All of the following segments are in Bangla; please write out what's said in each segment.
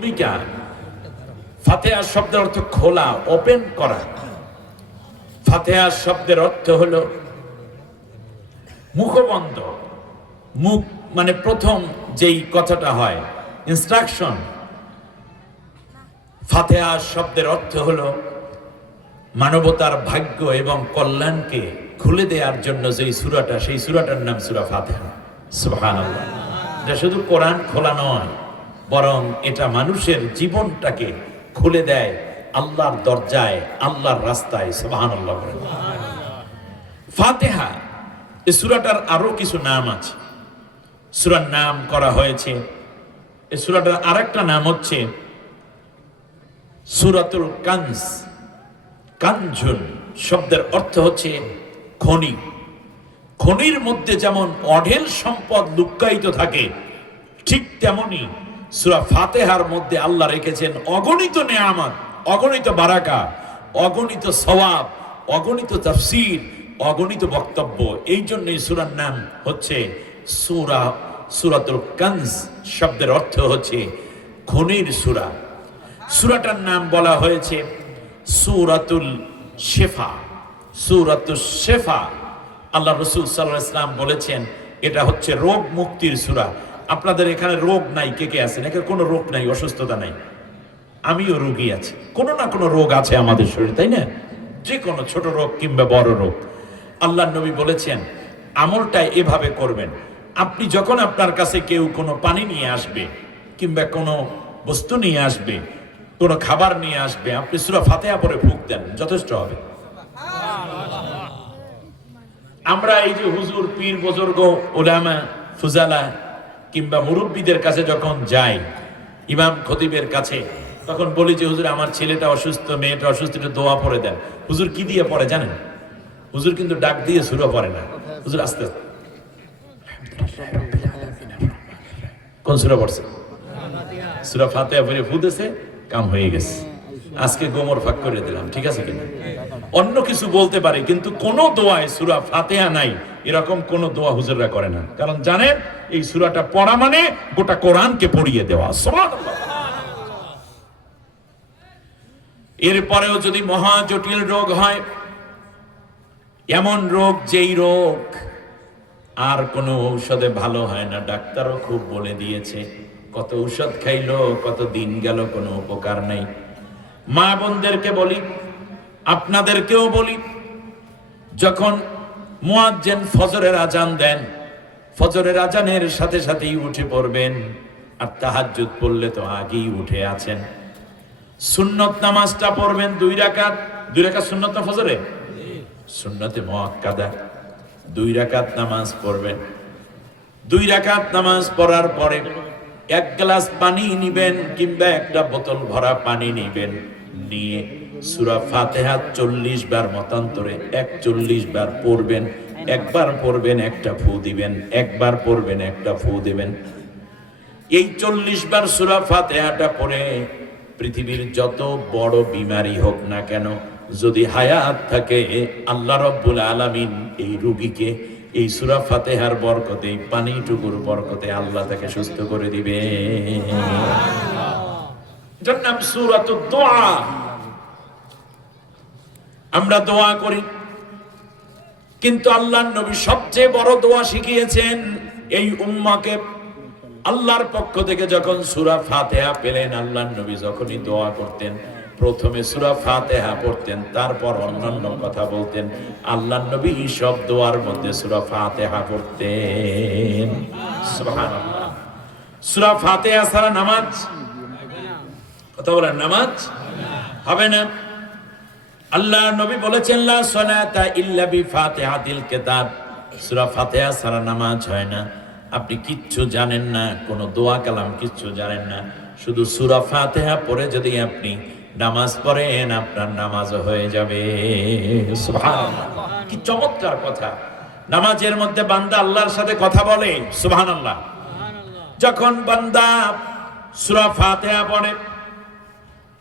ভূমিকা। ফাতিহা শব্দের অর্থ খোলা, ওপেন করা। ফাতিহা শব্দের অর্থ হলো মুখবন্ধ। মুখ মানে প্রথম যেই কথাটা হয়, ইনস্ট্রাকশন। ফাতিহা শব্দের অর্থ হলো মানবতার ভাগ্য এবং কল্যাণকে খুলে দেওয়ার জন্য যেই সূরাটা, সেই সূরাটার নাম সূরা ফাতিহা। সুবহানাল্লাহ। এটা শুধু কোরআন খোলা নয়, বরং এটা মানুষের জীবনটাকে খুলে দেয় আল্লাহর দরজায়, আল্লাহর রাস্তায়। সুবহানাল্লাহ। ফাতিহা এই সূরাটার আরো কিছু নাম আছে। সূরার নাম করা হয়েছে, এই সূরাটার আরেকটা নাম হচ্ছে সূরাতুল কানজ। কানজুন শব্দের অর্থ হচ্ছে খনি। খনির মধ্যে যেমন অঢেল সম্পদ লুক্কায়িত থাকে, ঠিক তেমনি সূরা ফাতিহার মধ্যে আল্লাহ রেখেছেন অগণিত নেয়ামত, অগণিত বারাকা, অগণিত সওয়াব, অগণিত তাফসীর, অগণিত বক্তব্য। এই জন্য এই সূরার নাম হচ্ছে সূরাতুল কানজ। শব্দের অর্থ হচ্ছে খনির সূরা। সূরাটার নাম বলা হয়েছে সূরাতুল শিফা। সূরাতুল শিফা। আল্লাহ রাসূল সাল্লাল্লাহু আলাইহি ওয়াসাল্লাম বলেছেন এটা হচ্ছে রোগ মুক্তির সূরা। আপনাদের এখানে রোগ নাই, কে কে আছেন? এখানে কোনো রোগ নাই, অসুস্থতা নাই। আমিও রোগী আছি, কোনো না কোনো রোগ আছে আমাদের শরীরে, তাই না? যে কোনো ছোট রোগ কিংবা বড় রোগ। আল্লাহর নবী বলেছেন আমলটা এভাবে করবেন। আপনি যখন আপনার কাছে কেউ কোনো পানি নিয়ে আসবে কিংবা কোনো বস্তু নিয়ে আসবে, কোনো খাবার নিয়ে আসবে, আপনি সূরা ফাতিহা পড়ে ফুঁক দেন, যথেষ্ট হবে। আমরা এই যে হুজুর, পীর, বুজুর্গ, উলামা, ফুজালা কিংবা মুরব্বীদের কাছে যখন যাই, ইমাম খতিবের কাছে, তখন বলি যে হুজুর আমার ছেলেটা অসুস্থ, মেয়েটা অসুস্থ, একটু দোয়া পড়ে দেন। হুজুর কি দিয়ে পড়ে জানেন? হুজুর কিন্তু ডাক দিয়ে সূরা পড়ে না। হুজুর আস্তে আস্তে কোন সূরা পড়ছে? সূরা ফাতিহা পড়ে ফুদেছে, কাম হয়ে গেছে। আজকে গোমর ফাঁক করে দিলাম, ঠিক আছে কিনা? অন্য কিছু বলতে পারে, কিন্তু কোন দোয়ায় সূরা ফাতিহা নাই, এরকম কোন দোয়া হুজুররা করে না। কারণ জানেন এই সূরাটা পড়া মানে গোটা কোরআনকে পড়িয়ে দেওয়া। সুবহানাল্লাহ। এরপরেও যদি মহা জটিল রোগ হয়, এমন রোগ যেই রোগ আর কোনো ঔষধে ভালো হয় না, ডাক্তারও খুব বলে দিয়েছে, কত ঔষধ খাইলো, কত দিন গেল, কোনো উপকার নাই। মা বোনদেরকে বলি, আপনাদেরকেও বলি, যখন মুয়াজ্জিন ফজরের আজান দেন, ফজরের আজানের সাথে সাথেই উঠে পড়বেন। আর তাহাজ্জুদ পড়লে তো আগেই উঠে আছেন। সুন্নত নামাজটা পড়বেন 2 রাকাত। 2 রাকাত সুন্নত না ফজরে? সুন্নতে মুআক্কাদা। 2 রাকাত নামাজ পড়বেন। 2 রাকাত নামাজ পড়ার পরে 1 গ্লাস পানি নিবেন কিংবা একটা বোতল ভরা পানি নিবেন, নিয়ে সূরা ফাতিহা 40 বার মতান্তরে 41 বার পড়বেন। একবার পড়বেন, একটা ফু দিবেন, একবার পড়বেন, একটা ফু দিবেন। এই 40 বার সূরা ফাতিহাটা পড়ে পৃথিবীর যত বড় বিমারি হোক না কেন, যদি হায়াত থাকে, আল্লাহ রাব্বুল আলামিন এই রোগীকে এই সূরা ফাতিহার বরকতে, এই পানিটুকুর বরকতে আল্লাহ তাকে সুস্থ করে দিবে। যার নাম সূরাতুদ দোয়া। আমরা দোয়া করি, কিন্তু আল্লাহর নবী সবচেয়ে বড় দোয়া শিখিয়েছেন এই উম্মাহকে। আল্লাহর পক্ষ থেকে যখন সূরা ফাতিহা পেলেন, আল্লাহর নবী যখনই দোয়া করতেন, প্রথমে সূরা ফাতিহা পড়তেন, তারপর অন্যান্য কথা বলতেন। আল্লাহর নবী সব দোয়ার মধ্যে সূরা ফাতিহা পড়তেন। সুবহানাল্লাহ। সূরা ফাতিহা ছাড়া নামাজ, কথা বলেন, নামাজ হবে না। আল্লাহর নবী বলেছেন লা সালাতা ইল্লা বিফাতিহাতিল কিতাব। সূরা ফাতিহা ছাড়া নামাজ হয় না। আপনি কিচ্ছু জানেন না, কোনো দোয়া কালাম কিচ্ছু জানেন না, শুধু সূরা ফাতিহা পড়ে যদি আপনি নামাজ পড়েন, আপনার নামাজ হয়ে যাবে। সুবহানাল্লাহ। কি চমৎকার কথা! নামাজের মধ্যে বান্দা আল্লাহর সাথে কথা বলে। সুবহানাল্লাহ। যখন বান্দা সূরা ফাতিহা পড়ে,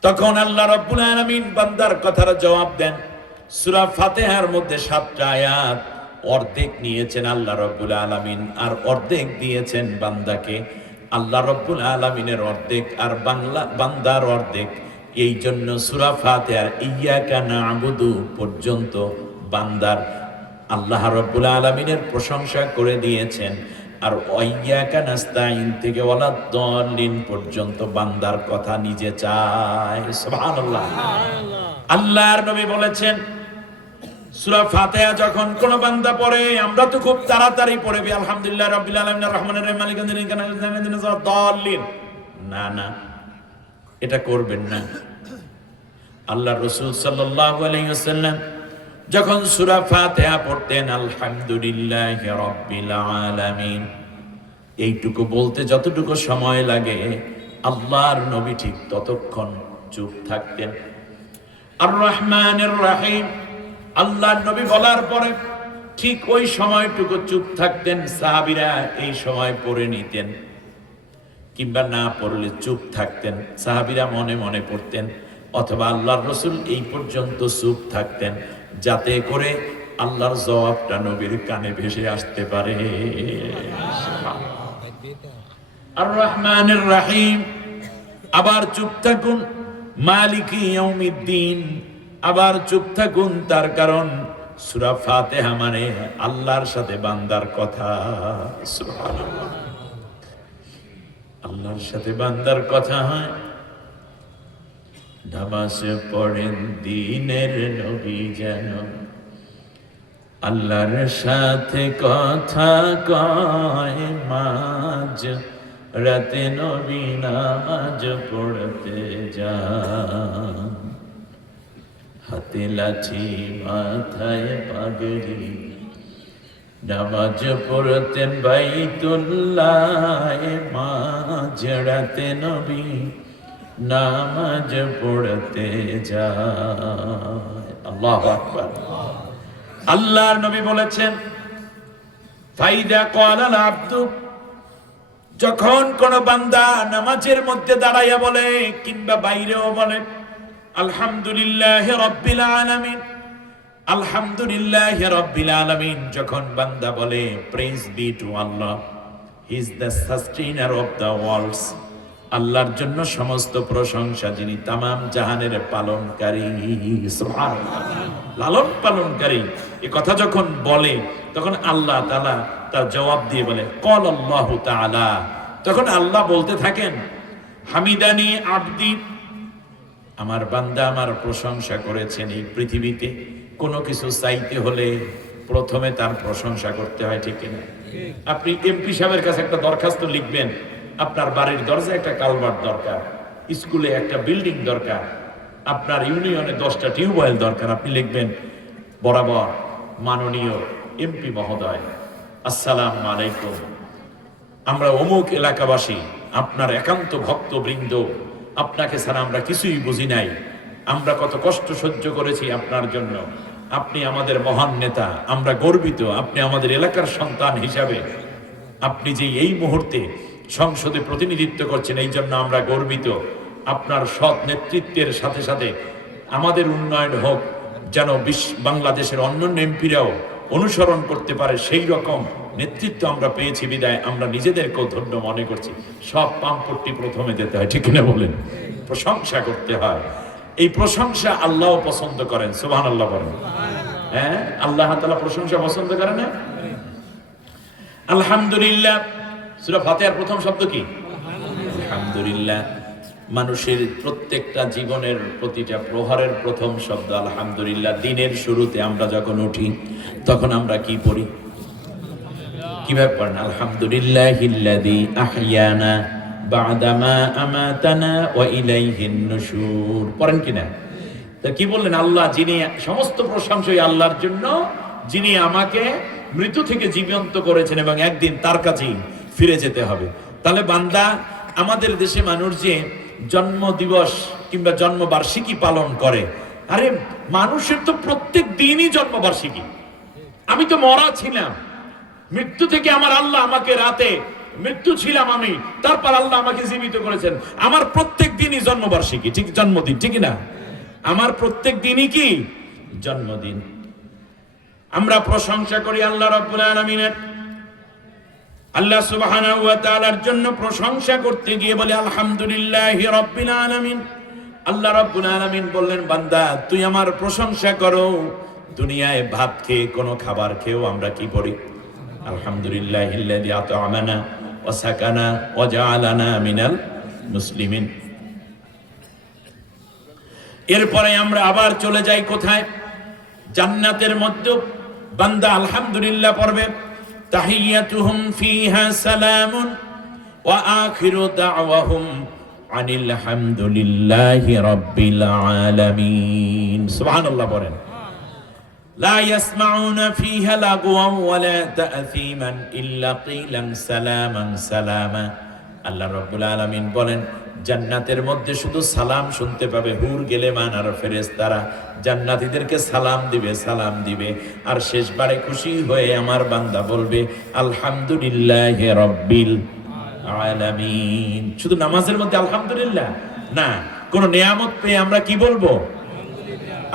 তখন আল্লাহ রাব্বুল আলামিন বান্দার কথার জবাব দেন। সূরা ফাতিহার মধ্যে 7টা আয়াত, অর্ধেক নিয়েছেন আল্লাহ রাব্বুল আলামিন আর অর্ধেক দিয়েছেন বান্দাকে। আল্লাহ রব্বুল আলামিনের অর্ধেক আর বান্দার অর্ধেক। এই জন্য সূরা ফাতিহা ইয়্যাকা না'বুদু পর্যন্ত বান্দার আল্লাহ রব্বুল আলামিনের প্রশংসা করে দিয়েছেন, আর ইয়্যাকা নাস্তাইন থেকে ওয়ালা দাল্লিন পর্যন্ত বান্দার কথা নিজে চায়। সুবহানাল্লাহ। আল্লাহর নবী বলেছেন সূরা ফাতিহা যখন কোন বান্দা পড়ে, আমরা তো খুব তাড়াতাড়ি পড়ে আলহামদুলিল্লাহ রাব্বিল আলামিন আর রহমানির রহিম মালিকিদ দ্বাল্লিন। না না, এটা করবেন না। আল্লাহর রাসূল সাল্লাল্লাহু আলাইহি ওয়াসাল্লাম যখন সূরা ফাতিহা পড়তেন আলহামদুলিল্লাহি রাব্বিল আলামিন, এইটুকু বলতে যতটুকু সময় লাগে আল্লাহর নবী ঠিক ততক্ষণ চুপ থাকতেন। আর রহমানির রহিম আল্লাহর নবী বলার পরে ঠিক ওই সময়টুকু চুপ থাকতেন। সাহাবীরা এই সময় পড়ে নিতেন, কিংবা না পড়লে চুপ থাকতেন। সাহাবীরা মনে মনে পড়তেন, অথবা আল্লাহর রাসূল এই পর্যন্ত চুপ থাকতেন, যাতে করে আল্লাহর জবাবটা নবীর কানে ভেসে আসতে পারে। আর রহমানির রহিম আবার চুপ থাকুন, মালিকি ইয়াউমিদ্দিন আবার চুপ থাকুন। তার কারণ সূরা ফাতিহা মানে আল্লাহর সাথে বান্দার কথা। সুবহানাল্লাহ। আল্লাহর সাথে বান্দার কথা হয়। নামাজ পড়েন দিনের নবী যেন আল্লাহর সাথে কথা কয়, মাঝ রাতে নবী নামাজ পড়তে যান, হাতে লাঠি মাথায় পাগড়ি, নামাজ পড়তেন বাইতুল্লাহ, মাঝ রাতে নবী নামাজ পড়তে যায়। আল্লাহু আকবার। আল্লাহর নবী বলেছেন ফাইদা ক্বালাল আবদু, যখন কোন বান্দা নামাজের মধ্যে দাঁড়াইয়া বলে কিংবা বাইরেও বলে আলহামদুলিল্লাহি রাব্বিল আলামিন, আলহামদুলিল্লাহি রাব্বিল আলামিন, যখন বান্দা বলে praise be to Allah, he is the sustainer of the worlds, আল্লাহর জন্য সমস্ত প্রশংসা, যিনি তামাম জাহানের পালনকারী। সুবহানাল্লাহ। লালন পালনকারী, এই কথা যখন বলে তখন আল্লাহ তাআলা তার জবাব দিয়ে বলে ক্বাল আল্লাহু তাআলা, তখন আল্লাহ বলতে থাকেন হামিদানি আবদি, আমার বান্দা আমার প্রশংসা করেছেন। এই পৃথিবীতে কোনো কিছু চাইতে হলে প্রথমে তার প্রশংসা করতে হয়, ঠিক কিনা? আপনি এমপি সাহেবের কাছে একটা দরখাস্ত লিখবেন, আপনার বাড়ির দরজায় একটা কালভার্ট দরকার, স্কুলে একটা বিল্ডিং দরকার, আপনার ইউনিয়নে 10টা টিউবওয়েল দরকার। আপনি লিখবেন বরাবর মাননীয় এমপি মহোদয়, আসসালামু আলাইকুম, আমরা অমুক এলাকাবাসী আপনার একান্ত ভক্তবৃন্দ, আপনাকে ছাড়া আমরা কিছুই বুঝি নাই, আমরা কত কষ্ট সহ্য করেছি আপনার জন্য, আপনি আমাদের মহান নেতা, আমরা গর্বিত আপনি আমাদের এলাকার সন্তান হিসাবে, আপনি যে এই মুহূর্তে সংসদে প্রতিনিধিত্ব করছেন এই জন্য আমরা গর্বিত। আপনার সৎ নেতৃত্বের সাথে সাথে আমাদের উন্নয়ন হোক, যেন বাংলাদেশের অন্যান্য এমপিরাও অনুসরণ করতে পারে, সেই রকম নেতৃত্ব আমরা পেয়েছি বিদায় আমরা নিজেদেরকেও ধন্য মনে করছি। সব পাম্পট্টি প্রথমে দিতে হয়, ঠিক কিনা বলেন? প্রশংসা করতে হয়। এই প্রশংসা আল্লাহ পছন্দ করেন। সুবহানাল্লাহ বলেন। হ্যাঁ, আল্লাহ তাআলা প্রশংসা পছন্দ করেন না? আলহামদুলিল্লাহ, সূরা ফাতিহার প্রথম শব্দ কি? আলহামদুলিল্লাহ। মানুষের প্রত্যেকটা জীবনের প্রতিটা প্রহরের প্রথম শব্দ আলহামদুলিল্লাহ। দিনের শুরুতে আমরা যখন উঠি তখন আমরা কি পড়ি, কিভাবে পড়েন? আলহামদুলিল্লাহিল্লাযী আহইয়ানা বা'দা মা আমাতানা ওয়া ইলাইহিন নুশুর। পড়েন কিনা? তা কি বললেন? আল্লাহ, যিনি সমস্ত প্রশংসা আল্লাহর জন্য, যিনি আমাকে মৃত্যু থেকে জীবন্ত করেছেন এবং একদিন তার কাছেই ফিরে যেতে হবে। তাহলে বান্দা, আমাদের দেশে মানুষ যে জন্ম দিবস কিংবা জন্মবার্ষিকী পালন করে, আরে মানুষের তো প্রত্যেক দিনই জন্মবার্ষিকী। আমি তো মরা ছিলাম, মৃত্যু থেকে আমার আল্লাহ আমাকে রাতে মৃত্যু ছিলাম আমি, তারপর আল্লাহ আমাকে জীবিত করেছেন। আমার প্রত্যেক দিনই জন্মবার্ষিকী, ঠিক জন্মদিন, ঠিক না? আমার প্রত্যেক দিনই কি জন্মদিন। আমরা প্রশংসা করি আল্লাহ রাব্বুল আলামিনের। আল্লাহ সুবহানাহু ওয়া তাআলার জন্য প্রশংসা করতে গিয়ে বলে আলহামদুলিল্লাহি রাব্বিল আলামিন। আল্লাহ রাব্বুল আলামিন বললেন, বান্দা তুই আমার প্রশংসা করো। দুনিয়ায় ভাত খেয়ে কোনো খাবার খেয়েও আমরা কি পড়ি? আলহামদুলিল্লাহিল্লাযী আত'আমানা ওয়া সাকানা ওয়া জাআলানা মিনাল মুসলিমিন। এরপরে আমরা আবার চলে যাই কোথায়? জান্নাতের মধ্যে বান্দা আলহামদুলিল্লাহ পড়বে, তাহিয়াতুহুম ফিহা সালামুন ওয়া আখিরু দাওয়াহুম আনিল হামদুলিল্লাহি রাব্বিল আলামিন। সুবহানাল্লাহ পড়েন। লা ইয়াসমাউনা ফিহা লাগওয়ান ওয়ালা তা'সীমান ইল্লা কিলান সালামান সালামা। আল্লাহ রাব্বুল আলামিন বলেন, জান্নাতের মধ্যে শুধু সালাম শুনতে পাবে। হুর গেলেমান আর ফেরেশতারা জান্নাতীদেরকে সালাম দিবে, সালাম দিবে। আর শেষবারে খুশি হয়ে আমার বান্দা বলবে আলহামদুলিল্লাহি রাব্বিল আলামিন। শুধু নামাজের মধ্যে আলহামদুলিল্লাহ না, কোন নিয়ামত পেয়ে আমরা কি বলবো?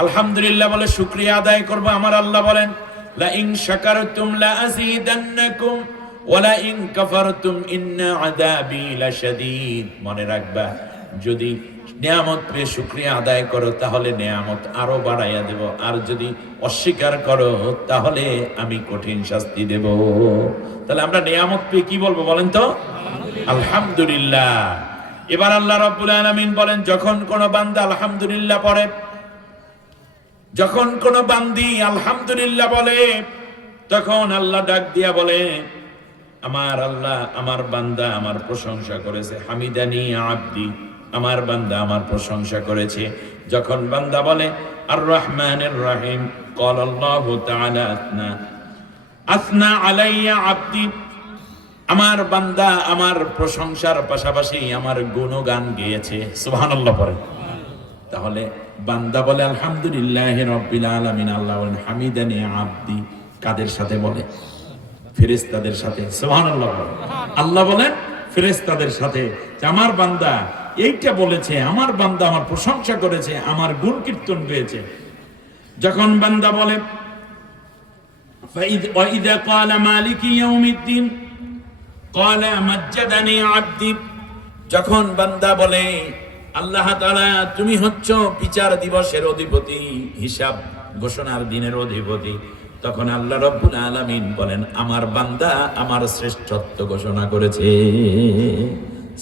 আলহামদুলিল্লাহ বলে শুকরিয়া আদায় করব। আমার আল্লাহ বলেন, লা ইন শাকারতুম লা আযীদান্নাকুম ওয়া লা ইন কাফারতুম ইন্না আযাবি লাশাদীদ। মনে রাখবা, যদি নিয়ামত পেয়ে শুকরিয়া আদায় করো তাহলে নিয়ামত আরো বাড়াইয়া দেব, আর যদি অস্বীকার করো তাহলে আমি কঠিন শাস্তি দেব। তাহলে আমরা নিয়ামত পেয়ে কি বলবো বলেন তো? আলহামদুলিল্লাহ। এবার আল্লাহ রাব্বুল আলামিন বলেন, যখন কোন বান্দা আলহামদুলিল্লাহ পড়ে, যখন কোন বান্দি আলহামদুলিল্লাহ বলে, তখন আল্লাহ ডাক দিয়া বলে, আমার আল্লাহ আমার বান্দা আমার প্রশংসা করেছে। হামিদানি আব্দি, আমার বান্দা আমার প্রশংসা করেছে। যখন বান্দা বলে আর রহমানির রহিম, ক্বাল আল্লাহু তাআলা আসনা আলাইয়া আব্দি, আমার বান্দা আমার প্রশংসার পাশাপাশি আমার গুণগান গেয়েছে। সুবহানাল্লাহ পড়েন। তাহলে বান্দা বলে আলহামদুলিল্লাহি রাব্বিল আলামিন, আল্লাহ বলেন হামিদানি আব্দি। কাদের সাথে বলে? ফেরেশতাদের সাথে। সুবহানাল্লাহ। আল্লাহ বলেন ফেরেশতাদের সাথে যে আমার বান্দা এইটা বলেছে, আমার বান্দা আমার প্রশংসা করেছে, আমার গুণ কীর্তন গেয়েছে। যখন বান্দা বলে ফাইদা ক্বালা মালিকি ইয়াউমিদ্দিন ক্বালা মাজ্জাদানি আব্দি, যখন বান্দা বলে আল্লাহ তাআলা তুমি হচ্ছ বিচার দিবসের অধিপতি, হিসাব ঘোষণার দিনের অধিপতি, তখন আল্লাহ রাব্বুল আলামিন বলেন আমার বান্দা আমার শ্রেষ্ঠত্ব ঘোষণা করেছে।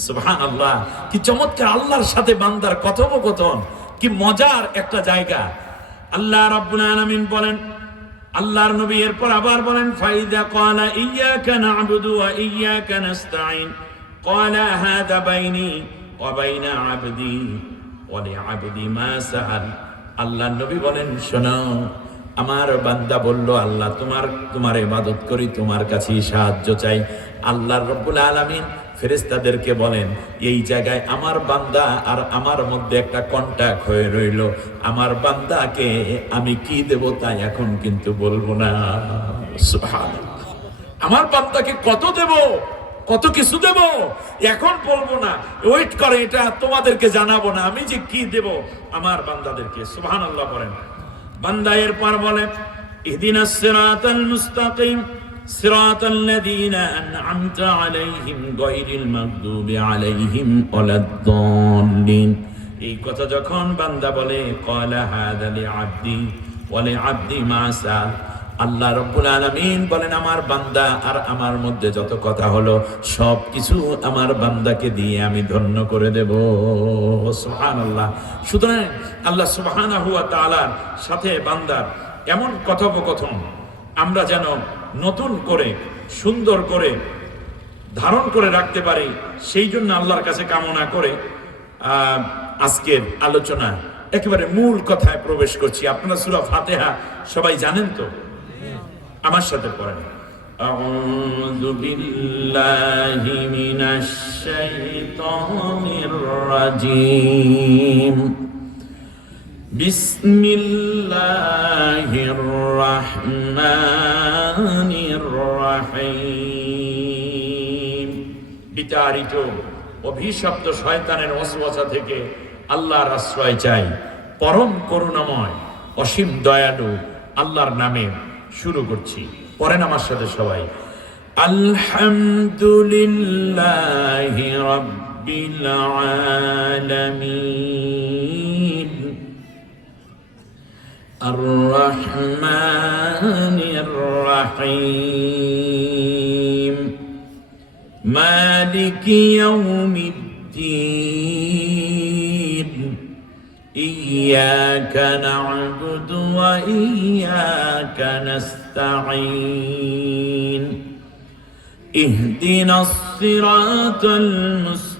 সুবহানাল্লাহ। কি চমৎকার আল্লাহর সাথে বান্দার কথোপকথন, কি মজার একটা জায়গা। আল্লাহ রাব্বুল আলামিন বলেন, আল্লাহর নবী এরপর আবার বলেন ফাইদা ক্বালা ইয়্যাকা না'বুদু ওয়া ইয়্যাকা নাস্তাঈন ক্বালা হাযা বাইনি ওয়া বাইনা আবদি ওয়া লিআবদি মা সাআল। আল্লাহর নবী বলেন, শোনো, আমার বান্দা বলল আল্লাহ তোমার ইবাদত করি, তোমার কাছেই সাহায্য চাই। আল্লাহ রাব্বুল আলামিন ফেরেশতাদেরকে বলেন, এই জায়গায় আমার বান্দা আর আমার মধ্যে একটা কন্টাক্ট হয়ে রইল। আমার বান্দাকে আমি কি দেব তাই এখন কিন্তু বলবো না। সুবহানাল্লাহ। আমার বান্দাকে কত দেব, কত কিছু দেব এখন বলবো না, ওয়েট করে, এটা তোমাদেরকে জানাবো না আমি যে কি দেব আমার বান্দাদেরকে। সুবহানাল্লাহ করেন। বান্দা এরপর বলে ইহদিনাস সিরাতাল মুস্তাকিম সিরাতাল্লাযীনা আন'আমতা আলাইহিম গায়রিল মাগদুবি আলাইহিম ওয়ালাদ-দাল্লিন। এই কথা যখন বান্দা বলে ক্বালা হাযা লিআবদি ওয়া লিআবদি মা সাআল, আল্লাহ রাব্বুল আলামিন বলেন আমার বান্দা আর আমার মধ্যে যত কথা হলো সব কিছু আমার বান্দাকে দিয়ে আমি ধন্য করে দেব। সুবহানাল্লাহ। সুতরাং আল্লাহ সুবহানাহু ওয়া তাআলার সাথে বান্দার এমন কথোপকথন আমরা যেন নতুন করে সুন্দর করে ধারণ করে রাখতে পারি, সেই জন্য আল্লাহর কাছে কামনা করে আজকের আলোচনা একেবারে মূল কথায় প্রবেশ করছি। আপনারা সূরা ফাতিহা সবাই জানেন তো? আমার সাথে পড়েন। আউযু বিল্লাহি মিনাশ শাইতানির রাজীম। বিসমিল্লাহির রাহমানির রাহিম। বিতাড়িত অভিশপ্ত শয়তানের ওয়াসওয়াসা থেকে আল্লাহর আশ্রয় চাই। পরম করুণাময় অসীম দয়ালু আল্লাহর নামে শুরু করছি। পড়েন আমার সাথে সবাই। আলহামদুলিল্লাহি রাব্বিল আলামিন আর রহমানির রহিম মালিকি ইয়াউমিদ্দিন ইয়্যাকা না'বুদু ওয়া ইয়্যাকা নাস্তাঈন اهدنا الصراط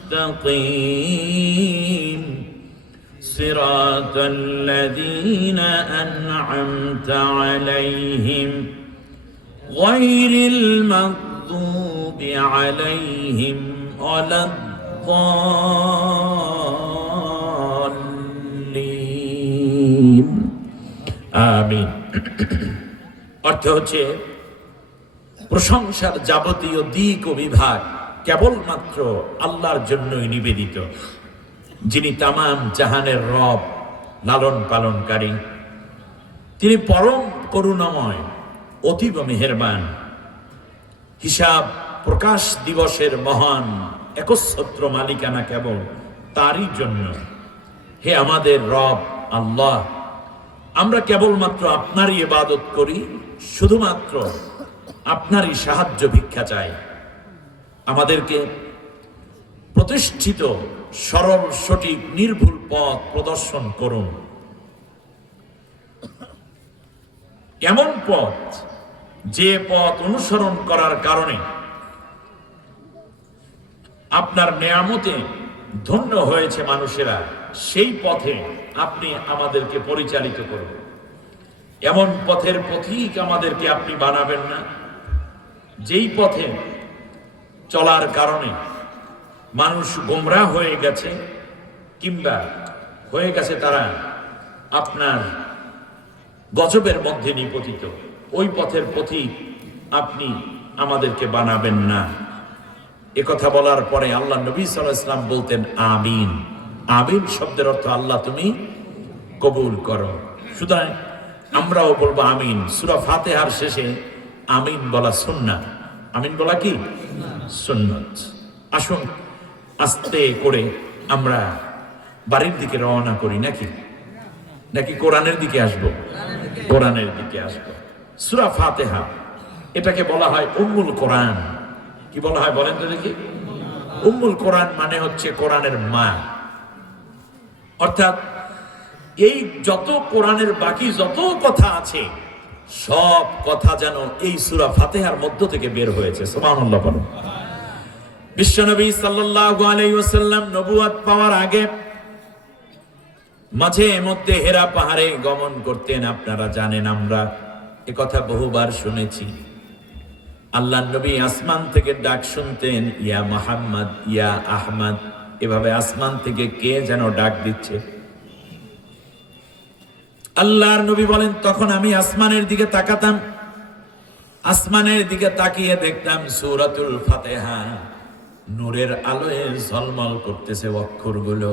المستقيم صراط الذين أنعمت عليهم غير المغضوب عليهم ولا الضالين آمين অর্থ হচ্ছে প্রশংসার যাবতীয় দিক ও বিভাগ কেবলমাত্র আল্লাহর জন্যই নিবেদিত, যিনি তামাম জাহানের রব, লালন পালনকারী। তিনি পরম করুণাময়, অতীব মেহেরবান। হিসাব প্রকাশ দিবসের মহান একচ্ছত্র মালিকানা কেবল তারই জন্য। হে আমাদের রব আল্লাহ, আমরা কেবলমাত্র আপনারই ইবাদত করি, শুধুমাত্র আপনারই সাহায্য ভিক্ষা চাই। আমাদেরকে প্রতিষ্ঠিত সরল সঠিক নির্ভুল পথ প্রদর্শন করুন, এমন পথ যে পথ অনুসরণ করার কারণে আপনার নেয়ামতে ধন্য হয়েছে মানুষেরা, সেই পথে আপনি আমাদেরকে পরিচালিত করুন। এমন পথের পথিক আমাদেরকে আপনি বানাবেন না, যেই পথে চলার কারণে মানুষ গোমরাহ হয়ে গেছে, কিংবা হয়ে গেছে তারা আপনার গজবের মধ্যে নিপতিত। ওই পথের পথিক আপনি আমাদেরকে বানাবেন না। একথা বলার পরে আল্লাহ নবী সাল্লাল্লাহু আলাইহি ওয়াসাল্লাম বলতেন আমিন। আমিন শব্দের অর্থ আল্লাহ তুমি কবুল করো। সুতরাং আমরাও বলবো আমিন। সূরা ফাতিহার শেষে আমিন বলা সুন্নাত। আমিন বলা কি সুন্নাত। আসুন আস্তে করে আমরা বাড়ির দিকে রওনা করি, নাকি কোরআনের দিকে আসবো? কোরআনের দিকে আসবো। সূরা ফাতিহা, এটাকে বলা হয় উম্মুল কোরআন। কি বলা হয় বলেন তো দেখি? উম্মুল কোরআন মানে হচ্ছে কোরআনের মা। অর্থাৎ এই যত কোরআনের বাকি যত কথা আছে, সব কথা যেন এই সূরা ফাতিহার মধ্য থেকে বের হয়েছে। সুবহানাল্লাহ বলেন। বিশ্বনবী সাল্লাল্লাহু আলাইহি ওয়াসাল্লাম নবুয়ত পাওয়ার আগে মাঝে মধ্যে হেরা পাহাড়ে গমন করতেন। আপনারা জানেন, আমরা একথা বহুবার শুনেছি। আল্লাহর নবী আসমান থেকে ডাক শুনতেন, ইয়া মুহাম্মদ, ইয়া আহমদ। এভাবে আসমান থেকে কে যেন ডাক দিচ্ছে। আল্লাহর নবী বলেন, তখন আমি আসমানের দিকে তাকাতাম। আসমানের দিকে তাকিয়ে দেখতাম সূরাতুল ফাতিহা নূরের আলোয় ঝলমল করতেছে অক্ষরগুলো।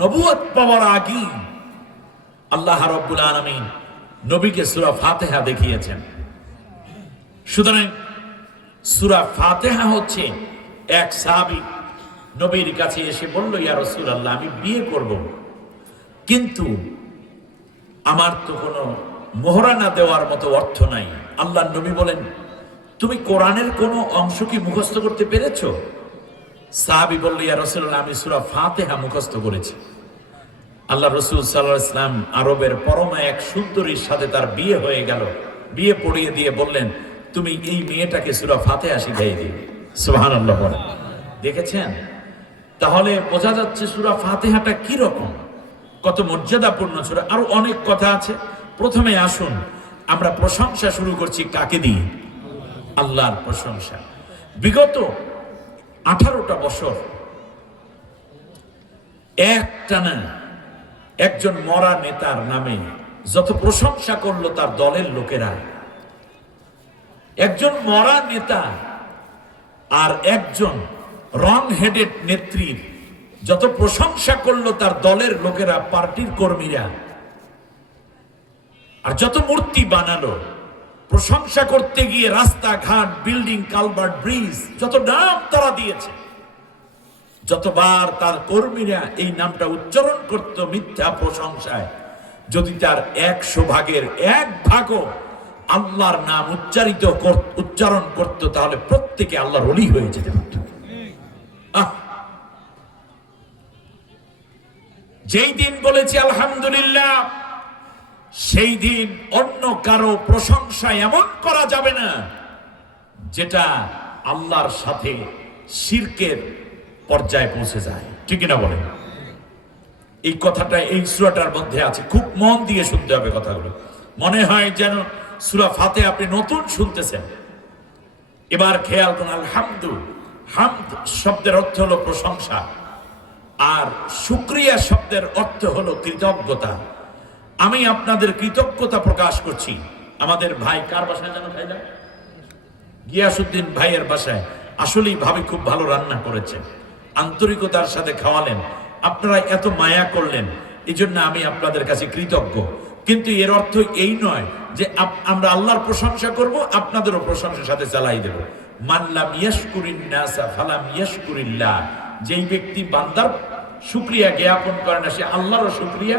নবুয়ত পাওয়ার আগে আল্লাহ রাব্বুল আলামিন নবীকে সূরা ফাতিহা দেখিয়েছেন। সুতরাং সূরা ফাতিহা হচ্ছে, এক সাহাবী নবীর কাছে এসে বলল, ইয়া রাসূলুল্লাহ, আমি বিয়ে করব, কিন্তু আমার তো কোনো মোহরানা দেওয়ার মতো অর্থ নাই। আল্লাহর নবী বলেন, তুমি কোরআনের কোনো অংশ কি মুখস্থ করতে পেরেছো? সাহাবী বলল, ইয়া রাসূলুল্লাহ, আমি সূরা ফাতিহা মুখস্থ করেছি। আল্লাহ রাসূল সাল্লাল্লাহু আলাইহি ওয়াসাল্লাম আরবের পরমা এক সুন্দরীর সাথে তার বিয়ে হয়ে গেল। বিয়ে পড়িয়ে দিয়ে বললেন, তুমি এই মেয়েটাকে সূরা ফাতিহা শিখিয়ে দিও। সুবহানাল্লাহ বলেন। দেখেছেন? তাহলে বোঝা যাচ্ছে সূরা ফাতিহাটা কি রকম, কত মর্যাদাপূর্ণ সূরা। আরো অনেক কথা আছে। প্রথমে আসুন আমরা প্রশংসা শুরু করছি কাকে দিয়ে? আল্লাহর প্রশংসা। বিগত 18টা বছর একটানা একজন মরা নেতার নামে যত প্রশংসা করলো তার দলের লোকেরা, একজন মরা নেতা আর একজন রং হেডেড নেত্রীর যত প্রশংসা করলো তার দলের লোকেরা, পার্টির কর্মীরা, আর যত মূর্তি বানালো প্রশংসা করতে গিয়ে রাস্তাঘাট, বিল্ডিং, কালভার্ট, ব্রিজ, যত নাম তারা দিয়েছে, যতবার তার কর্মীরা এই নামটা উচ্চারণ করত মিথ্যা প্রশংসায়, যদি তার 100 ভাগের 1 ভাগও আল্লাহর নাম উচ্চারণ করত, তাহলে প্রত্যেকে আল্লাহর ওলি হয়ে যেতে পারত। যেই দিন বলেছি আলহামদুলিল্লাহ, সেই দিন অন্য কারো প্রশংসা এমন করা যাবে না যেটা আল্লাহর সাথে শিরকের পর্যায়ে পৌঁছে যায়। ঠিক না বলেন? এই কথাটা এই সূরাটার মধ্যে আছে, খুব মন দিয়ে শুনতে হবে কথাগুলো। মনে হয় যেন সূরা ফাতিহা আপনি নতুন শুনতেছেন। এবার খেয়াল করুন, হামদ শব্দের অর্থ হলো প্রশংসা, আর শুকরিয়া শব্দের অর্থ হলো কৃতজ্ঞতা। আমি আপনাদের কৃতজ্ঞতা প্রকাশ করছি। আমাদের ভাই কার বাসায় যেন খাইলাম, গিয়াসউদ্দিন ভাইয়ের বাসায় আসলেই ভাবি খুব ভালো রান্না করেছেন, আন্তরিকতার সাথে খাওয়ালেন, আপনারা এত মায়া করলেন, এই জন্য আমি আপনাদের কাছে কৃতজ্ঞ। কিন্তু এর অর্থ এই নয় যে আমরা আল্লাহর প্রশংসা করব, আপনাদেরও প্রশংসার সাথে চালাই দেব। মানলাম ইয়াশকুরিন নাসা ফালাম ইয়াশকুরিল্লাহ, যেই ব্যক্তি বান্দার শুকরিয়া জ্ঞাপন করে না, সে আল্লাহরও শুকরিয়া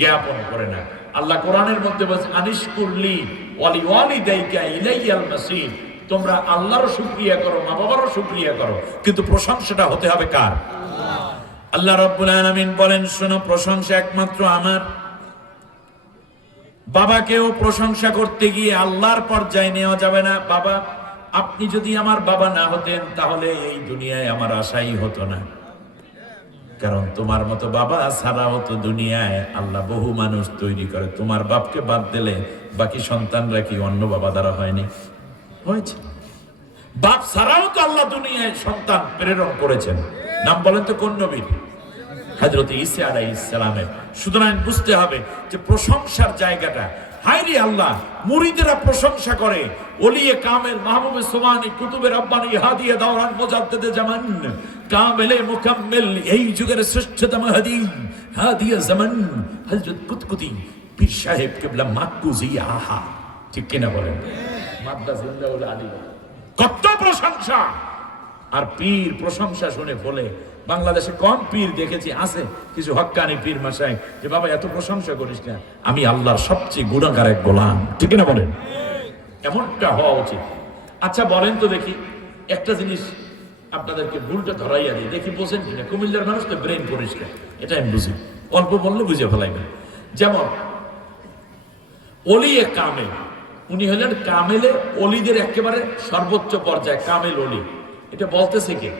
জ্ঞাপন করে না। আল্লাহ কোরআনের মধ্যে বলছে আনিশকুরলি ওয়ালি ওয়ালিদাইকা ইলাইয়াল মাসির, তোমরা আল্লাহরও শুকরিয়া করো, মা বাবারও শুকরিয়া করো, কিন্তু প্রশংসাটা হতে হবে কার? আল্লাহ রাব্বুল আলামিন বলেন, শোনো, প্রশংসা একমাত্র আমার। বাবাকেও প্রশংসা করতে গিয়ে আল্লাহর পর্যায়ে নেওয়া যাবে না। বাবা, আপনি যদি আমার বাবা না হতেন তাহলে এই দুনিয়ায় আমার আশাই হতো না, কারণ তোমার মতো বাবা ছাড়াও তো দুনিয়ায় আল্লাহ বহু মানুষ তৈরি করে। তোমার বাপকে বাদ দিলে বাকি সন্তানরা কি অন্য বাবা দ্বারা হয়নি? হয়েছে। বাপ ছাড়াও তো আল্লাহ দুনিয়ায় সন্তান প্রেরণ করেছেন। নাম বলেন তো কোন নবীর? হযরত ঈসা আলাইহিস সালামের। সুতরাং বুঝতে হবে যে প্রশংসার জায়গাটা, হায়রে আল্লাহ, মুরিদেরা প্রশংসা করে, ওলিয়ে কামেল, মাহবুবে সুবহানী, কুতুবে রব্বানী, হাদিয়ে দাওরান, মুজাদ্দিদে জামান, কামেলে মুকাম্মিল, এই যুগের শ্রেষ্ঠতম হাদি, হাদিয়ে জামান হযরত কুতকুতি পীর সাহেব কিবলা মাকুজি। আহা, ঠিক কিনা বলেন? মাদ্দা জিন্দাউল আলী, কত প্রশংসা। আর পীর প্রশংসা শুনে বলে, বাংলাদেশে কম পীর দেখেছি, আছে কিছু হক্কানি পীর মাসাই, যে বাবা এত প্রশংসা করিস না, আমি আল্লাহর সবচেয়ে গুনাহগার এক গোলাম। ঠিক না বলেন? এমনটা হওয়া উচিত। আচ্ছা বলেন তো দেখি, একটা জিনিস আপনাদেরকে ভুলটা ধরাইয়া দিই, দেখি বোঝেন কিনা। কুমিল্লার মানুষ তো ব্রেন পরিষ্কার, এটা আমি বুঝি, অল্প বললে বুঝে ফেলাইবেন। যেমন ওলিয়ে কামেল, উনি হলেন কামেলে অলিদের একেবারে সর্বোচ্চ পর্যায়ে, কামেল অলি। এটা বলতেছে কে?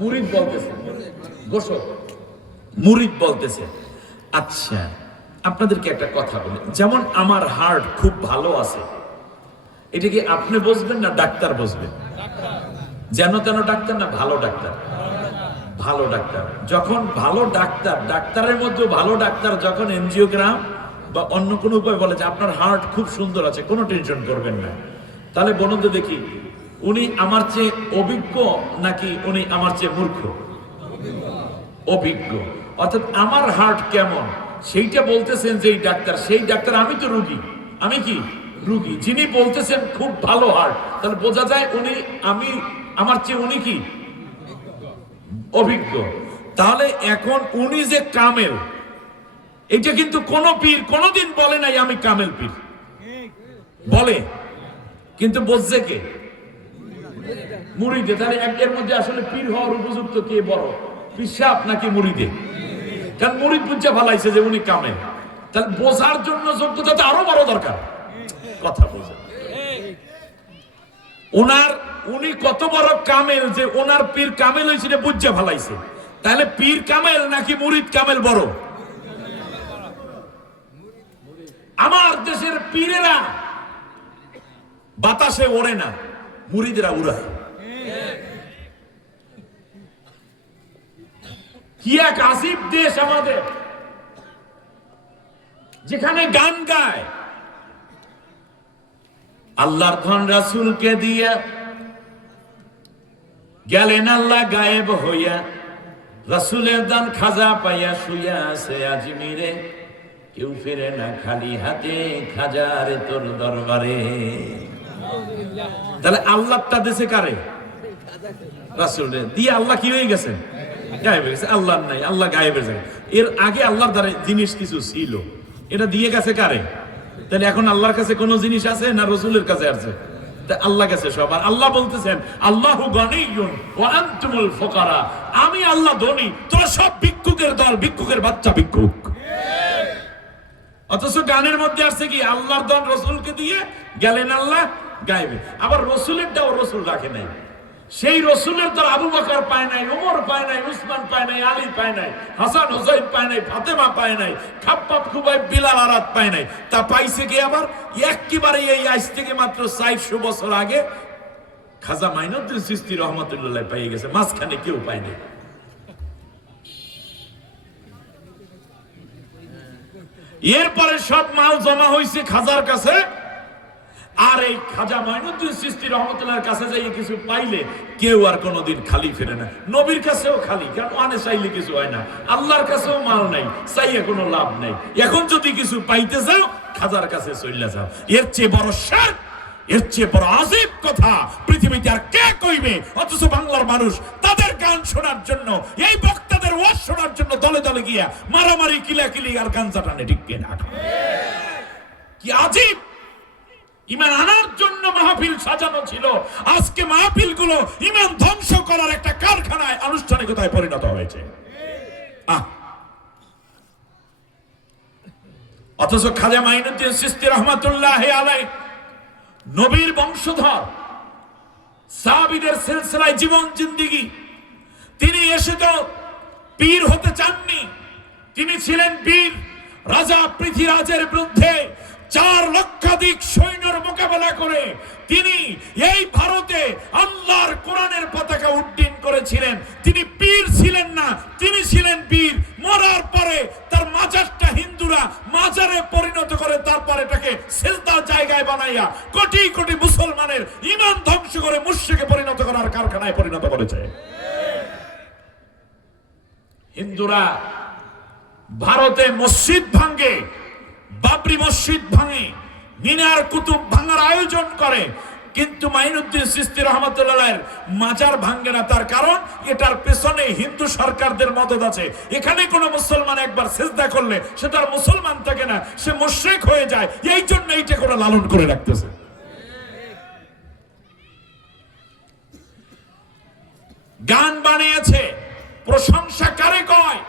মুরিদ বলতেছে, গোসল মুরিদ বলতেছে। আচ্ছা, আপনাদেরকে একটা কথা বলি, যেমন আমার হার্ট খুব ভালো আছে, এটা কি আপনি বুঝবেন না ডাক্তার বুঝবেন? যেন তেন ডাক্তার না, ভালো ডাক্তার? ভালো ডাক্তার। যখন ভালো ডাক্তার, ডাক্তারের মধ্যে ভালো ডাক্তার যখন এনজিওগ্রাম বা অন্য কোনো উপায় বলে যে আপনার হার্ট খুব সুন্দর আছে, কোনো টেনশন করবেন না, তাহলে বলুন তো দেখি, উনি আমার চেয়ে অভিজ্ঞ নাকি উনি আমার চেয়ে মূর্খ? অভিজ্ঞ। অর্থাৎ আমার হার্ট কেমন সেইটা বলতেছেন যেই ডাক্তার, সেই ডাক্তার। আমি তো রুগী, আমি কি রুগী। যিনি বলতেছেন খুব ভালো হার্ট, তাহলে বোঝা যায় উনি, আমি, আমার চেয়ে উনি কি অভিজ্ঞ। তাহলে এখন উনি যে কামেল, এটা কিন্তু কোন পীর কোনদিন বলে নাই আমি কামেল পীর, বলে, কিন্তু বুঝছে কে? মুরিদে। তাহলে এর মধ্যে আসলে পীর হওয়ার উপযুক্ত কে বড়, পিসাব নাকি মুরিদে? কারণ মুরিদ বুঝা ফেলাইছে যে উনি কামেল, তাহলে বোঝার জন্য যোগ্যতা তো আরো বড় দরকার। কথা বোঝা, উনি কত বড় কামেল যে ওনার পীর কামেল হয়েছে বুঝা ফেলাইছে। তাহলে পীর কামেল নাকি মুরিদ কামেল বড়? আমার দেশের পীরেরা বাতাসে ওড়ে না, মুরিদেরা উড়ায়। কি এক আসিফ দেশ আমাদের, যেখানে গান গায়, আল্লাহর ধন রাসূলকে দিয়া গেলেন আল্লাহ গায়েব হইয়া, রাসূলের দান খাজা পাইয়া শুইয়া আছে আজমিরে, কেউ ফিরে না খালি হাতে, খাজারে তোর দরবারে। তাহলে আল্লাহটা দেশে কারে? রাসূল দিয়ে আল্লাহ কি হয়ে গেছে? গায়েব হয়ে গেছে। আল্লাহ নাই, আল্লাহ গায়েব হয়ে গেছে। এর আগে আল্লাহর দ্বারা জিনিস কিছু ছিল, এটা দিয়ে গেছে কারে? তাহলে এখন আল্লাহর কাছে কোন জিনিস আছে না রসুলের কাছে আছে? আল্লাহ কাছে সব। আর আল্লাহ বলতেছেন আল্লাহু গনিয়্যুন ওয়া আনতুমুল ফুকারা, আমি আল্লাহ ধনী, তোরা সব ভিক্ষুকের দল, ভিক্ষুকের বাচ্চা ভিক্ষুক। অথচ গানের মধ্যে আসছে কি আল্লাহর দল রসুলকে দিয়ে গেলেন আল্লাহ গায়েবে। আবার রসুলেরটাও রসুল রাখে নাই। সেই রসুলের দল আবু বকর পায় নাই, ওমর পায় নাই, উসমান পায় নাই, আলী পায় নাই, হাসান হুসাইন পায় নাই, ফাতেমা পায় নাই, খাব্বাব খুবাইব বিলাল আরাদ পায় নাই। তা পাইছে কি আবার একেবারে এই আজ থেকে মাত্র 400 বছর আগে খাজা মাইনুদ্দিন চিশতি রহমাতুল্লাহ পেয়ে গেছে, মাঝখানে কেউ পায় নাই। এরপরে সব মাল জমা হয়েছে খাজার কাছে। আর এই খাজা মাইনুদ্দিন চিশতি রহমাতুল্লাহর কাছে যাই কিছু পাইলে কেউ আর কোনোদিন খালি ফিরে না। নবীর কাছেও খালি, কারণ ওখানে চাইলে কিছু হয় না। আল্লাহর কাছেও মাল নাই, চাইয়ে কোনো লাভ নাই। এখন যদি কিছু পাইতে যাও খাজার কাছে চলে যাও। এর চেয়ে বড় শিরক, এর চেয়ে বড় আজীব কথা পৃথিবীতে আর কে কইবে? অথচ বাংলার মানুষ তাদের গান শোনার জন্য, এই বক্তাদের ওয়াজ শোনার জন্য দলে দলে গিয়া মারামারি, কিলাকিলি আর গাঞ্জা টানে। ঠিক কিনা? কি আজীব! ইমান আনার জন্য মাহফিল সাজানো ছিল, আজকে মাহফিল গুলো ইমান ধ্বংস করার একটা কারখানায়, আনুষ্ঠানিকতায় পরিণত হয়েছে। অথচ খাজা মাইনুদ্দিন চিশতি রহমাতুল্লাহ আলাইহি নবীর বংশধর, সাহাবীদের সিলসিলায় জীবন জিন্দেগি। তিনি এসে তো পীর হতে চাননি, তিনি ছিলেন বীর। রাজা পৃথ্বীরাজের বিরুদ্ধে 4 লক্ষাধিক সৈন্যের মোকাবেলা করে তিনি এই ভারতে আল্লাহর কোরআনের পতাকা উড্ডীন করেছিলেন। তিনি পীর ছিলেন না, তিনি ছিলেন বীর। মরার পরে তার মাজারটা হিন্দুরা মাজারে পরিণত করে, তারপরে এটাকে সিজদার জায়গায় বানাইয়া কোটি কোটি মুসলমানের ঈমান ধ্বংস করে মুশরিকে পরিণত করার কারখানায় পরিণত করেছে। হিন্দুরা ভারতে মসজিদ ভাঙে, বাবরি মসজিদ ভাঙে, মিনার কুতুব ভাঙার আয়োজন করে, কিন্তু মাইনুদ্দিন চিশতি রহমাতুল্লাহর মাজার ভাঙে না। তার কারণ এটার পেছনে হিন্দু সরকারদের মদদ আছে। এখানে কোন মুসলমান একবার সিজদা করলে সে তার মুসলমান থাকে না, সে মুশরিক হয়ে যায়। এই জন্য এইটা করে লালন করে রাখতেছে। গান বানিয়েছে, প্রশংসা কারে কয়?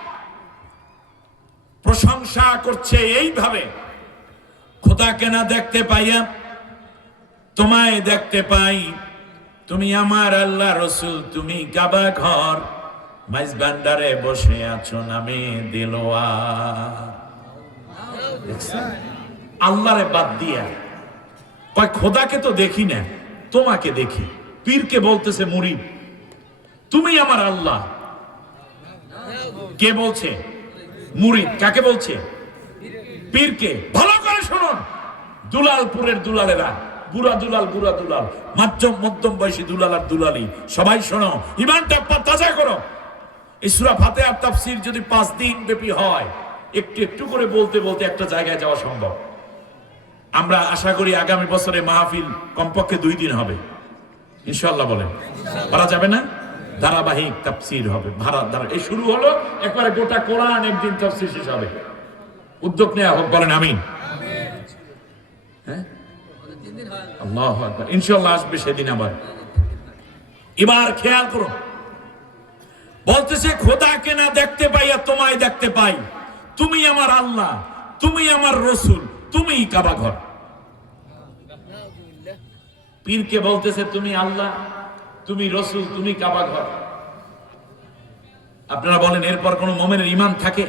প্রশংসা করছে এইভাবে, খোদাকে না দেখতে পাইয়া তোমায় দেখতে পাই, তুমি আমার আল্লাহ রসুল, তুমি কাবা ঘর, মাইজ ভান্ডারে বসে আছো নামে দিলওয়ার। আল্লাহরে বাদ দিয়া কয় খোদাকে তো দেখি না, তোমাকে দেখি। পীরকে বলতেছে মুরিদ, তুমি আমার আল্লাহ। কে বলছে? মুরিদ। কাকে বলছে? পীরকে। ভালো করে শুনুন, দুলালপুরের দুলালেরা, বুড়া দুলাল, বুড়া দুলাল, মধ্যম বয়সী দুলাল আর দুলালি, সবাই শোনো, ইমানটা তাজা করো। এই সূরা ফাতিহার তাফসীর যদি 5 দিন ব্যাপী হয়, একটু একটু করে বলতে বলতে একটা জায়গায় যাওয়া সম্ভব। আমরা আশা করি আগামী বছরে মাহফিল কমপক্ষে 2 দিন হবে ইনশাআল্লাহ। বলেন পারা যাবে না? ধারাবাহিক তাফসীর হবে। এই শুরু হলো, একবারে গোটা কোরআন একদিন তাফসীর শেষ হবে। উদ্যোগ নেওয়া হোক, বলেন আমিন। হ্যাঁ, আল্লাহু আকবার। ইনশাআল্লাহ আসবে সেদিন আবার। এবার খেয়াল করুন, বলতেছে খোদাকে না দেখতে পাই আর তোমায় দেখতে পাই, তুমি আমার আল্লাহ, তুমি আমার রসুল, তুমি কাবা ঘর। পীরকে বলতেছে তুমি আল্লাহ, তুমি রসুল, তুমি কাবা ঘর। আপনারা বলেন এরপর কোন মুমিনের ঈমান থাকে?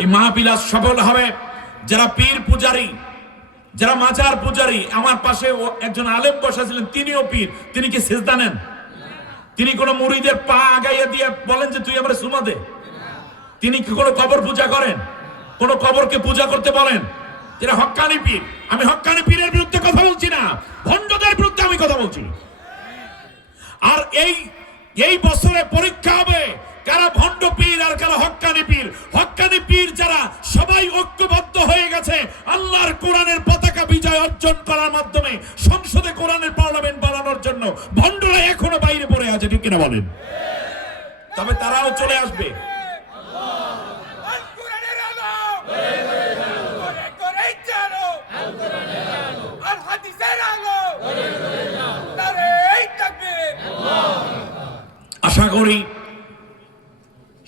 এই মাহফিল সফল হবে যারা পীর পূজারী, যারা মাজার পূজারী। আমার পাশে একজন আলেম বসা ছিলেন, তিনিও পীর। তিনি কি সিজদা নেন? তিনি কোন মুরিদের পা আগাইয়া দিয়ে বলেন যে তুই আমার সুমা দে? তিনি কি কোন কবর পূজা করেন? কোন কবরকে পূজা করতে বলেন? তিনি হক্কানি পীর। আমি হক্কানি পীরের বিরুদ্ধে কথা বলছি না, ভণ্ডদের বিরুদ্ধে আমি কথা বলছি। আর এই বছরে পরীক্ষা হবে কারা ভণ্ড পীর আর কারা হক্কানি পীর। হক্কানি পীর যারা সবাই ঐক্যবদ্ধ হয়ে গেছে আল্লাহর কোরআনের পতাকা বিজয় অর্জন করার মাধ্যমে সংসদে কোরআনের পার্লামেন্ট বানানোর জন্য। ভণ্ডরা এখনো বাইরে পড়ে আছে, ঠিক কিনা বলেন? তবে তারাও চলে আসবে। আশা করি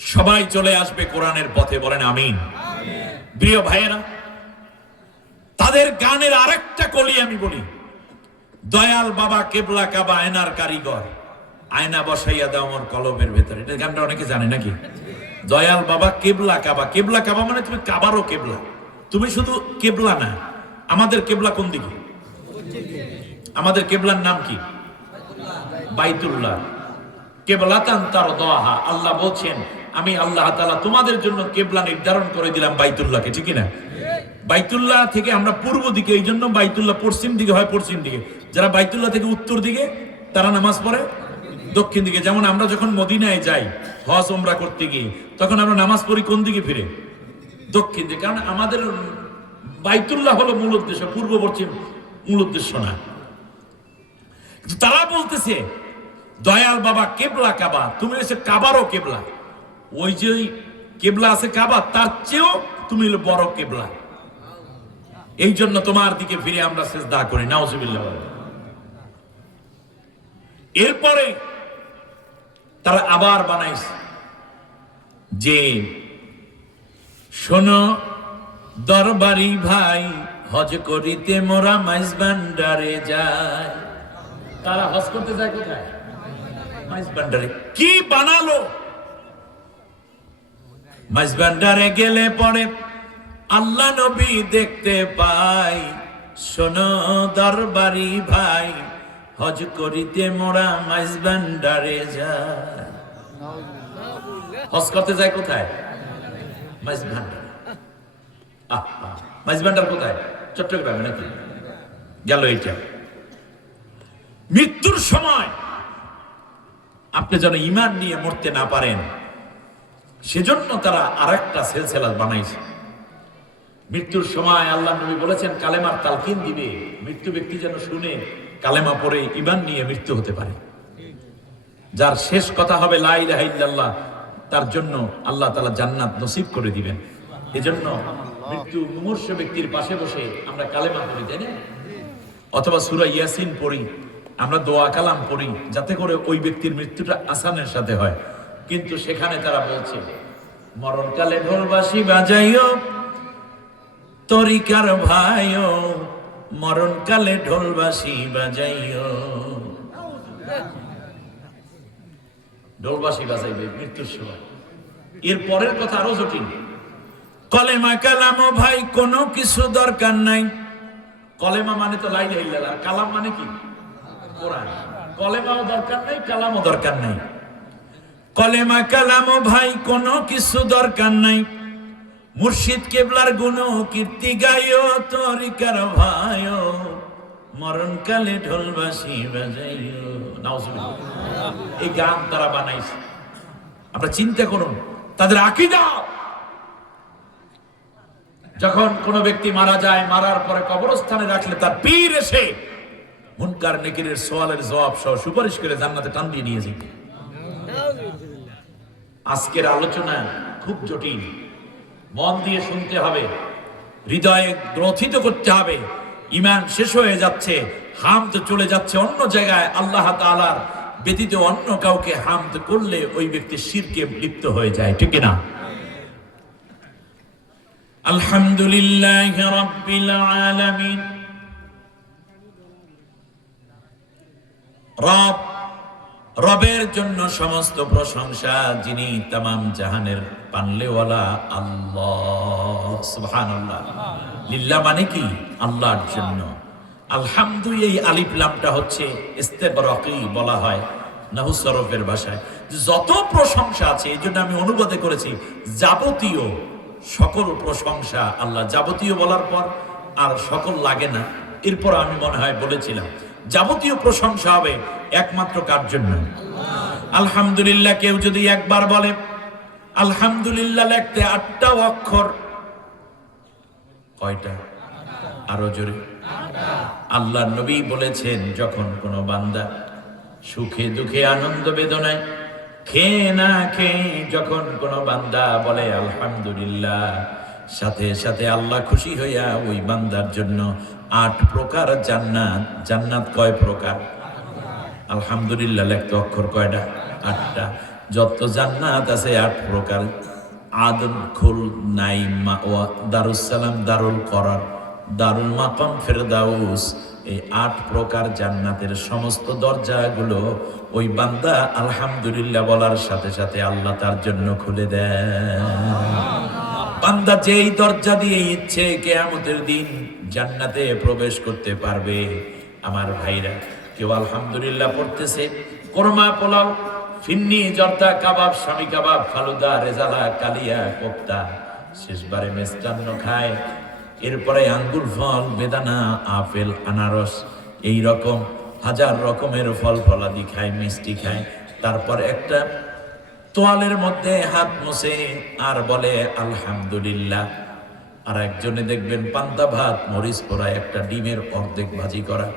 সবাই চলে আসবে কোরআনের পথে, বলেন আমিন। প্রিয় ভাইয়েরা, তাদের গানের আরেকটা কলি আমি বলি, দয়াল বাবা কেবলা কাবা আয়নার কারিগর, আয়না বসাইয়া দাও আমার কলমের ভেতরে। এটা গানটা অনেকে জানে নাকি? দয়াল বাবা কেবলা কাবা। কেবলা কাবা মানে তুমি কাবারও কেবলা, তুমি শুধু কেবলা না। আমাদের কেবলা কোন দিকে? আমাদের কেবলার নাম কি? বাইতুল্লাহ। কেবলাতান তারদাহা, আল্লাহ বলছেন আমি আল্লাহ তাআলা তোমাদের জন্য কেবলা নির্ধারণ করে দিলাম বাইতুল্লাহকে, ঠিক না? বাইতুল্লাহ থেকে আমরা পূর্ব দিকে, এই জন্য বাইতুল্লাহ পশ্চিম দিকে হয়, পশ্চিম দিকে। যারা বাইতুল্লাহ থেকে উত্তর দিকে তারা নামাজ পড়ে দক্ষিণ দিকে। যেমন আমরা যখন মদিনায় যাই হজ ওমরা করতে গিয়ে, তখন আমরা নামাজ পড়ি কোন দিকে ফিরে? দক্ষিণ দিকে। কারণ আমাদের বাইতুল্লাহ হলো মূল উদ্দেশ্য, পূর্ব পশ্চিম মূল উদ্দেশ্য না। তারা বলতেছে দয়াল বাবা কেবলা কাবা, তুমি হচ্ছে কাবারও কেবলা। ওই যে কেবলা আছে কাবা, তার চেয়েও তুমি হলো বড় কেবলা। এই জন্য তোমার দিকে ফিরে আমরা সিজদা করি। নাউজুবিল্লাহ। এরপরে তারা আবার বানাইছে যে শোনো দরবারি ভাই, হজ করিতে মোরা মাইজ ভান্ডারে যায়। তারা হজ করতে যায় কোথায়? মাইজ ভান্ডারে। কি বানালো? মাইজ ভান্ডারে গেলে পরে আল্লাহ নবী দেখতে পাই, শোনো দরবারি ভাই, হজ করিতে মোরা মাইজ ভান্ডারে যায়। হজ করতে যায় কোথায়? মাইজ ভান্ডার। মাইজ ভান্ডার কোথায়? চট্টগ্রামে নাকি? গেল এইটা। মৃত্যুর সময় আপনি যেন ঈমান নিয়ে মরতে না পারেন, সেজন্য তারা আরেকটা সিলসিলা বানাইছে। মৃত্যুর সময় আল্লাহ নবী বলেছেন কালেমার তালকিন দিবে, মৃত্যু ব্যক্তি যেন শুনে কালেমা পড়ে ঈমান নিয়ে মৃত্যু হতে পারে। যার শেষ কথা হবে লা ইলাহা ইল্লাল্লাহ, তার জন্য আল্লাহ তাআলা জান্নাত নসিব করে দিবেন। এজন্য মৃত্যু মুমূর্ষু ব্যক্তির পাশে বসে আমরা কালেমা পড়ি, তাই না? অথবা সূরা ইয়াসিন পড়ি, আমরা দোয়া কালাম পড়ি, যাতে করে ওই ব্যক্তির মৃত্যুটা আসানের সাথে হয়। কিন্তু সেখানে তারা বলছে মরণকালে ঢোলবাঁশি বাজাইও তরিকার ভাইও, মরণকালে ঢোলবাঁশি বাজাইও। ঢোলবাঁশি বাজাইবে মৃত্যুর সময়। এর পরের কথা আরো জটিল। কলেমা কালামও ভাই কোনো কিছু দরকার নাই। কলেমা মানে তো লা ইলাহা ইল্লাল্লাহ, কালাম মানে কি? কোরআন। কলেমাও দরকার নাই, কালামও দরকার নাই। কলেমা কালামও ভাই কোনো কিছু দরকার নাই। মুর্শিদ কেবলার গুণ কীর্তি গাইও তরিকার ভাইও, মরণকালে ঢোলবাঁশি বাজাইও। নাউজুবিল্লাহ। এই গান তারা বানাইছে। আমরা চিন্তা করুন তাদের আকীদা। যখন কোনো ব্যক্তি মারা যায়, মারার পরে কবরস্থানে রাখলে তার পীর এসে মুনকার নেকিরের সওয়ালের জবাব সহ সুপারিশ করে জান্নাতে টান দিয়ে নিয়ে যেত। আজকের আলোচনা খুব জটিল, মন দিয়ে শুনতে হবে, হৃদয়ে গ্রথিত করতে হবে। ঈমান শেষ হয়ে যাচ্ছে, হামদ চলে যাচ্ছে অন্য জায়গায়। আল্লাহ তাআলার ব্যতীত অন্য কাউকে হামদ করলে ওই ব্যক্তি শিরকে লিপ্ত হয়ে যায়, ঠিক না? আলহামদুলিল্লাহি রাব্বিল আলামিন। রবের জন্য সমস্ত প্রশংসা, যিনি তামাম জাহানের পানলেওয়ালা আল্লাহ। সুবহানাল্লাহ। লিল্লাহ মানে কি? আল্লাহর জন্য। আলহামদু, এই আলিফ লামটা হচ্ছে ইস্তেগরাকি বলা হয় নাহু সরফের ভাষায়। যত প্রশংসা আছে, এই জন্য আমি অনুবাদে করেছি যাবতীয় সকল প্রশংসা আল্লাহ। যাবতীয় বলার পর আর সকল লাগে না। এরপর আমি মনে হয় বলেছিলাম যাবতীয় প্রশংসা হবে একমাত্র কার জন্য? আলহামদুলিল্লাহ। কেউ যদি একবার বলে আলহামদুলিল্লাহ লিখতে 8টা অক্ষর। কয়টা? আরো জোরে। আল্লাহর নবী বলেছেন, যখন কোনো বান্দা সুখে দুঃখে আনন্দ বেদনায় খেয়ে না খেয়ে যখন কোনো বান্দা বলে আলহামদুলিল্লাহ, সাথে সাথে আল্লাহ খুশি হইয়া ওই বান্দার জন্য 8 প্রকার জান্নাত। জান্নাত কয় প্রকার? আলহামদুলিল্লাহ লিখতে অক্ষর কয়টা? 8টা। যত জান্নাত আছে 8 প্রকার। আদন, খুল, নাইম, মাওয়া, দারুস সালাম, দারুল করার, দারুল মাকাম, ফেরদাউস, এই 8 প্রকার জান্নাতের সমস্ত দরজাগুলো ওই বান্দা আলহামদুলিল্লাহ বলার সাথে সাথে আল্লাহ তার জন্য খুলে দেয়। বান্দা যেই দরজা দিয়ে ইচ্ছে কিয়ামতের দিন জান্নাতে প্রবেশ করতে পারবে। আমার ভাইরা, কেউ আলহামদুলিল্লাহ পড়তেছে, কোরমা, পোলাও, ফিন্নি, জর্দা, কাবাব, স্বামী কাবাব, ফালুদা, রেজালা, কালিয়া, কোপ্তা, শেষবারে মিষ্টান্ন খায়, এরপরে আঙ্গুর ফল, বেদানা, আপেল, আনারস, এই রকম হাজার রকমের ফল ফলাদি খায়, মিষ্টি খায়। তারপর একটা তোয়ালের মধ্যে হাত মুছে আর বলে আলহামদুলিল্লাহ। আর একজনে দেখবেন পান্তা ভাত, মরিচ পোড়া, একটা ডিমের অর্ধেক ভাজি করা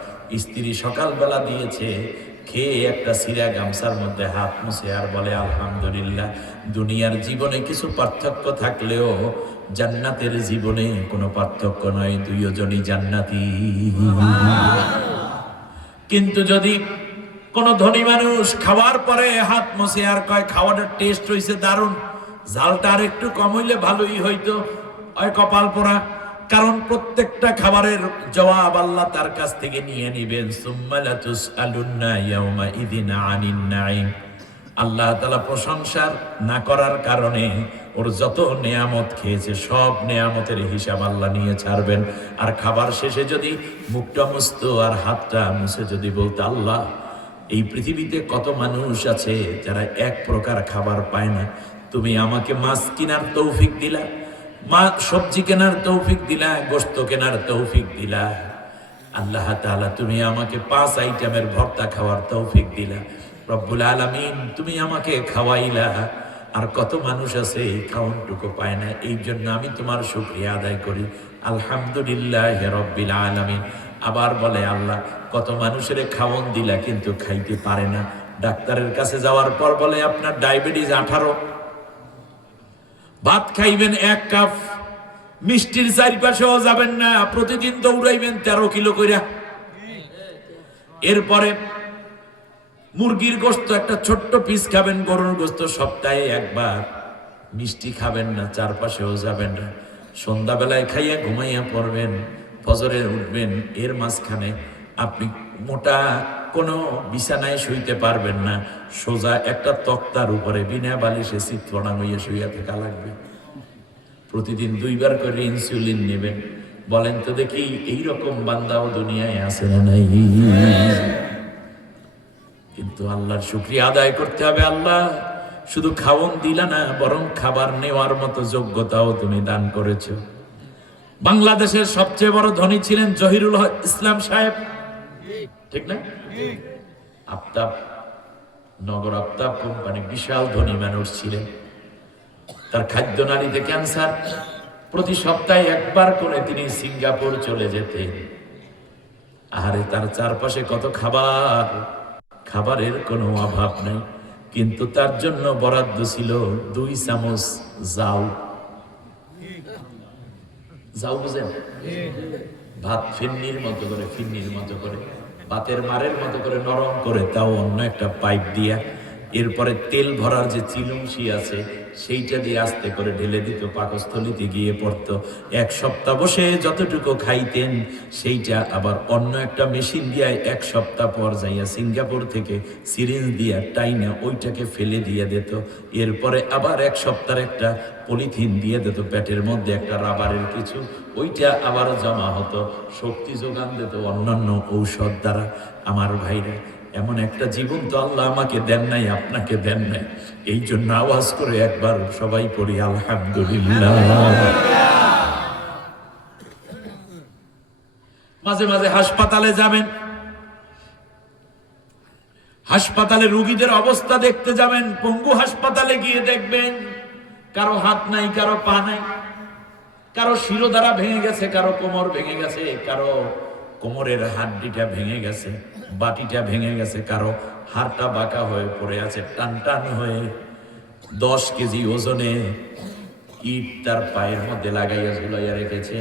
স্ত্রী সকালবেলা দিয়েছে, খেয়ে একটা সিরা গামছার মধ্যে হাত মুছে আর বলে আলহামদুলিল্লাহ। দুনিয়ার জীবনে কিছু পার্থক্য থাকলেও জান্নাতের জীবনে কোনো পার্থক্য নয়, দুইজনই জান্নাতি। কিন্তু যদি কোন ধনী মানুষ খাওয়ার পরে হাত মুছে আর কয় খাওয়াটার টেস্ট হইছে দারুণ, ঝালটা আর একটু কম হইলে ভালোই হইতো, ওই কপাল পোড়া। কারণ প্রত্যেকটা খাবারের জবাব আল্লাহ তার কাছ থেকে নিয়ে নিবেন। সুম্মা লাতুসআলুন্না ইয়াউমা ইযিন আনিন নাঈম। আল্লাহ তাআলা প্রশংসার না করার কারণে ওর যত নেয়ামত খেয়েছে সব নেয়ামতের হিসাব আল্লাহ নিয়ে ছাড়বেন। আর খাবার শেষে যদি মুখটা মুছতো আর হাতটা মুছে যদি বলতো, আল্লাহ, এই পৃথিবীতে কত মানুষ আছে যারা এক প্রকার খাবার পায় না, তুমি আমাকে মাছ কেনার তৌফিক দিলা, সবজি কেনার তৌফিক দিলা, গোশত কেনার তৌফিক দিলা। আল্লাহ তাআলা তুমি আমাকে 5 আইটেমের ভর্তা খাওয়ার তৌফিক দিলা। রব্বুল আলামিন তুমি আমাকে খাওয়াইলা। আর কত মানুষ আছে এই খাওয়ানটুকু পায় না, এই জন্য আমি তোমার শুকরিয়া আদায় করি। আলহামদুলিল্লাহ রব্বিল আলামিন। আবার বলে আল্লাহ, কত মানুষের খাওয়ন দিলা কিন্তু খাইতে পারে না। ডাক্তারের কাছে যাওয়ার পর বলে আপনার ডায়াবেটিস 18, ভাত খাইবেন 1 কাপ, মিষ্টির চারপাশেও যাবেন না, প্রতিদিন দৌড়াইবেন 13 কিলো কইরা। এরপরে মুরগির গোশত একটা ছোট্ট পিস খাবেন, গরুর গোশত সপ্তাহে 1 বার, মিষ্টি খাবেন না, চারপাশেও যাবেন না। সন্ধ্যাবেলায় খাইয়া ঘুমাইয়া পড়বেন, ফজরে উঠবেন, এর মাঝখানে আপনি মোটা কোনো বিছানায় শুইতে পারবেন না, সোজা একটা তক্তার উপরে বিনা বালিশে চিত্রণা হইয়া শুইয়া থাকা লাগবে। প্রতিদিন 2 বার করে ইনসুলিন নেবেন। বলেন তো দেখি, এইরকম বান্দাও দুনিয়ায় আছে না নাই? কিন্তু আল্লাহর শুকরিয়া আদায় করতে হবে। আল্লাহ শুধু খাওয়ন দিলা না, বরং খাবার নেওয়ার মতো যোগ্যতাও তুমি দান করেছো। বাংলাদেশের সবচেয়ে বড় ধনী ছিলেন জহিরুল ইসলাম সাহেব, ঠিক না? আফতাব, নগর আফতাব কোম্পানি, বিশাল ধনী মানুষ ছিলেন। তার খাদ্য নালীতে ক্যান্সার। প্রতি সপ্তাহে 1 বার করে তিনি সিঙ্গাপুর চলে যেতেন। আরে তার চারপাশে কত খাবার, খাবারের কোনো অভাব নেই, কিন্তু তার জন্য বরাদ্দ ছিল 2 চামচ জাউ। জাউ বুঝেন? ভাত ফিন্নির মতো করে, ভাতের মারের মতো করে নরম করে, তাও অন্য একটা পাইপ দিয়া, এরপরে তেল ভরার যে চিলুমসি আছে সেইটা দিয়ে আস্তে করে ঢেলে দিত, পাকস্থলিতে গিয়ে পড়তো। 1 সপ্তাহ বসে যতটুকু খাইতেন সেইটা আবার অন্য একটা মেশিন দিয়ে 1 সপ্তাহ পর যাইয়া সিঙ্গাপুর থেকে সিরিঞ্জ দিয়া টাইনা ওইটাকে ফেলে দিয়ে দিত। এরপরে আবার 1 সপ্তাহের একটা পলিথিন দিয়ে দিত পেটের মধ্যে, একটা রাবারের কিছু, ওইটা আবার জমা হতো, শক্তি যোগান দিত অন্যান্য ঔষধ দ্বারা। আমার ভাইরা, এমন একটা জীবন তো আল্লাহ আমাকে দেন নাই, আপনাকে দেন নাই। এই জন্য আওয়াজ করে একবার সবাই পড়ি আলহামদুলিল্লাহ। মাঝে মাঝে হাসপাতালে যাবেন, হাসপাতালে রোগীদের অবস্থা দেখতে যাবেন, পঙ্গু হাসপাতালে গিয়ে দেখবেন কারো হাত নাই, কারো পা নাই, কারো শিরোধারা ভেঙে গেছে, কারো কোমর ভেঙে গেছে, কারো কোমরের হাড্ডিটা ভেঙে গেছে, বাটিটা ভেঙে গেছে, কারো হাড়টা বাঁকা হয়ে পড়ে আছে, টান টান হয়ে। 10 কেজি ওজনে ইট তার পায়ের মধ্যে লাগাইয়া ঝুলাইয়া রেখেছে।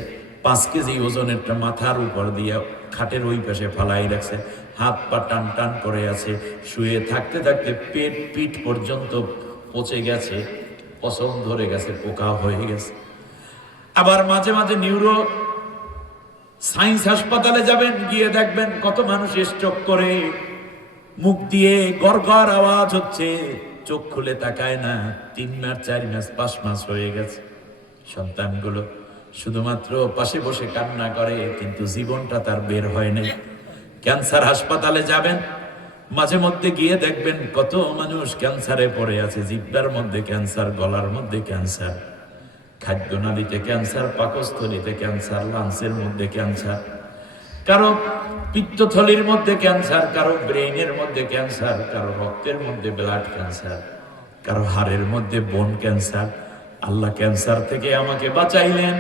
5 কেজি ওজনের মাথার উপর দিয়ে খাটের ওই পাশে ফালাই রাখছে, হাত পা টান টান করে আছে। শুয়ে থাকতে থাকতে পেট পিঠ পর্যন্ত পচে গেছে, পচন ধরে গেছে, পোকা হয়ে গেছে। আবার মাঝে মাঝে নিউরো সায়েন্স হাসপাতালে যাবেন, গিয়ে দেখবেন কত মানুষ স্ট্রোক করে, মুখ দিয়ে গড়গড় আওয়াজ হচ্ছে, চোখ খুলে তাকায় না। 3 মাস 4 মাস 5 মাস হয়ে গেছে। সন্তানগুলো শুধুমাত্র পাশে বসে কান্না করে, কিন্তু জীবনটা তার বের হয় নাই। ক্যান্সার হাসপাতালে যাবেন, মাঝে মধ্যে গিয়ে দেখবেন কত মানুষ ক্যান্সারে পড়ে আছে। জিহ্বার মধ্যে ক্যান্সার, গলার মধ্যে ক্যান্সার, খাদ্যনালীতে ক্যান্সার, পাকস্থলীতে ক্যান্সার, লাংসের মধ্যে ক্যান্সার, কারো পিত্তথলির মধ্যে ক্যান্সার, কারো ব্রেইনের মধ্যে ক্যান্সার, কারো রক্তের মধ্যে ব্লাড ক্যান্সার, কারো হাড়ের মধ্যে বোন ক্যান্সার। আল্লাহ ক্যান্সার থেকে আমাকে বাঁচাইলেন,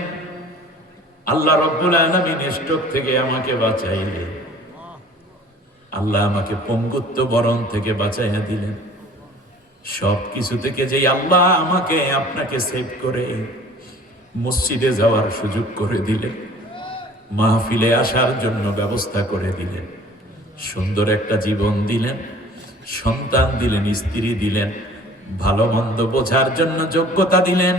আল্লাহ রব্বুল আলামিন স্ট্রোক থেকে আমাকে বাঁচাইলেন, আল্লাহ আমাকে পঙ্গুত্ব বরণ থেকে বাঁচাইয়া দিলেন। সব কিছু থেকে যেই আল্লাহ আমাকে আপনাকে সেভ করে মসজিদে যাওয়ার সুযোগ করে দিলেন, মাহফিলে আসার জন্য ব্যবস্থা করে দিলেন, সুন্দর একটা জীবন দিলেন, সন্তান দিলেন, স্ত্রী দিলেন, ভালো মন্দ বোঝার জন্য যোগ্যতা দিলেন।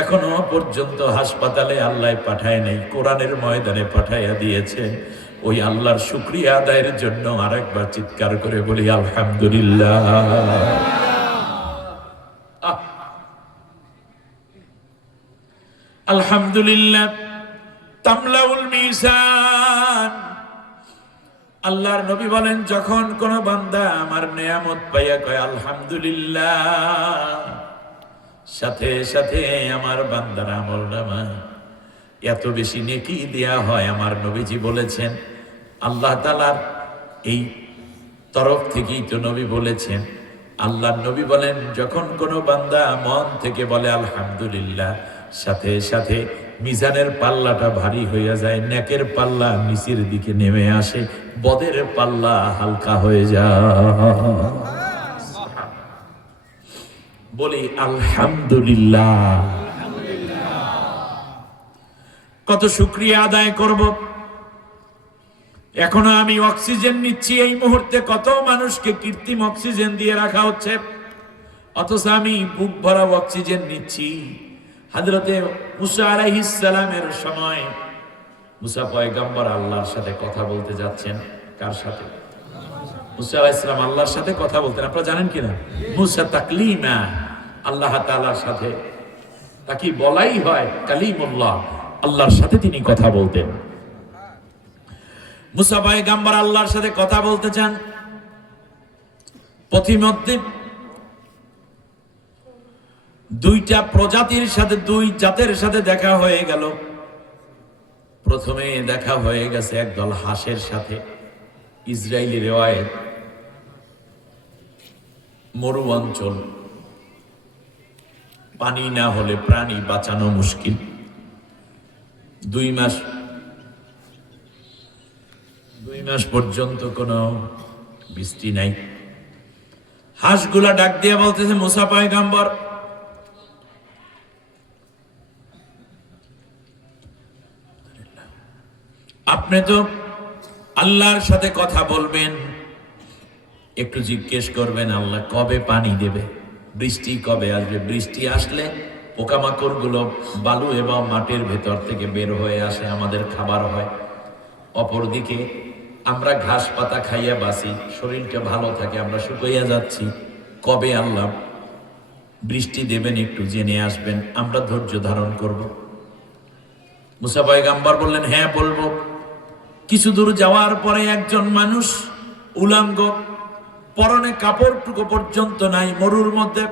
এখনো পর্যন্ত হাসপাতালে আল্লাহ পাঠায় নাই, কোরআনের ময়দানে পাঠাইয়া দিয়েছে। ওই আল্লাহর শুকরিয়া আদায়ের জন্য আরেকবার চিৎকার করে বলি আলহামদুলিল্লাহ। আলহামদুলিল্লাহ তামলাউল মিজান। আল্লাহর নবী বলেন, যখন কোন বান্দা আমার নেয়ামত পাইয়া কয় আলহামদুলিল্লাহ, সাথে সাথে আমার বান্দার আমলনামা এত বেশি নেকি দেয়া হয়। আমার নবীজি বলেছেন, আল্লাহ তাআলার এই তরফ থেকেই তো নবী বলেছেন। আল্লাহর নবী বলেন, যখন কোন বান্দা মন থেকে বলে আলহামদুলিল্লাহ, সাথে সাথে মিজানের পাল্লাটা ভারী হইয়া যায়, নেকের পাল্লা নিচের দিকে নেমে আসে, বদের পাল্লা হালকা হয়ে যায়। বলি আলহামদুলিল্লাহ। কত শুকরিয়া আদায় করব। এখনো আমি অক্সিজেন নিচ্ছি, এই মুহূর্তে কত মানুষকে কৃত্রিম অক্সিজেন দিয়ে রাখা হচ্ছে, অথচ আমি বুক ভরা অক্সিজেন নিচ্ছি। হযরতে মুসা আলাইহিস সালামের সময় মুসা পয়গম্বর আল্লাহর সাথে কথা বলতে যাচ্ছেন। কার সাথে? মুসা আলাইহিস সালাম আল্লাহর সাথে কথা বলতেন। আপনারা জানেন কিনা? মুসা তাকলিমা, আল্লাহ তাআলার সাথে তাকে বলাই হয় কালিমুল্লাহ, আল্লাহর সাথে তিনি কথা বলতেন। মুসা পয়গম্বর আল্লাহর সাথে কথা বলতে চান। পথিমধ্যে দুইটা প্রজাতির সাথে, দুই জাতের সাথে দেখা হয়ে গেল। প্রথমে দেখা হয়ে গেছে একদল হাঁসের সাথে। ইসরায়েলি রিওয়ায়েত, মরু অঞ্চল, পানি না হলে প্রাণী বাঁচানো মুশকিল। 2 মাস পর্যন্ত কোনো বৃষ্টি নাই। হাঁসগুলা ডাক দিয়ে বলতেছে, মুসা পয়গম্বর, আপনি তো আল্লাহর সাথে কথা বলবেন, একটু জিজ্ঞেস করবেন আল্লাহ কবে পানি দেবে, বৃষ্টি কবে আসবে। বৃষ্টি আসলে পোকামাকড় গুলো বালু এবং মাটির ভেতর থেকে বের হয়ে আসে, আমাদের খাবার হয়। অপরদিকে আমরা ঘাস পাতা খাইয়া বাঁচি, শরীরটা ভালো থাকে, আমরা শুকাইয়া যাচ্ছি। কবে আল্লাহ বৃষ্টি দেবেন একটু জেনে আসবেন, আমরা ধৈর্য ধারণ করব। মুসা পয়গম্বর বললেন, হ্যাঁ বলবো। কিছু দূর যাওয়ার পরে একজন মানুষ উলাঙ্গ, পরনে কাপড়টুকু পর্যন্ত নাই, মরুর মধ্যে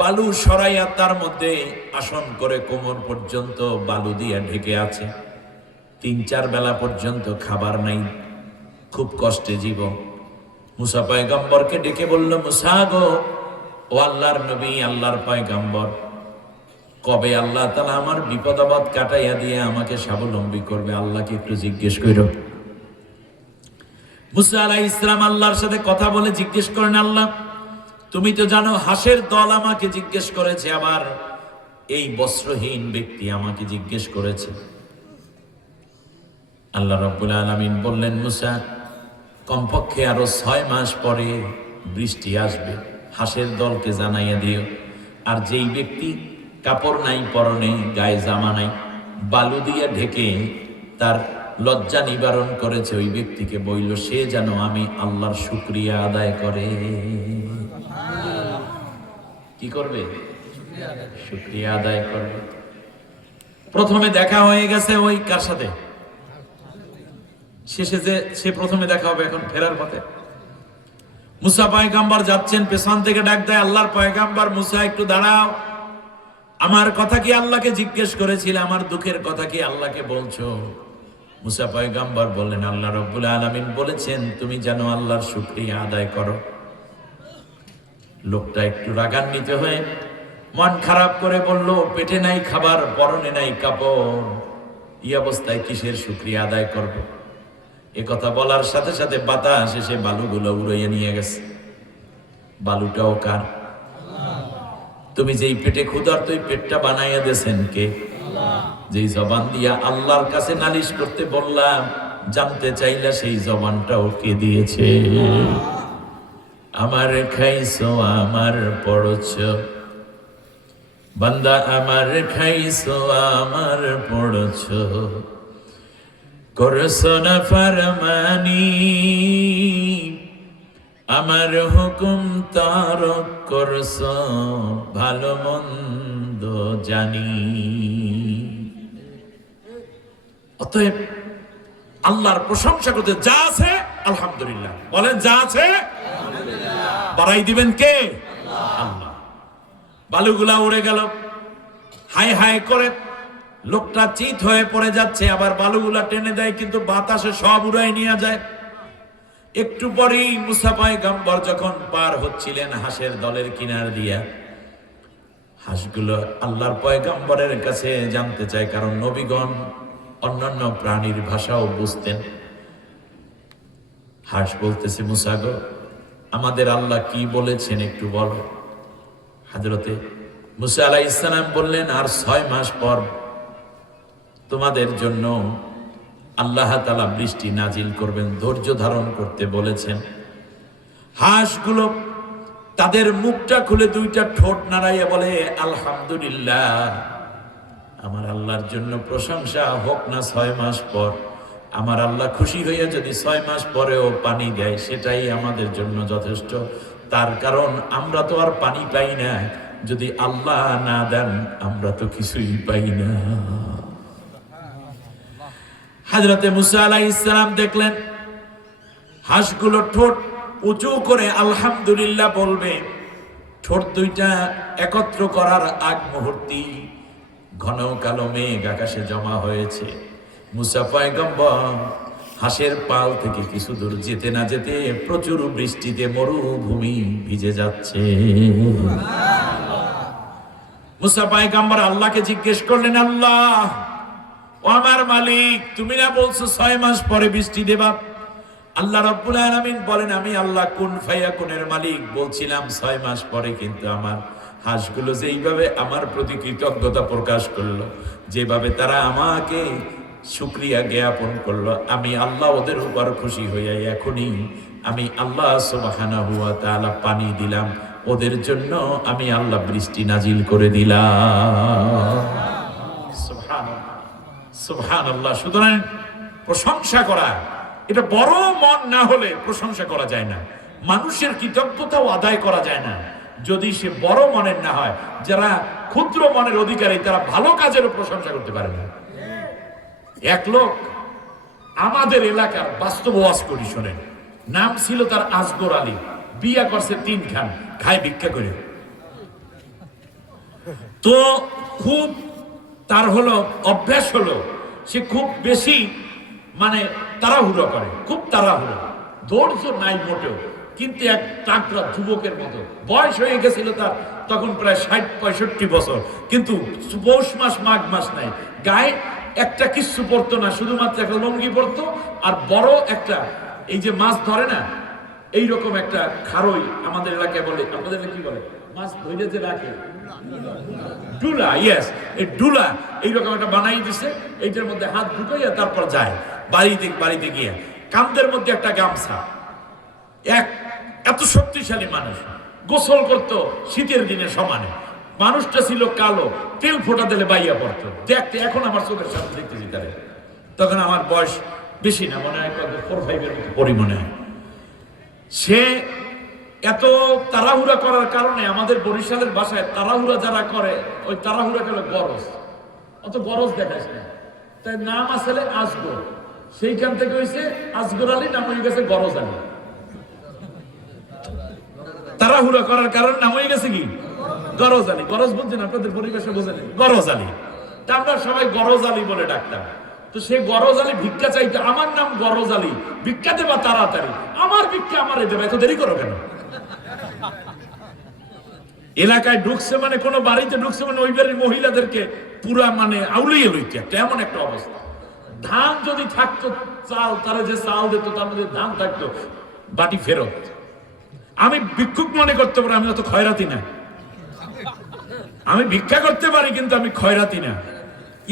বালু সরাইয়া তার মধ্যে আসন করে কোমর পর্যন্ত বালু দিয়ে ঢেকে আছে। 3-4 বেলা পর্যন্ত খাবার নাই, খুব কষ্টে জীবন। মুসা পয়গম্বরকে ডেকে বলল, মুসা গো, ও আল্লাহর নবী, আল্লাহর পয়গম্বর, কবে আল্লাহ তাআলা আমার বিপদ আপদ কাটাইয়া দিয়ে আমাকে স্বাবলম্বী করবে, আল্লাহকে একটু জিজ্ঞেস করো। মুসা আলাইহিস সালাম আল্লাহর সাথে কথা বলে জিজ্ঞেস করেন, আল্লাহ তুমি তো জানো হাসের দল আমাকে জিজ্ঞেস করেছে, আবার এই বস্ত্রহীন ব্যক্তি আমাকে জিজ্ঞেস করেছে। আল্লাহ রাব্বুল আলামিন বললেন, মুসা কমপক্ষে আরো 6 মাস পরে বৃষ্টি আসবে, হাসের দলকে জানাইয়া দিও। আর যেই ব্যক্তি কাপড় নাই পরনে, গায়ে জামা নাই, বালু দিয়ে ঢেকে তার লজ্জা নিবারণ করেছে, ওই ব্যক্তিকে বইল সে যেন আমি আল্লাহর শুকরিয়া আদায় করে। কি করবে? শুকরিয়া আদায় করবে। প্রথমে দেখা হয়ে গেছে ওই কার সাথে, শেষে যে সে প্রথমে দেখা হবে এখন ফেরার পথে। মুসা পয়গাম্বর যাচ্ছেন, পেছন থেকে ডাক দেয় আল্লাহর পয়গাম্বর, মুসা একটু দাঁড়াও, আমার কথা কি আল্লাহকে জিজ্ঞেস করেছিলে, আমার দুঃখের কথা কি আল্লাহকে বলছো? মুসা পয়গাম্বর বললেন, আল্লাহ রাব্বুল আলামিন বলেছেন তুমি যেন আল্লাহর শুকরিয়া আদায় করো। লোকটা একটু রাগান্বিত হয়ে মন খারাপ করে বলল, পেটে নাই খাবার, পরনে নাই কাপড়, এই অবস্থায় কিসের শুকরিয়া আদায় করব? এ কথা বলার সাথে সাথে বাতাস এসে বালুগুলো উড়িয়ে নিয়ে গেছে। বালুটাও কার? তুমি যেই পেটে ক্ষুধার্ত, ওই পেটটা বানাইয়া দিয়েছেন কে? যেই জবান দিয়া আল্লাহর কাছে নালিশ করতে বললাম, জানতে চাইলা সেই জবানটাও কে দিয়েছে? আমার খাইছো আমার পড়ছো বান্দা, আমার খাইছো আমার পড়ছো, করছো না ফরমানি, আমার হুকুম তারক করছো, ভালো মন্দ জানি। অতএব আল্লাহর প্রশংসা করতে, যা আছে আলহামদুলিল্লাহ বলেন, যা আছে বাড়াই দিবেন কে? আল্লাহ। বালুগুলা উড়ে গেল, হাই হাই করে লোকটা চিত হয়ে পড়ে যাচ্ছে, আবার বালুগুলা টেনে দেয় কিন্তু বাতাসে সব উড়াই নিয়ে যায়। একটু পরেই মুসা পয়গম্বর যখন পার হচ্ছিলেন হাঁসের দলের কিনার দিয়া, হাঁসগুলো আল্লাহর পয়গম্বরের কাছে জানতে চায়, কারণ নবীগণ অন্যান্য প্রাণীর ভাষাও বুঝতেন। হাঁস বলতেছে, মুসা গো, আমাদের আল্লাহ কি বলেছেন একটু বলো। হযরতে মুসা আলাইহিস সালাম বললেন, আর 6 মাস পর তোমাদের জন্য আল্লাহ তাআলা বৃষ্টি নাজিল করবেন, ধৈর্য ধারণ করতে বলেছেন। হাঁসগুলো তাদের মুখটা খুলে দুইটা ঠোঁট নাড়াইয়া বলে, আলহামদুলিল্লাহ, আমার আল্লাহর জন্য প্রশংসা হোক না। 6 মাস পর আমার আল্লাহ খুশি হইয়া যদি 6 মাস পরেও পানি দেয়, সেটাই আমাদের জন্য যথেষ্ট। তার কারণ আমরা তো আর পানি পাই না, যদি আল্লাহ না দেন আমরা তো কিছুই পাই না। হযরতে মুসা আলাইহিস সালাম দেখলেন হাঁসগুলো ঠোঁট উঁচু করে আলহামদুলিল্লাহ বলবে, ঠোঁট দুইটা একত্র করার আগ মুহূর্তে ঘন কালো মেঘ আকাশে জমা হয়েছে। মুসা পয়গম্বর হাঁসের পাল থেকে কিছু দূর যেতে না যেতে প্রচুর বৃষ্টিতে মরুভূমি ভিজে যাচ্ছে। মুসা পয়গম্বর আল্লাহকে জিজ্ঞেস করলেন, আল্লাহ ও আমার মালিক, তুমি না বলছো 6 মাস পরে বৃষ্টি দেবা? আল্লাহ রাব্বুল আলামিন বলেন, আমি আল্লাহ কুন ফায়াকুনের মালিক বলছিলাম 6 মাস পরে, কিন্তু আমার হাঁসগুলো যেইভাবে আমার প্রতি কৃতজ্ঞতা প্রকাশ করলো, যেভাবে তারা আমাকে শুকরিয়া জ্ঞাপন করলো, আমি আল্লাহ ওদের উপর খুশি হইয়া এখনই আমি আল্লাহ সুবহানাহু ওয়া তাআলা পানি দিলাম, ওদের জন্য আমি আল্লাহ বৃষ্টি নাজিল করে দিলাম। সুবহানাল্লাহ, সুবহানাল্লাহ। সুতরাং প্রশংসা করা, এটা বড় মন না হলে প্রশংসা করা যায় না। মানুষের কৃতজ্ঞতাও আদায় করা যায় না যদি সে বড় মনের না হয়। যারা ক্ষুদ্র মনের অধিকারী তারা ভালো কাজেরও প্রশংসা করতে পারে না। এক লোক আমাদের এলাকার বাস্তব ওয়াজ করি, শোনেন, নাম ছিল তার আসগর আলী, বিয়া করছে 3 খান, খায় ভিক্ষা করে। তো খুব তার হলো অভ্যাস হলো, সে খুব বেশি মানে তাড়াহুড়ো করে, খুব তাড়াহুড়ো, ধৈর্য নাই মোটেও, কিন্তু এক টাকরা যুবকের মতো। বয়স হয়ে গেছিল তার তখন প্রায় 60-65 বছর, কিন্তু পৌষ মাস মাঘ মাস নাই, গায়ে একটা কিচ্ছু পরতো না, শুধুমাত্র একটা লুঙ্গি পরতো আর বড় একটা এই যে মাছ ধরে না এইরকম একটা খারই, আমাদের এলাকায় বলে, আপনাদের কি বলে মাছ ধরে যে রাখে ডুলা, ইয়েস, এই ডুলা এইরকম একটা বানাই দিছে, এইটার মধ্যে হাত ঢুকাইয়া তারপর যায় বাড়িতে গিয়ে, কামদের মধ্যে একটা গামছা, এত শক্তিশালী মানুষ, গোসল করতো শীতের দিনে সমানে, মানুষটা ছিল কালো, তেল ফোটা দিলে বাইয়া পড়তো, দেখতে এখন আমার চোখের সামনে দেখতেছি তারে, তখন আমার বয়স বেশি না, মনে হয় 4-5 মতো পড়ি মনে হয়। সে এত তাড়াহুড়া করার কারণে আমাদের বরিশালের ভাষায় তাড়াহুড়া যারা করে ওই তাড়াহুড়া গেলে গরজ, অত গরজ দেখাস না, তাই নাম আসলে আসগর, সেইখান থেকে হয়েছে আসগর আলী, নাম হয়ে গেছে গরজ আলী। তাড়াহুড়া করার কারণে নাম হয়ে গেছে কি গরজ আলী। গরজ বুঝছেন আপনাদের পরিবেশে বোঝেন, গরজ আলী, তা আমরা সবাই গরজ আলী বলে ডাকতাম। তো সে গরজ আলী ভিক্ষা চাইতে, আমার নাম গরজ আলী, ভিক্ষা দেবা তাড়াতাড়ি, আমার ভিক্ষা আমারে দেবে, এত দেরি করো কেন? এলাকায় ঢুকছে মানে, কোন বাড়িতে ঢুকছে মানে ওই বাড়ির মহিলাদেরকে পুরা মানে আউলিয়ে লইতে একটা এমন একটা অবস্থা। ধান যদি থাকতো, চাল, তারা যে চাল দিত তার মধ্যে ধান থাকতো, বাটি ফেরত। আমি ভিক্ষুক মনে করতে পারি, আমি অত খয়রাতি না, আমি ভিক্ষা করতে পারি কিন্তু আমি খয়রাতি না।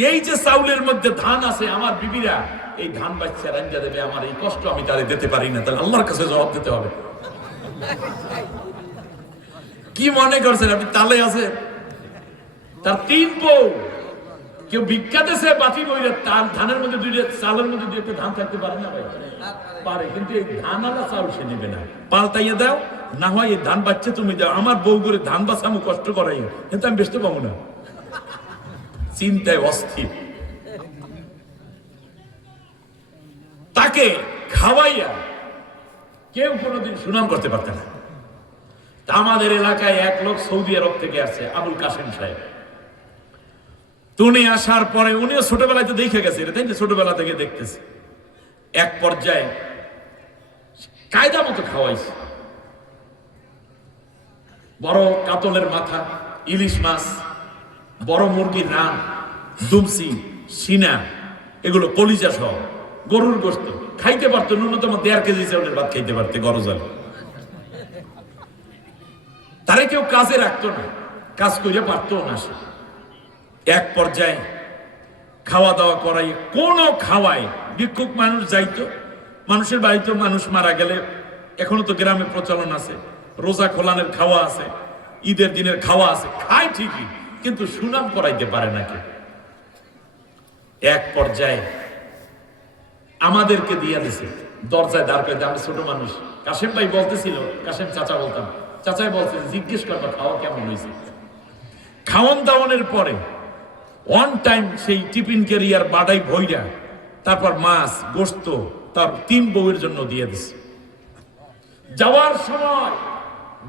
এই যে চাউলের মধ্যে ধান আছে, আমার বিবিরা এই ধান বাচ্চা রাঞ্জা দেবে, আমার এই কষ্ট আমি তারে দিতে পারি না, তাহলে আল্লাহর কাছে জবাব দিতে হবে। কি মনে করছেন আপনি তালে আছে? তার 3 বউ, কেউ ভিক্ষা দেশে বাটি বইরে, তার ধানের মধ্যে চালের মধ্যে 2 ধান থাকতে পারে না ভাই? পারে, কিন্তু এই ধান আলা চাউল সে নেবে না, পাল্টাইয়া দাও, না হয় এই ধান বাচ্চা তুমি দাও, আমার বউ করে ধান বাঁচামু কষ্ট করাই, কিন্তু আমি বেচতে পাবো না। চিন্তায় অস্থির। তাকে খাওয়াইয়া কেউ কোনোদিন সুনাম করতে পারত না। আমাদের এলাকায় এক লোক সৌদি আরব থেকে আসছে, আবুল কাসেম সাহেব। উনি আসার পরে, উনিও ছোটবেলায় তো দেখে গেছে, তাই না, ছোটবেলা থেকে দেখতেছে। এক পর্যায়ে কায়দা মতো খাওয়াইছে, বড় কাতলের মাথা, ইলিশ মাছ, বড় মুরগির রান, দুমসি, সিনা, এগুলো কলিজা সহ, গরুর গোশত খাইতে পারতো, ন্যূনতম 1.5 কেজি চাউলের ভাত খাইতে পারতে গরজাল। তারে কেউ কাজে রাখতো না, কাজ করে পারতো না সে। এক পর্যায়ে খাওয়া দাওয়া করাই, কোন খাওয়ায় ভিক্ষুক মানুষ যাইতো, মানুষের বাড়িতে মানুষ মারা গেলে, এখনো তো গ্রামে প্রচলন আছে, রোজা খোলানের খাওয়া আছে, ঈদের দিনের খাওয়া আছে, খায় ঠিকই, কিন্তু সুনাম করাইতে পারে নাকি। এক পর্যায়ে আমাদেরকে দিয়ে দিছে, দরজায় দাঁড় করে, আমি ছোট মানুষ, কাশেম ভাই বলতেছিল, কাশেম চাচা বলতাম, চাচাই বলছে জিজ্ঞেস করবা খাওয়া কেমন হয়েছে। খাওয়ান দাওয়ানের পরে ওয়ান টাইম সেই টিফিন ক্যারিয়ার বাডাই ভইরা, তারপর মাছ গোশত তার 3 বউয়ের জন্য দিয়ে দিছে। যাওয়ার সময়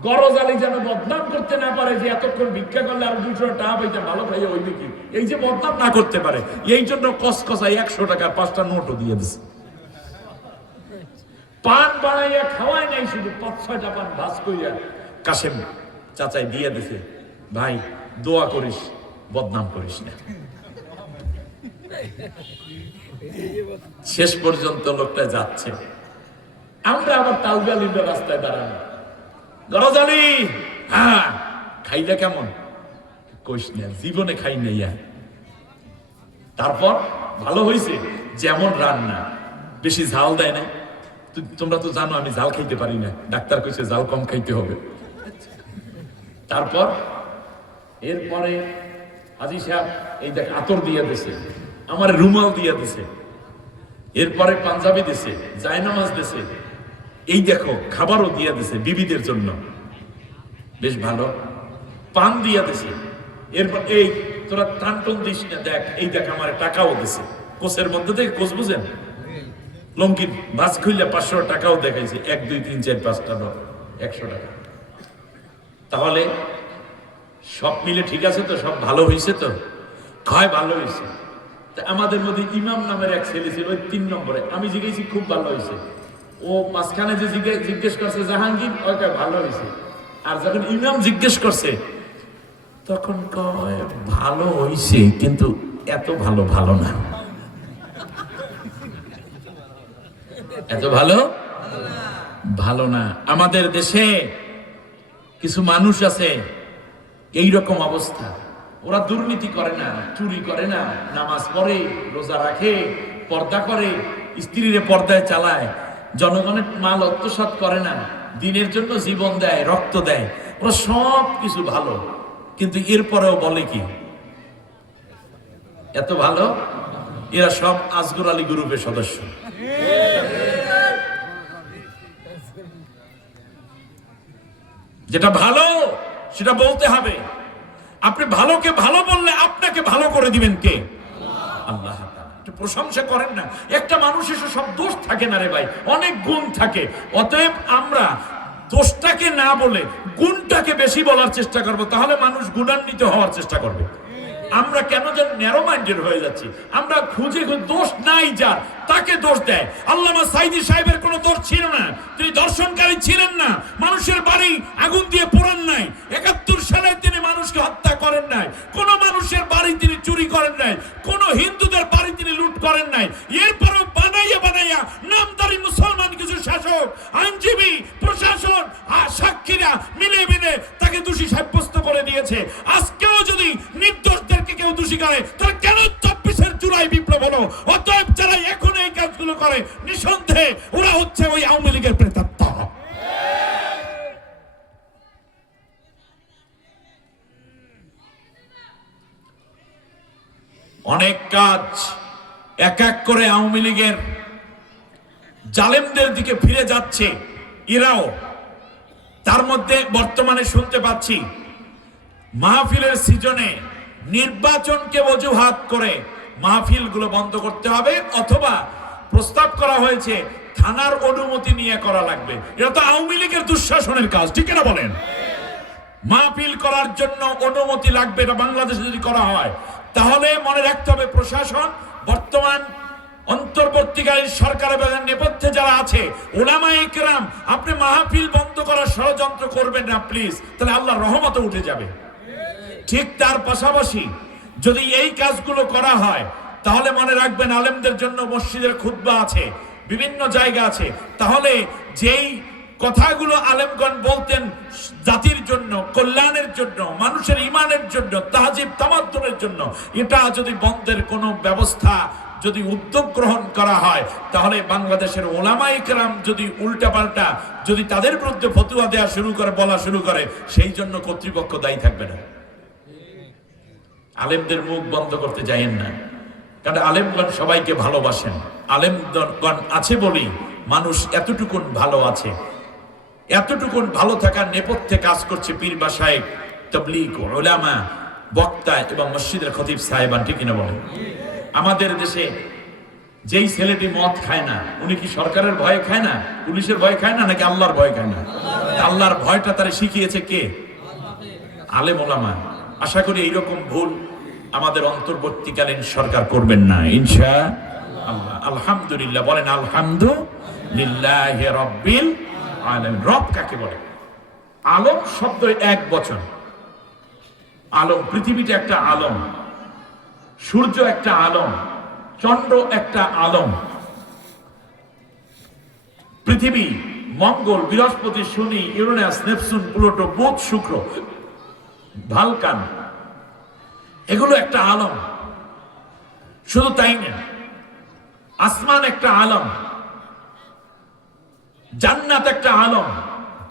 গরজ আলী যেন বদনাম করতে না পারে যে এতক্ষণ ভিক্ষা করলে আর 200 টাকা পাইতে, ভালো খাইয়া হইবে কি, এই যে বদনাম না করতে পারে, এই জন্য কসকসায় 100 টাকা 5টা নোটও দিয়ে দিছে। পান বানাইয়া খাওয়াই নাই, শুধু 5-6টা পান ভাজ কইরা কাশেম চাচাই দিয়ে দিছে, ভাই দোয়া করিস, বদনাম করিস না। শেষ পর্যন্ত লোকটা যাচ্ছে, আমরা আবার তালগালির রাস্তায় দাঁড়ানো, গরজ আলী, হ্যাঁ খাইলে কেমন, কইস না, জীবনে খাই নাই। তারপর ভালো হয়েছে, যেমন রান্না, বেশি ঝাল দেয় না, তোমরা তো জানো আমি ঝাল খাইতে পারি না, ডাক্তার কইছে ঝাল কম খাইতে হবে। তারপর এরপরে হাজী সাহেব এই দেখ আতর দিয়ে দিছে, আমার রুমাল দিয়ে দিছে, এরপরে পাঞ্জাবি দিছে, জায়নামাজ দিছে, এই দেখো খাবারও দিয়ে দিছে বিবিদের জন্য, বেশ ভালো, পান দিয়ে দিছে। এরপর এই তোরা টানটন দিস না, দেখ এই দেখ আমার টাকাও দিছে, কোষের মধ্যে থেকে, কোষ বুঝেন, লঙ্কির বাস খুললে 500 টাকাও দেখাইছে, 1 2 3 4 5টা নোট 100 টাকা। তাহলে সব মিলে ঠিক আছে তো, সব ভালো হয়েছে তো, খায় ভালো হয়েছে। আমাদের মধ্যে ইমাম নামের এক ছেলে ছিল, ওই 3 নম্বরে, আমি জিজ্ঞেসি খুব ভালো হয়েছে, ও মাঝখানে যে জিজ্ঞেস করছে জাহাঙ্গীর, ওইটা ভালো হয়েছে। আর যখন ইমাম জিজ্ঞেস করছে তখন কয় ভালো হইছে, কিন্তু এত ভালো ভালো না, এত ভালো ভালো না। আমাদের দেশে কিছু মানুষ আছে এই রকম অবস্থা, ওরা দুর্নীতি করে না, চুরি করে না, নামাজ পড়ে, রোজা রাখে, পর্দা করে, স্ত্রীরে পর্দায় চালায়, জনগণের মাল আত্মসাৎ করে না, দিনের জন্য জীবন দেয়, রক্ত দেয়, ওরা সব কিছু ভালো, কিন্তু এরপরেও বলে কি এত ভালো। এরা সব আসগর আলী গ্রুপের সদস্য। যেটা ভালো সেটা বলতে হবে। আপনি ভালোকে ভালো বললে আপনাকে ভালো করে দিবেন কে? আল্লাহ। প্রশংসা করেন না। একটা মানুষের সব দোষ থাকে না রে ভাই, অনেক গুণ থাকে। অতএব আমরা দোষটাকে না বলে গুণটাকে বেশি বলার চেষ্টা করব, তাহলে মানুষ গুণান্বিত হওয়ার চেষ্টা করবে। আমরা কেন যেন ন্যারো মাইন্ডেড হয়ে যাচ্ছি, আমরা খুঁজে দোষ নাই যার তাকে দোষ দেয়। আল্লামা সাইদি সাহেবের কোনো দোষ ছিল না, তিনি দর্শনকারী ছিলেন না, মানুষের বাড়ি আগুন দিয়ে পোড়ান নাই, ৭১ সালে তিনি মানুষকে হত্যা করেন নাই, কোন মানুষের বাড়ি তিনি চুরি করেন নাই, কোন হিন্দুদের বাড়ি তিনি লুট করেন নাই। এরপরও বানাইয়া বানাইয়া নামদারি মুসলমান কিছু শাসক, আইনজীবী, প্রশাসন, সাক্ষীরা মিলে মিলে তাকে দোষী সাব্যস্ত করে দিয়েছে। আজকেও যদি নির্দোষদেরকে কেউ দোষী করে, তাহলে কেন ২৪ জুলাই বিপ্লব হলো? অতএব যারা এখন এই কাজগুলো করে, নিঃসন্দেহে ওরা হচ্ছে ওই আওয়ামী লীগের প্রেতাত্মা। অনেক কাজ এক এক করে আওয়ামী লীগের জালেমদের দিকে ফিরে যাচ্ছে, এরাও তার মধ্যে বর্তমানে শুনতে পাচ্ছি মাহফিলের সিজনে নির্বাচনকে অজুহাত করে মাহফিলগুলো বন্ধ করতে হবে, অথবা প্রস্তাব করা হয়েছে থানার অনুমতি নিয়ে করা লাগবে। এটা তো আওয়ামী লীগের দুঃশাসনের কাজ, ঠিক না বলেন? মাহফিল করার জন্য অনুমতি লাগবে, এটা বাংলাদেশে যদি করা হয়, তাহলে মনে রাখতে হবে প্রশাসন, বর্তমান অন্তর্বর্তীকালীন সরকারের নেপথ্যে যারা আছে, উলামায়ে কেরাম, আপনি মাহফিল বন্ধ করার ষড়যন্ত্র করবেন না প্লিজ, তাহলে আল্লাহর রহমত উঠে যাবে। ঠিক তার পাশাপাশি যদি এই কাজগুলো করা হয়, তাহলে মনে রাখবেন আলেমদের জন্য মসজিদের খুতবা আছে, বিভিন্ন জায়গা আছে, তাহলে যেই কথাগুলো আলেমগণ বলতেন জাতির জন্য, কল্যাণের জন্য, মানুষের ইমানের জন্য, তাহজিব তামাদ্দুনের জন্য, এটা যদি বন্ধের কোনো ব্যবস্থা, যদি উদ্যোগ গ্রহণ করা হয়, তাহলে বাংলাদেশের ওলামায়ে কেরাম যদি উল্টাপাল্টা যদি তাদের বিরুদ্ধে ফতোয়া দেওয়া শুরু করে, বলা শুরু করে, সেই জন্য কর্তৃপক্ষ দায়ী থাকবে না। আলেমদের মুখ বন্ধ করতে যাইয়েন না, কারণ আলেমগণ সবাইকে ভালোবাসেন। আলেমগণ আছে বলেই মানুষ এতটুকুন ভালো আছে, এতটুকুন ভালো থাকার নেপথ্যে কাজ করছে পীর বা শায়েখ, তাবলীগ, উলামা, বক্তা এবং মসজিদের খতিব সাহেবান, ঠিক কিনা বলেন? আমাদের দেশে যেই ছেলেটি মদ খায় না, উনি কি সরকারের ভয়ে খায় না, পুলিশের ভয়ে খায় না, নাকি আল্লাহর ভয়ে খায় না? আল্লাহর ভয়টা তারা শিখিয়েছে কে? আলেম ওলামা। আশা করি এইরকম ভুল আমাদের অন্তর্বর্তীকালীন সরকার করবেন না, ইনশাআল্লাহ। আলহামদুলিল্লাহ বলেন, আলহামদুলিল্লাহি রাব্বিল আলামিন। রব কাকে বলে? আলম শব্দ এক বচন। আলম, পৃথিবীটা একটা আলম, সূর্য একটা আলম, চন্দ্র একটা আলম, পৃথিবী, মঙ্গল, বৃহস্পতি, শনি, ইউরেনাস, নেপচুন, প্লুটো, বুধ, শুক্র, ভালকান, এগুলো একটা আলম। শুধু তাই না, আসমান একটা আলম, জান্নাত একটা আলম,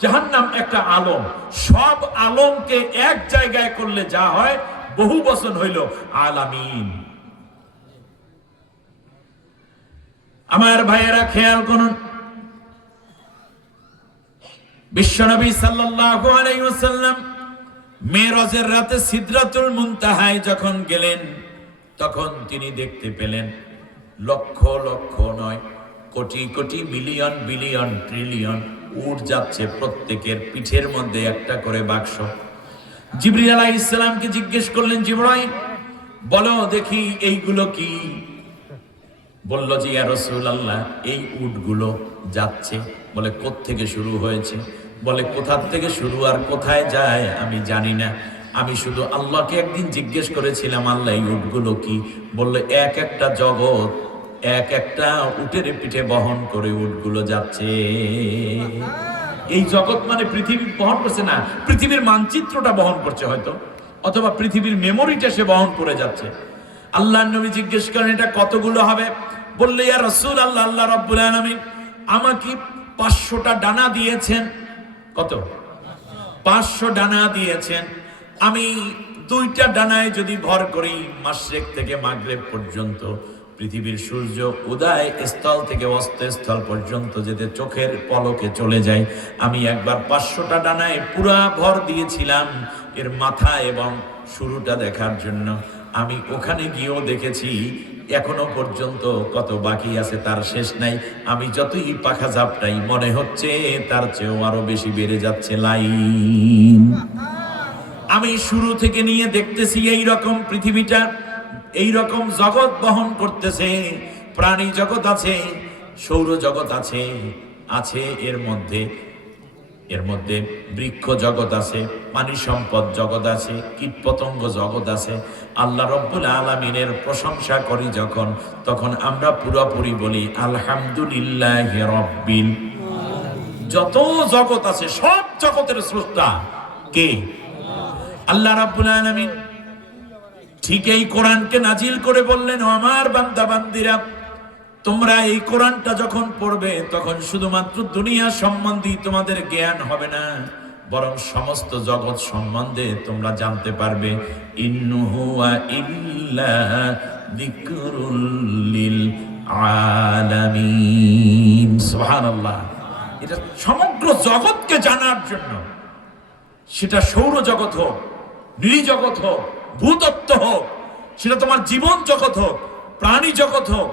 জাহান্নাম একটা আলম। সব আলমকে এক জায়গায় করলে যা হয়, বহু বচন হইল আলামিন। আমার ভাইয়েরা খেয়াল করুন, বিশ্বনবী সাল্লাল্লাহু আলাইহি ওয়াসাল্লাম মেরাজের রাতে সিদরাতুল মুনতাহায় যখন গেলেন, তখন তিনি দেখতে পেলেন লক্ষ লক্ষ নয়, crore crore, million billion trillion উট যাচ্ছে, প্রত্যেকের পিঠের মধ্যে একটা করে বাক্স। জিবরিল আলাইহিস সালামকে জিজ্ঞেস করলেন, জিবরাইল বলো দেখি এইগুলো কি? বলল যে ইয়া রাসূলুল্লাহ, এই উটগুলো যাচ্ছে। বলে কোত্থেকে শুরু হয়েছে? বলে কোথা থেকে শুরু আর কোথায় যায় আমি জানি না, আমি শুধু আল্লাহকে একদিন জিজ্ঞেস করেছিলাম, আল্লাহ এই উটগুলো কি? বললে এক একটা জগৎ, এক একটা উটের পিঠে বহন করে উটগুলো যাচ্ছে। এই জগৎ মানে পৃথিবী বহন করছে না, পৃথিবীর মানচিত্রটা বহন করছে হয়তো, অথবা পৃথিবীর মেমোরিটা সে বহন করে যাচ্ছে। আল্লাহর নবী জিজ্ঞেস করেন এটা কতগুলো হবে? বললে ইয়া রাসূলুল্লাহ, আল্লাহ রাব্বুল আলামিন আমাকে 500টা ডানা দিয়েছেন। কত? 500 ডানা দিয়েছেন। আমি 2টা ডানায় যদি ভর করি মাশরিক থেকে মাগরিব পর্যন্ত, পৃথিবীর সূর্য উদয় স্থল থেকে অস্ত স্থল পর্যন্ত যেতে চোখের পলকে চলে যায়। আমি একবার 500টা ডানায় পুরা ভর দিয়েছিলাম এর মাথা এবং শুরুটা দেখার জন্য। আমি ওখানে গিয়েও দেখেছি এখনো পর্যন্ত কত বাকি আছে তার শেষ নাই। আমি যতই পাখা ঝাপটাই মনে হচ্ছে তার চেয়েও আরো বেশি বেড়ে যাচ্ছে লাইন। আমি শুরু থেকে নিয়ে দেখতেছি এই রকম পৃথিবীটা, এই রকম জগৎ বহন করতেছে। প্রাণী জগৎ আছে, সৌর জগৎ আছে, আছে এর মধ্যে বৃক্ষ জগৎ আছে, পানি সম্পদ জগৎ আছে, কীট পতঙ্গ জগৎ আছে। আল্লাহ রব্বুল আলামিনের প্রশংসা করি যখন, তখন আমরা পুরোপুরি বলি আলহামদুলিল্লাহি রাব্বিল। যত জগৎ আছে সব জগতের স্রষ্টা কে? আল্লাহ রাব্বুল আলামিন। ঠিক এই কোরআনকে নাজিল করে বললেন, ও আমার বান্দা বান্দিরা, তোমরা এই কোরআনটা যখন পড়বে তখন শুধুমাত্র দুনিয়া সম্বন্ধে তোমাদের জ্ঞান হবে না, বরং সমস্ত জগৎ সম্বন্ধে তোমরা জানতে পারবে। ইন্নুহু ইল্লা যিকরুল লিল আলামিন। সুবহানাল্লাহ। এটা সমগ্র জগৎকে জানার জন্য, সেটা সৌর জগৎ হোক, নৃজগৎ হোক, ভূতত্ত্ব হোক, সেটা তোমার জীবন জগৎ হোক, প্রাণী জগৎ হোক,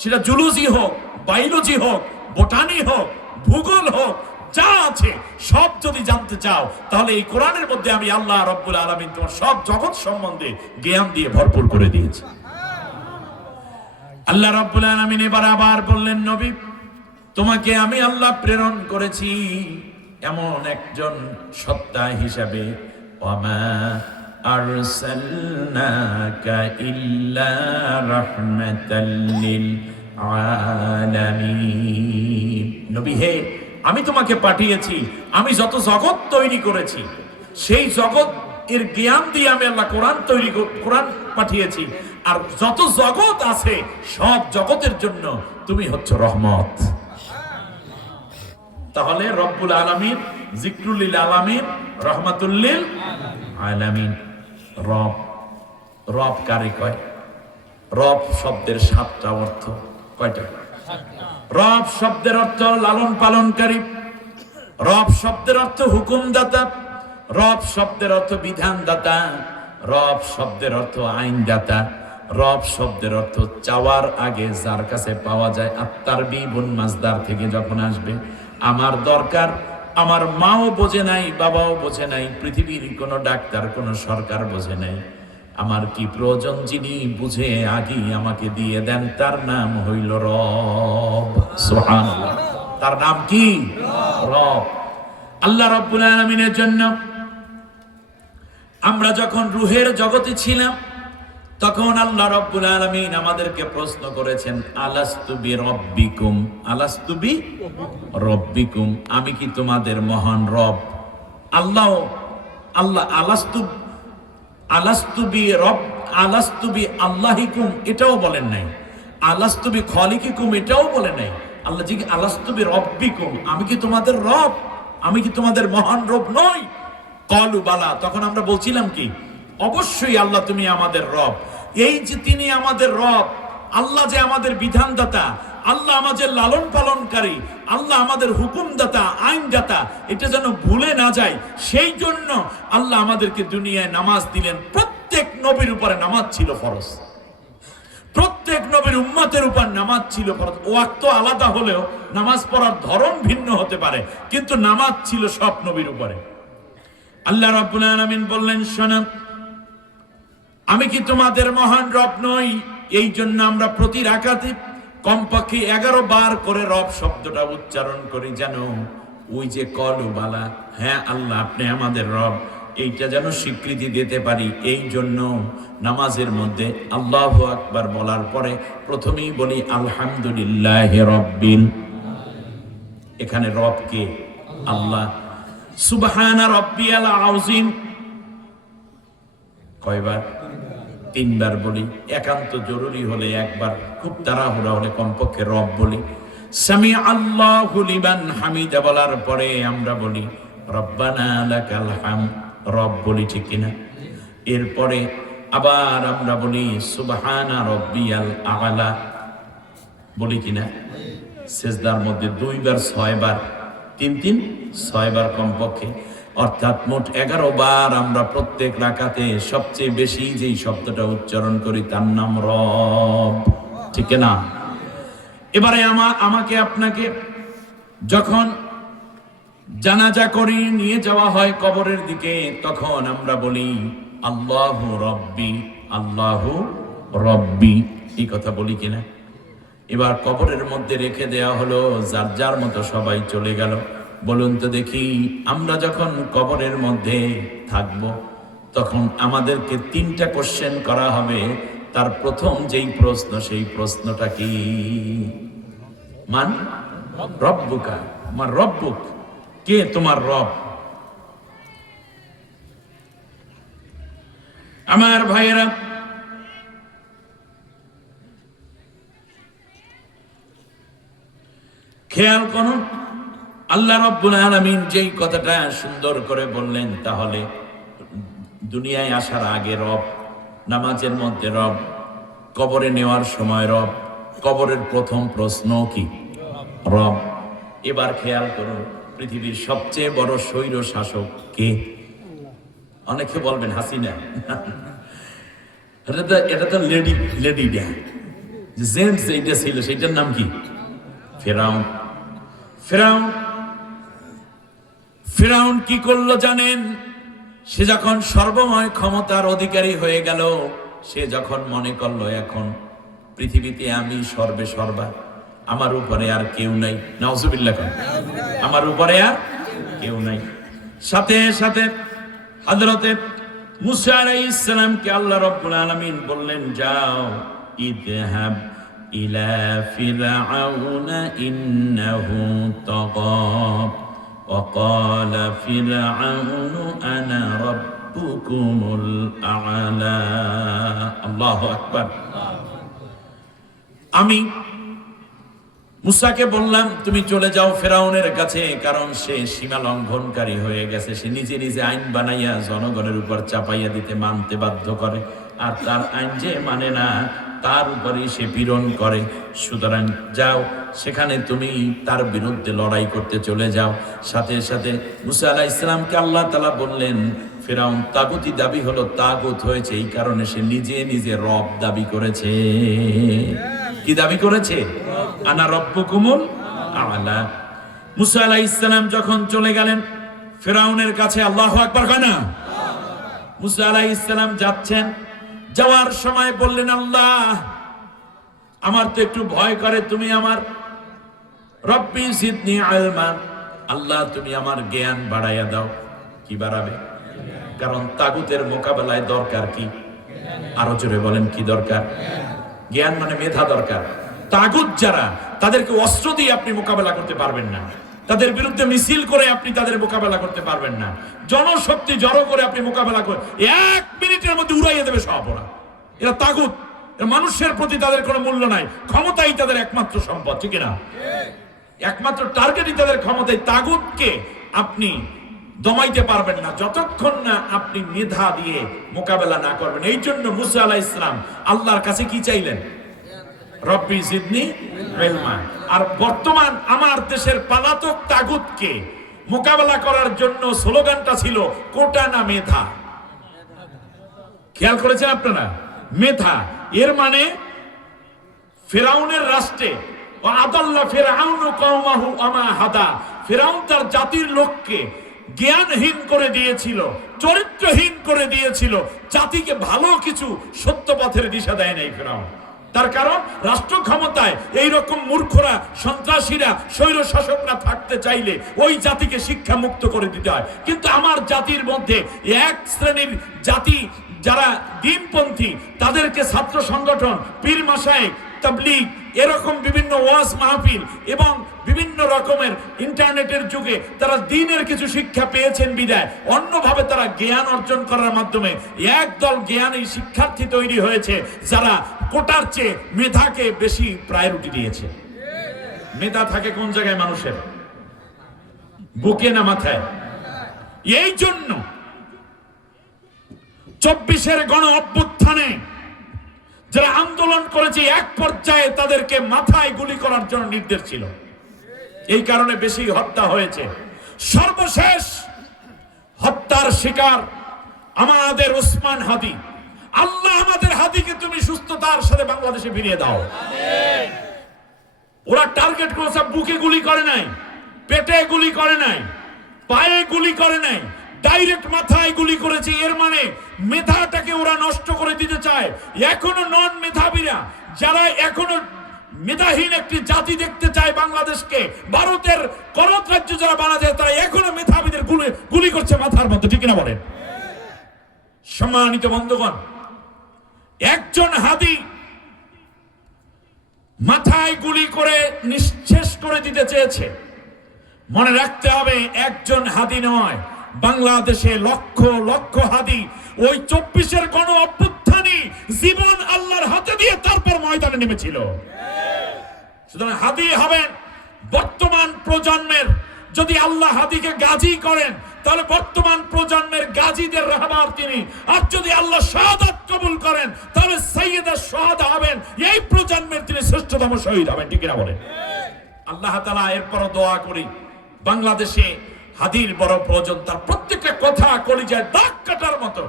সেটা জুলজি হোক, বায়োলজি হোক, বোটানি হোক, ভূগোল হোক, যা আছে সব যদি জানতে চাও তাহলে এই কোরআনের মধ্যে আমি আল্লাহ রব্বুল আলামিন তোমার সব জগৎ সম্বন্ধে জ্ঞান দিয়ে ভরপুর করে দিয়েছি। আল্লাহ রব্বুল আলামিন এবার আবার বললেন, নবী তোমাকে আমি আল্লাহ প্রেরণ করেছি এমন একজন সত্তা হিসাবে। ওয়ামা আরসালনাকা ইল্লা রাহমাতাল লিল আলামিন। নবী হে, আমি তোমাকে পাঠিয়েছি, আমি যত জগৎ তৈরি করেছি সেই জগৎ এর জ্ঞান দিয়ে আমি আল্লাহ কোরআন পাঠিয়েছি। আর যত জগৎ আছে সব জগতের জন্য তুমি হচ্ছে রহমত। তাহলে রব্বুল আলামিন, যিকরুল লিল আলামিন, রহমাতুল লিল আলামিন। রব, রব কারে কয়? রব শব্দের 7টা অর্থ। কয়টা? রব শব্দের অর্থ লালন পালনকারী, রব শব্দের অর্থ হুকুমদাতা, রব শব্দের অর্থ বিধানদাতা, রব শব্দের অর্থ আইনদাতা, রব শব্দের অর্থ চাওয়ার আগে যার কাছে পাওয়া যায়। আত-তারবিবুন মাজদার থেকে যখন আসবে, আমার দরকার আমার মাও বোঝে নাই, বাবাও বোঝে নাই, পৃথিবীর কোনো ডাক্তার, কোনো সরকার বোঝে নাই, আমার কি প্রয়োজন যিনি বুঝে আগেই আমাকে দিয়ে দেন, তার নাম হইল রব। সুবহানাল্লাহ। তার নাম কি? রব। আল্লাহ রাব্বুল আলামিনের জন্য আমরা যখন রুহের জগতে ছিলাম তখন আল্লাহ রাব্বুল আলামিন আমাদেরকে প্রশ্ন করেছেন, আলাস্তু বিরাব্বিকুম, আলাস্তু বিরাব্বিকুম, আমি কি তোমাদের মহান রব? আল্লাহ আলাস্তু বি আল্লাহিকুম এটাও বলেন নাই, আলাস্তু বি খালিকিকুম এটাও বলেন নাই। আল্লাহ জি আলাস্তু বি রাব্বিকুম, আমি কি তোমাদের রব? আমি কি তোমাদের মহান রব নই? ক্বালু বালা। তখন আমরা বলছিলাম কি, অবশ্যই আল্লাহ তুমি আমাদের রব। এই যে তিনি আমাদের রব, আল্লাহ যে আমাদের বিধানদাতা, আল্লাহ আমাদের লালন পালনকারী, আল্লাহ আমাদের হুকুমদাতা, আইনদাতা, এটা যেন ভুলে না যায় সেই জন্য আল্লাহ আমাদেরকে দুনিয়ায় নামাজ দিলেন। প্রত্যেক নবীর উপরে নামাজ ছিল ফরজ, প্রত্যেক নবীর উম্মতের উপর নামাজ ছিল ফরজ। ওয়াক্ত আলাদা হলেও নামাজ পড়ার ধরন ভিন্ন হতে পারে, কিন্তু নামাজ ছিল সব নবীর উপরে। আল্লাহ রাব্বুল আলামিন বললেন, শোনো, আমি কি তোমাদের মহান রব নই? এই জন্য আমরা প্রতি রাকাতে কমপক্ষে 11 বার করে রব শব্দটা উচ্চারণ করি, যেন ওই যে কলু বালা, হ্যাঁ আল্লাহ আপনি আমাদের রব, এইটা যেন স্বীকৃতি দিতে পারি, এই জন্য নামাজের মধ্যে আল্লাহু আকবার বলার পরে প্রথমেই বলি আলহামদুলিল্লাহি রাব্বিল। এখানে রব কে? আল্লাহ। সুবহানা রাব্বিয়াল আযীম কয়বার? 3 বার বলি। একান্ত জরুরি হলে একবার, খুব তাড়াহুড়া হলে কমপক্ষে রব বলি। সামি আল্লাহু লিমান হামিদা বলার পরে আমরা বলি রব্বানা লাকাল হামদ, রব বলি, ঠিক কিনা? এরপরে আবার আমরা বলি সুবহানা রাব্বিয়াল আ'লা, বলি কিনা? সিজদার মধ্যে 2 বার 6 বার, 3 6 বার কমপক্ষে, অর্থাৎ মোট 11 বার আমরা প্রত্যেক রাকাতে সবচেয়ে বেশি যেই শব্দটা উচ্চারণ করি তার নাম রব, ঠিক না? এবারে আমাকে আপনাকে যখন জানাজা করে নিয়ে যাওয়া হয় কবরের দিকে, তখন আমরা বলি আল্লাহু রব্বি, আল্লাহু রব্বি, এই কথা বলি কিনা? এবার কবরের মধ্যে রেখে দেওয়া হলো, যার যার মতো সবাই চলে গেল। বলুন তো দেখি, আমরা যখন কবরের মধ্যে থাকব তখন আমাদেরকে 3টা কোশ্চেন করা হবে। তার প্রথম যেই প্রশ্ন, সেই প্রশ্নটা কি? মান রব্বুকা, আমার রব্বুক, কে তোমার রব? আমার ভাইয়েরা, খেয়াল করুন, আল্লাহ রাব্বুল আলামিন যেই কথাটা সুন্দর করে বললেন, তাহলে দুনিয়ায় আসার আগে রব, নামাজের মধ্যে রব, কবরে নেওয়ার সময় রব, কবরের প্রথম প্রশ্ন কি? রব। এবার খেয়াল করুন, পৃথিবীর সবচেয়ে বড় স্বৈর শাসক কে? অনেকে বলবেন হাসিনা। এটা তো লেডি ডা, জেন্টস এইটা ছিল, সেইটার নাম কি? ফেরাউন। ফেরাউন ফেরাউন কি করলো জানেন? সে যখন সর্বময় ক্ষমতার অধিকারী হয়ে গেল, সে যখন মনে করলো এখন পৃথিবীতে আমি সর্বে সর্বা, আমার উপরে আর কেউ নাই, নাউজুবিল্লাহ, আমার উপরে আর কেউ নাই, সাথে সাথে হযরতে মুসা আলাইহিস সালামকে আল্লাহ রাব্বুল আলামিন বললেন, যাও ইযহাব ইলা ফিরআউনা ইন্নাহু তাগা ওয়া ক্বালা ফিরআউনু আনা রাব্বুকুমুল আ'লা। আল্লাহু আকবার। আমি মুসাকে বললাম, তুমি চলে যাও ফেরাউনের কাছে, কারণ সে সীমা লঙ্ঘনকারী হয়ে গেছে। সে নিজে নিজে আইন বানাইয়া জনগণের উপর চাপাইয়া দিতে মানতে বাধ্য করে, আর তার আইন যে মানে না তার উপরেই সে পীড়ন করে। সুতরাং যাও, সেখানে তুমি তার বিরুদ্ধে লড়াই করতে চলে যাও। সাথে সাথে মুসা আলাইহিস সালামকে আল্লাহ তাআলা বললেন, ফেরাউন তাগুতি দাবি হলো, তাগুত হয়েছে এই কারণে সে নিজে নিজে রব দাবি করেছে। কি দাবি করেছে? আনা রব্বুকুমুল আ'লা। মুসা আলাইহিস সালাম যখন চলে গেলেন ফেরাউনের কাছে, আল্লাহু আকবার কয় না? মুসা আলাইহিস সালাম যাচ্ছেন, যাওয়ার সময় বললেন, আল্লাহ আমার তো একটু ভয় করে, তুমি আমার রব্বি জিদনি ইলমা, আল্লাহ তুমি আমার জ্ঞান বাড়াইয়া দাও। কি বাড়াবে? কারণ তাগুতের মোকাবেলায় দরকার কি? আরো জোরে বলেন, কি দরকার? জ্ঞান মানে মেধা দরকার। তাগুত যারা, তাদেরকে অস্ত্র দিয়ে আপনি মোকাবেলা করতে পারবেন না, তাদের বিরুদ্ধে মিছিল করে আপনি তাদের মোকাবেলা করতে পারবেন না। জনশক্তি জড়ো করে আপনি মোকাবেলা করে 1 মিনিটের মধ্যে উড়াইয়ে দেবে সব ওরা। এরা তাগুত, মানুষের প্রতি তাদের কোনো মূল্য নাই, ক্ষমতাই তাদের একমাত্র সম্পদ, ঠিক না? একমাত্র টার্গেটই তাদের ক্ষমতাই। তাগুতকে আপনি দমাইতে পারবেন না যতক্ষণ না আপনি মেধা দিয়ে মোকাবেলা না করবেন। এই জন্য মুসা আলাইহিস সালাম আল্লাহর কাছে কি চাইলেন? রব্বি জিদনি ইলমা। আর বর্তমান আমার দেশের পলাতক তাগুতকে মোকাবেলা করার জন্য স্লোগানটা ছিল কোটা না মেধা। খেয়াল করেছেন আপনারা? মেধা এর মানে ফেরাউনের রাষ্ট্রে আদাল্লা ফিরআউনু কওমাহু আমা হাদা, ফিরআউন তার জাতির লোককে জ্ঞানহীন করে দিয়েছিল, চরিত্রহীন করে দিয়েছিল, জাতিকে ভালো কিছু সত্য পথের দিশা দেয় নাই ফেরাউন। তার কারণ রাষ্ট্র ক্ষমতায় এইরকম মূর্খরা, সন্ত্রাসীরা, স্বৈর শাসকরা থাকতে চাইলে ওই জাতিকে শিক্ষা মুক্ত করে দিতে হয়। কিন্তু আমার জাতির মধ্যে এক শ্রেণীর জাতি যারা দিনপন্থী, তাদেরকে ছাত্র সংগঠন, পীর মাশায়েখ, তাবলীগ, এরকম বিভিন্ন ওয়াজ মাহফিল এবং বিভিন্ন রকমের ইন্টারনেটের যুগে তারা দ্বীনের কিছু শিক্ষা পেয়েছেন বিদায় অন্যভাবে তারা জ্ঞান অর্জন করার মাধ্যমে একদল জ্ঞানী শিক্ষার্থী তৈরি হয়েছে যারা কোটার চেয়ে মেধাকে বেশি প্রায়োরিটি দিয়েছে। মেধা থাকে কোন জায়গায় মানুষের? বুকে না মাথায়? এই জন্য 24-এর গণ অভ্যুত্থানে যারা আন্দোলন করেছে এক পর্যায়ে তাদেরকে মাথায় গুলি করার জন্য নির্দেশ ছিল। এই কারণে বেশি হত্যা হয়েছে। সর্বশেষ হত্যার শিকার আমাদের ওসমান হাদি। আল্লাহ আমাদের হাদিকে তুমি সুস্থতার সাথে বাংলাদেশে ফিরিয়ে দাও। ওরা টার্গেট করেছে, বুকে গুলি করে নাই, পেটে গুলি করে নাই, পায়ে গুলি করে নাই, ডাইরেক্ট মাথায় গুলি করেছে। এর মানে মেধাটাকে ওরা নষ্ট করে দিতে চায়। এখনো নন মেধাবীরা, যারা এখনো মেধাহীন একটি জাতি দেখতে চায় বাংলাদেশকে, ভারতের করত রাজ্য যারা বানাতে, তারা এখনো মেধাবীদের গুলি করছে মাথার মধ্যে, ঠিক না বলেন? সম্মানিত বন্ধুগণ, একজন হাদি মাথায় গুলি করে নিঃশেষ করে দিতে চেয়েছে। মনে রাখতে হবে, একজন হাদি নয়, বাংলাদেশে লক্ষ লক্ষ হাদি ওই 24-এর গণ অভ্যুত্থানে জীবন আল্লাহর হাতে দিয়ে তারপর ময়দানে নেমেছিল। সুতরাং হাদি হবেন বর্তমান প্রজন্মের। যদি আল্লাহ হাদিকে গাজী করেন তাহলে বর্তমান প্রজন্মের গাজীদের রাহবার তিনি। আর যদি আল্লাহ শাহাদাত কবুল করেন তাহলে সাইয়্যিদুশ শুহাদা হবেন, এই প্রজন্মের তিনি শ্রেষ্ঠতম শহীদ হবেন, ঠিক না বলেন? আল্লাহ তাআলা এরপরও দোয়া করি, বাংলাদেশে হাদির বড় প্রয়োজন। তার প্রত্যেকটা কথা কলিজায় দাগ কাটার মতো।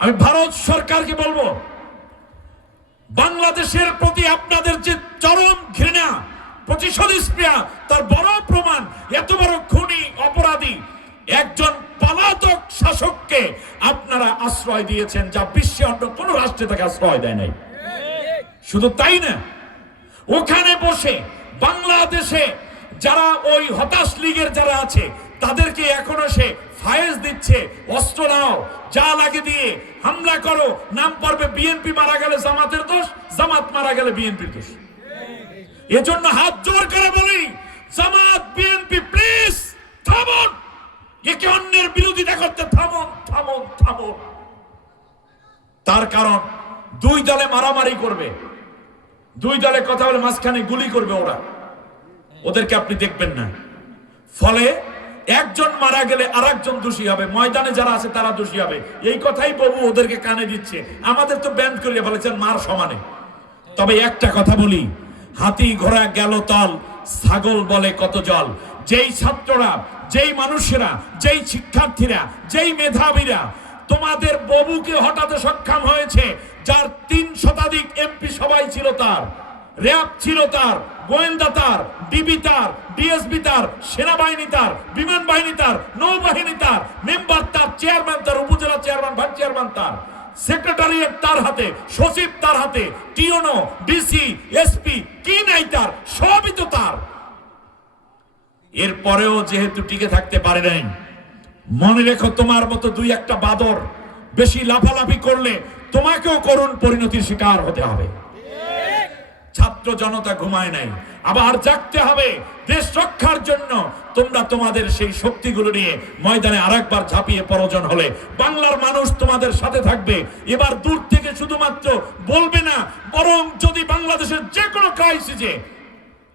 আমি ভারত সরকারকে বলবো, বাংলাদেশের প্রতি আপনাদের যে চরম ঘৃণা, প্রতিশোধস্পৃহা, তার বড় প্রমাণ এত বড় খুনি অপরাধী একজন পলাতক শাসককে আপনারা আশ্রয় দিয়েছেন, যা বিশ্বে অন্য কোন রাষ্ট্রে তাকে আশ্রয় দেয় নাই। শুধু তাই না, ওখানে বসে বাংলাদেশে যারা ওই হতাশ লীগের যারা আছে তাদেরকে এখনো সে ফায়েজ দিচ্ছে, অস্ত্র নাও, যা লাগে দিয়ে হামলা করো। নাম পড়বে বিএনপি মারা গেলে জামাতের দোষ, জামাত মারা গেলে বিএনপির দোষ। এজন্য হাত জোর করে বলি, জামাত বিএনপি প্লিজ থামুন, একে অন্যের বিরোধিতা করতে থামুন, থামুন, থামুন। তার কারণ দুই দলে মারামারি করবে, দুই দলে কথা বলে মাঝখানে গুলি করবে ওরা, ওদেরকে আপনি দেখবেন না। ফলে একজন মারা গেলে আরেকজন দোষী হবে, ময়দানে যারা আছে তারা দোষী হবে। এই কথাই প্রভু ওদেরকে কানে দিচ্ছে। আমাদের তো ব্যান্ড করিয়ে ফেলেছেন মার সমানে। তবে একটা কথা বলি, হাতি ঘোড়া গেল তল, ছাগল বলে কত জল। যেই ছাত্ররা, যেই মানুষেরা, যেই শিক্ষার্থীরা, যেই মেধাবীরা তোমাদের বাবুকে হটাতে সক্ষম হয়েছে, যার 3 শতাধিক এমপি সবাই ছিল তার, র্যাব ছিল তার, গোয়েন্দা তার, ডিবি তার, ডিএসবি তার, সেনাবাহিনী তার, বিমান বাহিনী তার, নৌবাহিনী তার, মেম্বার তার, চেয়ারম্যান তার, উপজেলা চেয়ারম্যান, ভাইস চেয়ারম্যান তার, সেক্রেটারিয়েট তার হাতে, সচিব তার হাতে, টিওনো, ডিসি, এসপি, কি নাই তার, সবই তো তার। এরপরেও যেহেতু টিকে থাকতে পারে নাই, মনে রেখো তোমার মতো 2-1টা বাদর বেশি লাফালাফি করলে তোমাকেও করুণ পরিণতির শিকার হতে হবে। ছাত্র জনতা ঘুমায় নাই, আবার জাগতে হবে দেশ রক্ষার জন্য। তোমরা তোমাদের সেই শক্তিগুলো নিয়ে ময়দানে আরেকবার ঝাঁপিয়ে প্রয়োজন হলে বাংলার মানুষ তোমাদের সাথে থাকবে। এবার দূর থেকে শুধুমাত্র বলবে না, বরং যদি বাংলাদেশের যে কোনো ক্রাইসিসে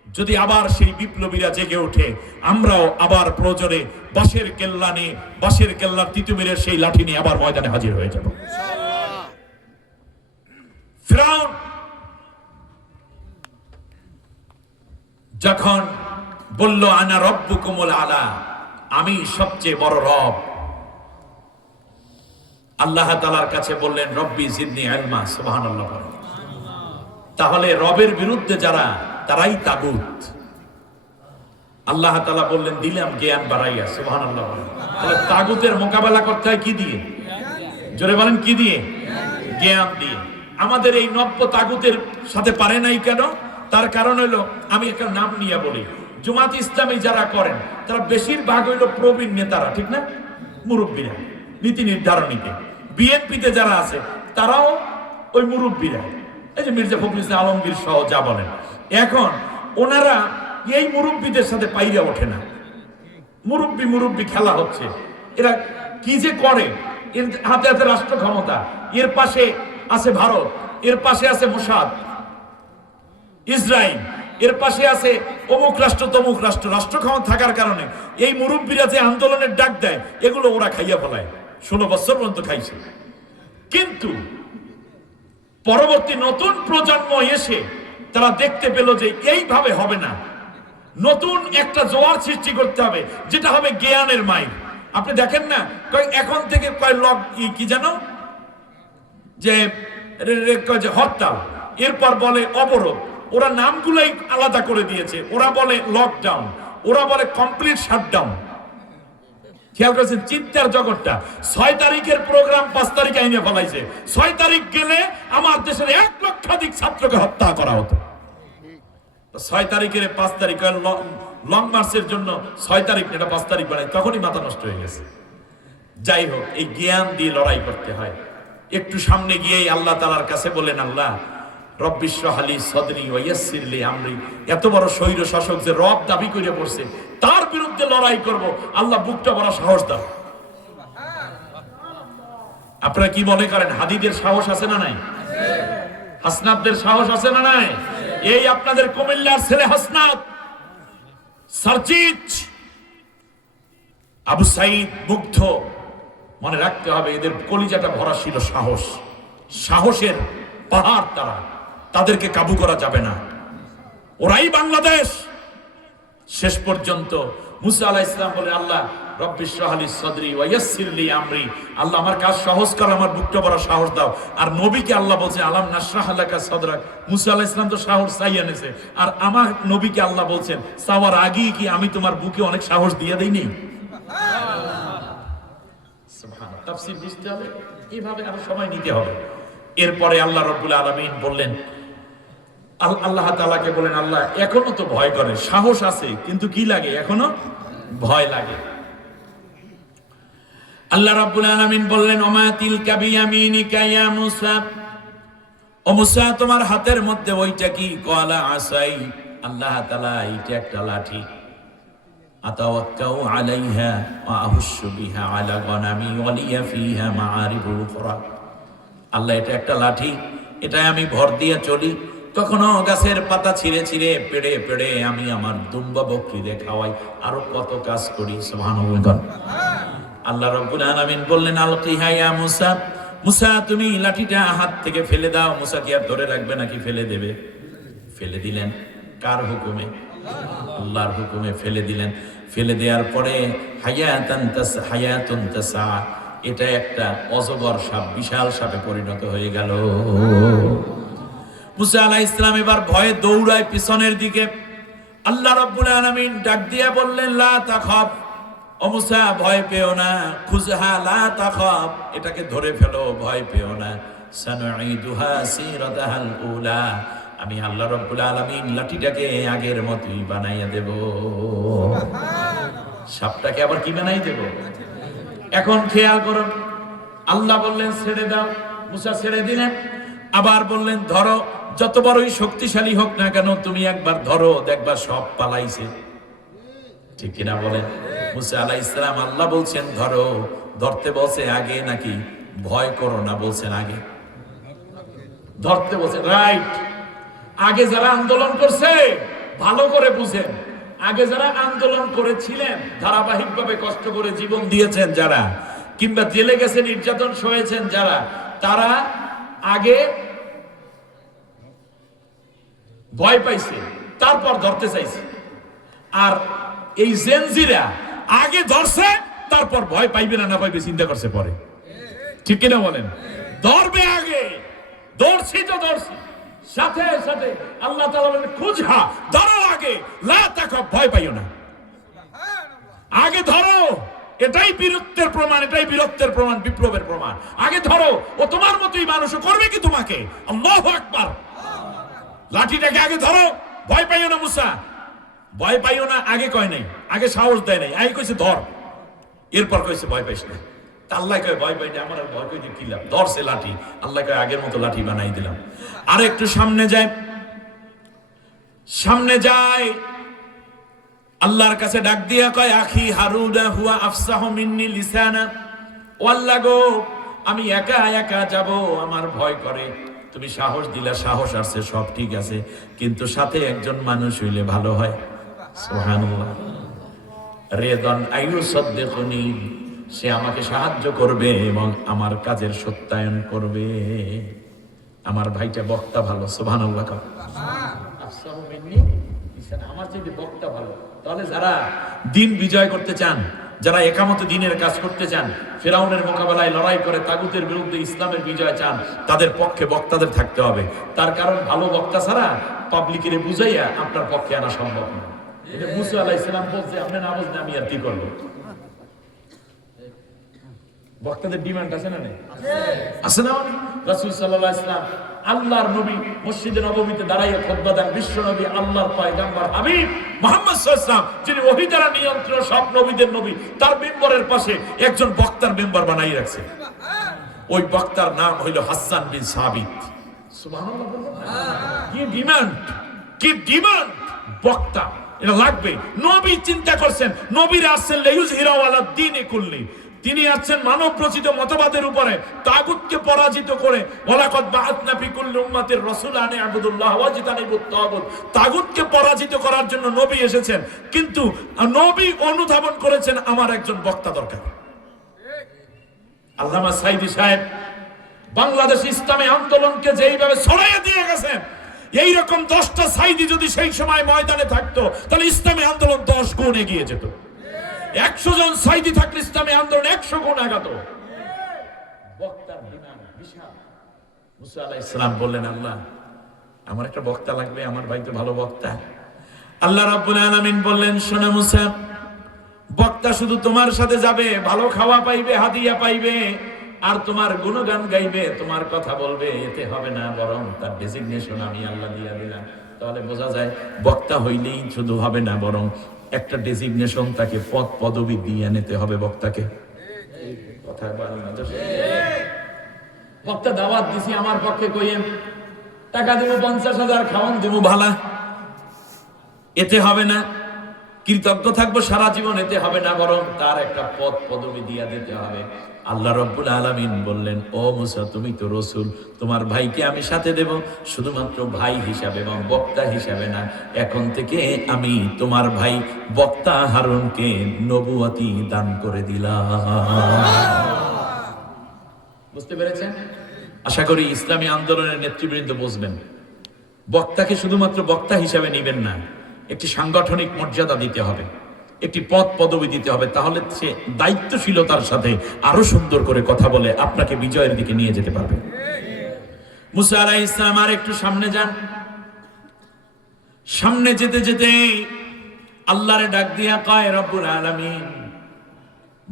যদি আবার সেই বিপ্লবীরা জেগে ওঠে, আমরাও আবার প্রয়োজনে বাঁশের কেল্লা নিয়ে, বাঁশের কেল্লার তিতুমিরের সেই লাঠি নিয়ে আবার ময়দানে হাজির হয়ে যাব। ফিরআউন যখন বলল আনা রব্বুকুমুল আলা, আমি সবচেয়ে বড় রব, আল্লাহ তাআলার কাছে বললেন রব্বি জিদনি ইলমা। সুবহানাল্লাহ। তাহলে রবের বিরুদ্ধে যারা, তারাই তাগুত। আল্লাহ তাআলা বললেন দিলাম জ্ঞান বাড়াইয়া। সুবহানাল্লাহ। তাহলে তাগুতের মোকাবেলা করতে হয় কি দিয়ে? জোরে বলেন কি দিয়ে? জ্ঞান দিয়ে। আমাদের এই নব্য তাগুতের সাথে পারে নাই কেন? তার কারণ হলো, আমি একটা নাম নিয়ে বলি, জামাত ইসলামী যারা করেন তারা বেশিরভাগ হইল প্রবীণ নেতারা, ঠিক না? মুরব্বীরা, নীতি নির্ধারণীতে। বিএনপিতে যারা আছে তারাও ওই মুরব্বীরা, এই যে মির্জা ফখরুল ইসলাম আলমগীর সহ যা বলেন। এখন ওনারা এই মুরব্বীদের সাথে পাইরা ওঠে না। মুরব্বী খেলা হচ্ছে। এরা কি যে করে, এর হাতে হাতে রাষ্ট্র ক্ষমতা, এর পাশে আছে ভারত, এর পাশে আছে মোসাদ, ইসরায়েল, এর পাশে আছে অমুক রাষ্ট্র তমুক রাষ্ট্র। রাষ্ট্র ক্ষমতা থাকার কারণে এই মুরব্বীরা যে আন্দোলনের ডাক দেয়, এগুলো ওরা খাইয়া ফেলায়। 16 বছর পর্যন্ত খাইছে। কিন্তু পরবর্তী নতুন প্রজন্ম এসে তারা দেখতে পেল যে এইভাবে হবে না, নতুন একটা জোয়ার সৃষ্টি করতে হবে, যেটা হবে জ্ঞানের মাইল। আপনি দেখেন না, এখন থেকে কি জানো যে হরতাল, এরপর বলে অবরোধ, ওরা নামগুলাই আলাদা করে দিয়েছে। ওরা বলে লকডাউন, ওরা বলে কমপ্লিট শাটডাউন। খেয়াল করেছেন চিন্তার জগৎটা? 6 তারিখের প্রোগ্রাম 5 তারিখে আইনে ফেলাইছে। 6 তারিখ গেলে আমার দেশের 1 লক্ষাধিক ছাত্রকে হত্যা করা হতো। 6 তারিখের 5 তারিখ লং মার্চের জন্য 6 তারিখ এটা 5 তারিখ বানায়, তখনই মাথা নষ্ট হয়ে গেছে। যাই হোক, এই জ্ঞান দিয়ে লড়াই করতে হয়। একটু সামনে গিয়েই আল্লাহ তাআলার কাছে বলেন, আল্লাহ রব্বিশ রাহলি সদরি ওয়া ইয়াসসির লি আমরি। এত বড় স্বৈর শাসক যে রব দাবি করে বসে, তার বিরুদ্ধে লড়াই করব, আল্লাহ বুকটা বড় সাহস দাও। আপনারা কি মনে করেন হাদিদের সাহস আছে না নাই? হাসনাতদের সাহস আছে না নাই? এই আপনাদের কুমিল্লার ছেলে হাসনাত, সার্জিত, আবু সাইদ, মুগ্ধ, মনে রাখতে হবে এদের কলিজাটা ভরা ছিল সাহস। সাহসের পাহাড় তারা, তাদেরকে কাবু করা যাবে না। ওরাই বাংলাদেশ। শেষ পর্যন্ত মুসা আলাইহিস সালাম বলে, আল্লাহ রব্বিশ রাহলি সদরি ওয়া ইয়াসসির লি আমরি, আল্লাহ আমার কাজ সহজ কর, আমার বুকটা বড় সাহস দাও। আর নবীকে আল্লাহ বলছে আলাম নাশরাহ লাকা সাদরাক। মুসা আলাইহিস সালাম তো সাহস চাইয়া নিয়েছে, আর আমার নবীকে আল্লাহ বলছেন চাওয়ার আগেই কি আমি তোমার বুকে অনেক সাহস দিয়ে দেইনি? সুবহানাল্লাহ। তাফসীর বুঝতে হবে, এইভাবে আরো সময় নিতে হবে। এরপরে আল্লাহ রাব্বুল আলামিন বললেন, আল্লাহ তাআলাকে বলেন, আল্লাহ এখনো তো ভয় করে, সাহস আছে কিন্তু কি লাগে, এখনো ভয় লাগে। আল্লাহ রাব্বুল আলামিন বললেন, ওমা তিলকা বিয়ামিনিকা ইয়া মূসা, ও মূসা তোমার হাতের মধ্যে ওইটা কি? ক্বালা আসাই, আল্লাহ তাআলা এটা একটা লাঠি। আতাওয়াক্কাউ আলাইহা ওয়া আহুশু বিহা আলা গনামি ওয়া লিয়া ফিহা মাআরিবুল উখরা। আল্লাহ এটা একটা লাঠি, এটা আমি ভর দিয়ে চলি, কখনো গাছের পাতা ছিঁড়ে ছিঁড়ে পেড়ে পেড়ে আমি আমার দুম্বা বকরিদের খাওয়াই, আরো কত কাজ করি। সুবহানাল্লাহ। আল্লাহ রাব্বুল আলামিন বললেন, আলকিহা ইয়া মূসা, মূসা তুমি লাঠিটা হাত থেকে ফেলে দাও। মূসা কি আর ধরে রাখবে নাকি ফেলে দেবে? ফেলে দিলেন। কার হুকুমে? আল্লাহর হুকুমে ফেলে দিলেন। ফেলে দেওয়ার পরে হায়াতুন তাসা, এটা একটা অজগর সাপ, বিশাল সাপে পরিণত হয়ে গেল। মূসা আলাইহিস সালাম এবার ভয়ে দৌড়ায় পিছনের দিকে। আল্লাহ রাব্বুল আলামিন ডাক দিয়া বললেন, লা তাখাফ, ও মূসা ভয় পেও না, খুযহা লা তাখাফ, এটাকে ধরে ফেলো, ভয় পেও না। সানুঈদুহা সিরাতাহাল উলা, আমি আল্লাহ রাব্বুল আলামিন লাঠিটাকে আগের মতই বানাইয়া দেব। সাপটাকে আবার কি বানাই দেব? এখন খেয়াল করুন, আল্লাহ বললেন ছেড়ে দাও, মূসা ছেড়ে দিলেন। আবার বললেন ধরো, যত বড়ই শক্তিশালী হোক না কেন তুমি একবার ধরো, দেখবা সব পালাইছে। ঠিক কিনা বলেন? মূসা আলাইহিস সালাম আল্লাহ বলছেন ধরো, ধরতে বলছে আগে নাকি ভয় করো না বলছেন আগে? ধরতে বলছে, রাইট। আগে যারা আন্দোলন করছে ভালো করে বুঝেন, আগে যারা আন্দোলন করেছিলেন, ধারাবাহিকভাবে কষ্ট করে জীবন দিয়েছেন যারা, কিংবা জেলে গেছে নির্যাতন সয়েছেন যারা, তারা আগে ভয় পাইছে, তারপর ধরতে চাইছে। আর এই জেনজিরা আগে ধরছে, তারপর ভয় পাইবে না পাইবে চিন্তা করছে পরে। ঠিক কিনা বলেন? ধরবে আগে, ধরছি তো ধরছি, সাথে সাথে আল্লাহ তাআলা বলেন খুঁজহা, ধরো আগে, লা তাখাফ, ভয় পাইও না, আগে ধরো, এটাই বীরত্বের প্রমাণ, এটাই বীরত্বের প্রমাণ, বিপ্লবের প্রমাণ। আগে ধরো, ও তোমার মতোই মানুষ, করবে কি তোমাকে? আল্লাহু আকবার। লাঠিটাকে আগে ধরো, ভয় পাইও না মুসা, ভয় পাইও না আগে কয় নাই, আগে সাহস দেয় নাই, আগে কইছে ধর, এরপর কইছে ভয় পাইস না। আল্লাহ কয় ভয় পাই না, আমার আর ভয় কই কি লাভ, ধরছে লাঠি, আল্লাহ কয় আগের মতো লাঠি বানাই দিলাম। আর একটু সামনে যায়, সামনে যায়, আল্লাহর কাছে ডাক দিয়া কয় আখি হারুনা হুয়া আফসাহু মিন্নি লিসানা, ও আল্লাহ গো, আমি একা একা যাব, আমার ভয় করে, তুমি সাহস দিলা, সাহস আসছে, সব ঠিক আছে, কিন্তু সাথে একজন মানুষ হইলে ভালো হয়। সুবহানাল্লাহ। রেদন আইয়ুসাদ্দিকুনি, সে আমাকে সাহায্য করবে এবং আমার কাজের সত্যায়ন করবে। আমার ভাইটা বক্তা ভালো, সুবহানাল্লাহ। আফসাহু মিন্নি লিসানা, আমার যদি বক্তা ভালো, তাহলে যারা দিন বিজয় করতে চান, যারা একামতে দিনের কাজ করতে চান, ফিরাউনের মোকাবেলায় লড়াই করে তাগুতের বিরুদ্ধে ইসলামের বিজয় চান, তাদের পক্ষে বক্তাদের থাকতে হবে। তার কারণ ভালো বক্তা ছাড়া পাবলিকের বুঝাইয়া আপনার পক্ষে আনা সম্ভব না। এটা মুসা আলাইহিস সালাম বলছে, আপনি না বুঝলে আমি আর কি করব? বক্তাদের ডিমান্ড আছে না? আছে না? রাসূল সাল্লাল্লাহু আলাইহি ওয়াসাল্লাম আল্লাহর নবী মসজিদে নববীতে দাঁড়াইয়া খুতবা দেন, বিশ্ব নবী আল্লাহর পয়গম্বর হাবিব মুহাম্মদ সাল্লাল্লাহু আলাইহি ওয়াসাল্লাম, যিনি ওহী দ্বারা নিয়ন্ত্রিত সব নবীদের নবী, তার মিম্বরের পাশে একজন বক্তার মেম্বার বানাই রাখছে। ওই বক্তার নাম হইল হাসান বিন সাবিত। সুবহানাল্লাহ। কি ডিমান্ড, কি ডিমান্ড! বক্তা এটা লাগবে। নবী চিন্তা করছেন, নবীর আসছেন লিইয়ুযহিরা আলা দ্বীনি কুল্লি, তিনি আছেন মানব রচিত মতবাদের উপরে তাগুতকে পরাজিত করে। ওয়ালাকাদ বাআতনা ফি কুল্লি উম্মাতির রাসূলা আন ইবুদুল্লাহ ওয়াজতানিবুত তাগুত, তাগুতকে পরাজিত করার জন্য নবী এসেছেন, কিন্তু নবী অনুধাবন করেছেন আমার একজন বক্তা দরকার। আল্লামা সাঈদী সাহেব বাংলাদেশ ইসলামী আন্দোলনকে যেইভাবে ছড়াইয়ে দিয়ে গেছেন, এইরকম 10টা সাঈদী যদি সেই সময় ময়দানে থাকতো, তাহলে ইসলামী আন্দোলন 10 গুণ এগিয়ে যেত। 100 জন সাঈদী থাকলে ইসলামী আন্দোলন 100 গুণ আগাত। বক্তার ডিমান্ড বিশাল। মুসা আলাইহিস সালাম বললেন, আল্লাহ আমার একটা বক্তা লাগবে, আমার ভাই তো ভালো বক্তা। আল্লাহ রাব্বুল আলামিন বললেন, শোনো মুসা, বক্তা শুধু তোমার সাথে যাবে, ভালো খাওয়া পাইবে, হাদিয়া পাইবে, আর তোমার গুণগান গাইবে, তোমার কথা বলবে, এতে হবে না, বরং তার ডেজিগনেশন আমি আল্লাহ দিয়া দিলাম। তাহলে বোঝা যায় বক্তা হইলেই শুধু হবে না, বরং একটা ডেজিগনেশন তাকে, পদ পদবি দিয়ে নিতে হবে বক্তাকে। কথা বলেন না? বক্তা দাওয়াত দিছি, আমার পক্ষে কইেন, টাকা দেব 50,000, খাওয়ান দেব ভালা, এতে হবে না। কৃতজ্ঞ থাকবো সারা জীবন, এতে হবে না, বরং তার একটা পদ পদবি দিয়া দিতে হবে। আল্লাহ রাব্বুল আলামিন বললেন, ও মুসা, তুমি তো রাসূল, তোমার ভাইকে আমি সাথে দেব, শুধুমাত্র ভাই হিসাবে এবং বক্তা হিসাবে না। এখন থেকে আমি তোমার ভাই বক্তা হারুনকে নবুয়তি দান করে দিলাম। বুঝতে পেরেছেন? আশা করি ইসলামী আন্দোলনের নেতৃবৃন্দ বুঝবেন, বক্তাকে শুধুমাত্র বক্তা হিসাবে নেবেন না, একটি সাংগঠনিক মর্যাদা দিতে হবে, একটি পদ পদবি দিতে হবে, তাহলে সে দায়িত্বশীলতার সাথে আরো সুন্দর করে কথা বলে আপনাকে বিজয়ের দিকে নিয়ে যেতে পারবে। মুসা আলাইহিস সালাম আর একটু সামনে যান, সামনে যেতে যেতে আল্লাহরে ডাক দিয়া কয়, রব্বুল আলামিন,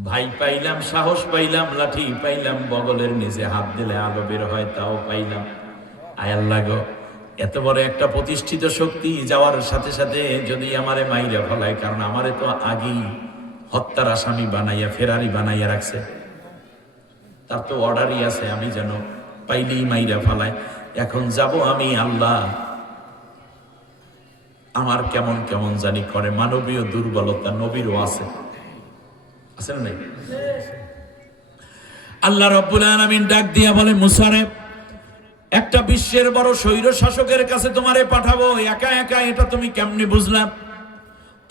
ভাই পাইলাম, সাহস পাইলাম, লাঠি পাইলাম, বগলের নিচে হাত দিলে আলো বের হয় তাও পাইলাম। আয় আল্লাহ গো, এত বড় একটা প্রতিষ্ঠিত শক্তি যাওয়ার সাথে সাথে যদি আমারে মাইরা ফেলায়, কারণ আমারে তো আগেই হত্যার আসামি বানাইয়া, ফেরারি বানাইয়া রাখছে, তার তো অর্ডারই আছে, আমি যেন পাইলেই মাইরা ফেলায়। এখন যাব আমি, আল্লাহ আমার কেমন কেমন জানি করে, মানবীয় দুর্বলতা নবীরও আছে, আছে না? আল্লাহ রাব্বুল আলামিন ডাক দিয়া বলে, মুসা রে, একটা বিশ্বের বড় স্বৈর শাসকের কাছে তোমারে পাঠাবো, একা একা এটা তুমি কেমনে বুঝলাম?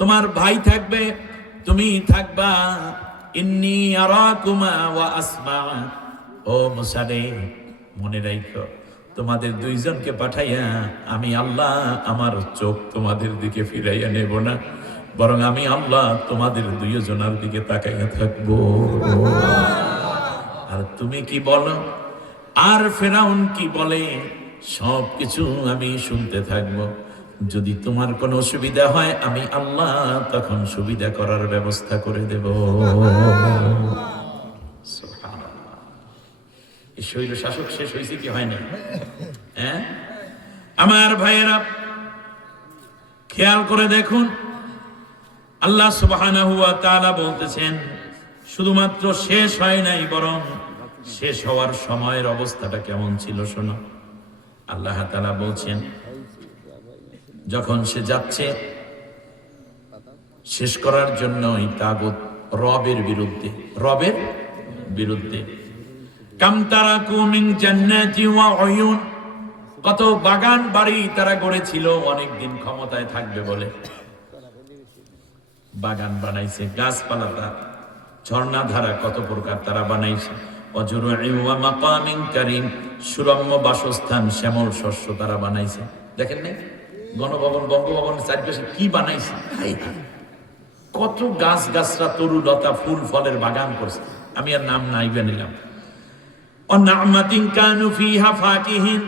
তোমার ভাই থাকবে, তুমি থাকবা, ইন্নী আরাকুমা ওয়া আসমা। ও মুসা রে, মনে রাখো, তোমাদের দুইজনকে পাঠাইয়া আমি আল্লাহ আমার চোখ তোমাদের দিকে ফিরাইয়া নেব না, বরং আমি আল্লাহ তোমাদের দুইজনের দিকে তাকাইয়া থাকবো। আর তুমি কি বলো আর ফেরাউন কি বলে সবকিছু আমি শুনতে থাকবো। যদি তোমার কোনো অসুবিধা হয় আমি আল্লাহ তখন সুবিধা করার ব্যবস্থা করে দেব। সুবহানাল্লাহ। এই শৈল শাসক শেষ হয়েছে কি হয় না? হ্যাঁ আমার ভাইয়েরা, খেয়াল করে দেখুন, আল্লাহ সুবহানাহু ওয়া তাআলা বলতেছেন শুধুমাত্র শেষ হয় নাই, বরং শেষ হওয়ার সময়ের অবস্থাটা কেমন ছিল শোনো। আল্লাহ তাআলা বলছেন যখন সে যাচ্ছে শেষ করার জন্য এই তাগুত রবের বিরুদ্ধে কাম তারাকু মিন জান্নাতি ওয়া উয়ুন, কত বাগান বাড়ি তারা গড়েছিল অনেকদিন ক্ষমতায় থাকবে বলে, বাগান বানাইছে, গাছপালা, ঝর্ণা ধারা কত প্রকার তারা বানাইছে, অজরুইন ওয়া মাকামিন কারীম, সুরম্য বাসস্থান, শ্যামল শস্য তারা বানাইছে। দেখেন নাই গণভবন বঙ্গভবন চারপাশে কি বানাইছে, কত গাছ গাছরা, তরু লতা, ফুল ফলের বাগান করছে। আমি আর নাম নাইবে নিলাম। অনামাতিন কানু ফিহা ফাকিহিন,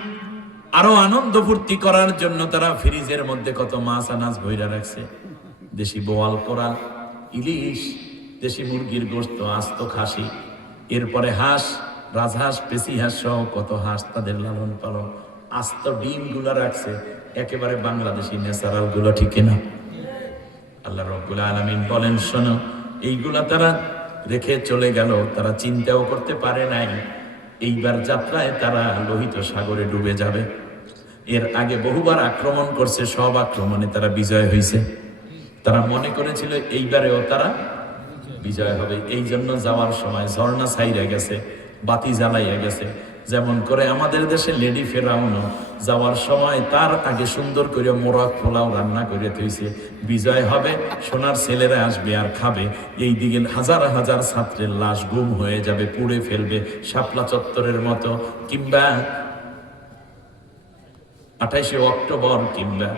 আরো আনন্দ ফুর্তি করার জন্য তারা ফ্রিজের মধ্যে কত মাছ আনাজ ভইরা রাখছে, দেশি বোয়াল, কোরাল, ইলিশ, দেশি মুরগির গোশত, আস্ত খাসি, এরপরে হাঁস, রাজহাঁস, পেশি হাঁস সহ কত হাঁস, তাদের লালন পালন, আস্ত ডিম গুলা রাখছে, একেবারে বাংলাদেশি ন্যাচারাল গুলো, ঠিক না? আল্লাহ রাব্বুল আলামিন বলেন শোনো, এইগুলা তারা রেখে চলে গেল, তারা চিন্তাও করতে পারে নাই এইবার যাত্রায় তারা লোহিত সাগরে ডুবে যাবে। এর আগে বহুবার আক্রমণ করছে, সব আক্রমণে তারা বিজয় হয়েছে। তারা মনে করেছিল এইবারেও তারা বিজয় হবে, এই জন্য যাওয়ার সময় ঝর্ণা ছাইরা গেছে, বাতি জ্বালাইয়া গেছে। যেমন করে আমাদের দেশে লেডি ফেরাউনও যাওয়ার সময় তার আগে সুন্দর করে মোরগ পোলাও রান্না করে থইছে, বিজয় হবে, সোনার ছেলেরা আসবে আর খাবে, এই দিকে হাজার হাজার ছাত্রের লাশ গুম হয়ে যাবে, পুড়ে ফেলবে শাপলা চত্বরের মতো, কিংবা 28শে অক্টোবর কিংবা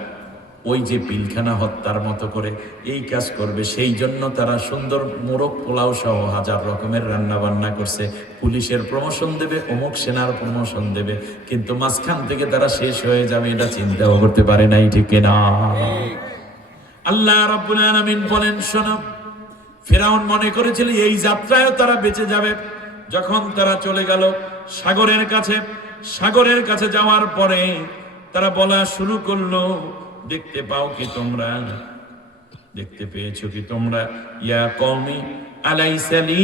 ওই যে পিলখানা হত্যার মতো করে এই কাজ করবে। সেই জন্য তারা সুন্দর মোরগ পোলাও সহ হাজার রকমের রান্না বান্না করছে, পুলিশের প্রমোশন দেবে, অমুক সেনার প্রমোশন দেবে, কিন্তু মাঝখান থেকে তারা শেষ হয়ে যাবে এটা চিন্তাও করতে পারে নাই, ঠিক না? আল্লাহ রাব্বুল আলামিন বলেন শোনো, ফিরআউন মনে করেছিল এই যাত্রায়ও তারা বেঁচে যাবে। যখন তারা চলে গেল সাগরের কাছে যাওয়ার পরে তারা বলা শুরু করলো, দেখতে পাও কি তোমরা, দেখতে পেয়েছো কি তোমরা, ইয়া কওমি আলাইসা লি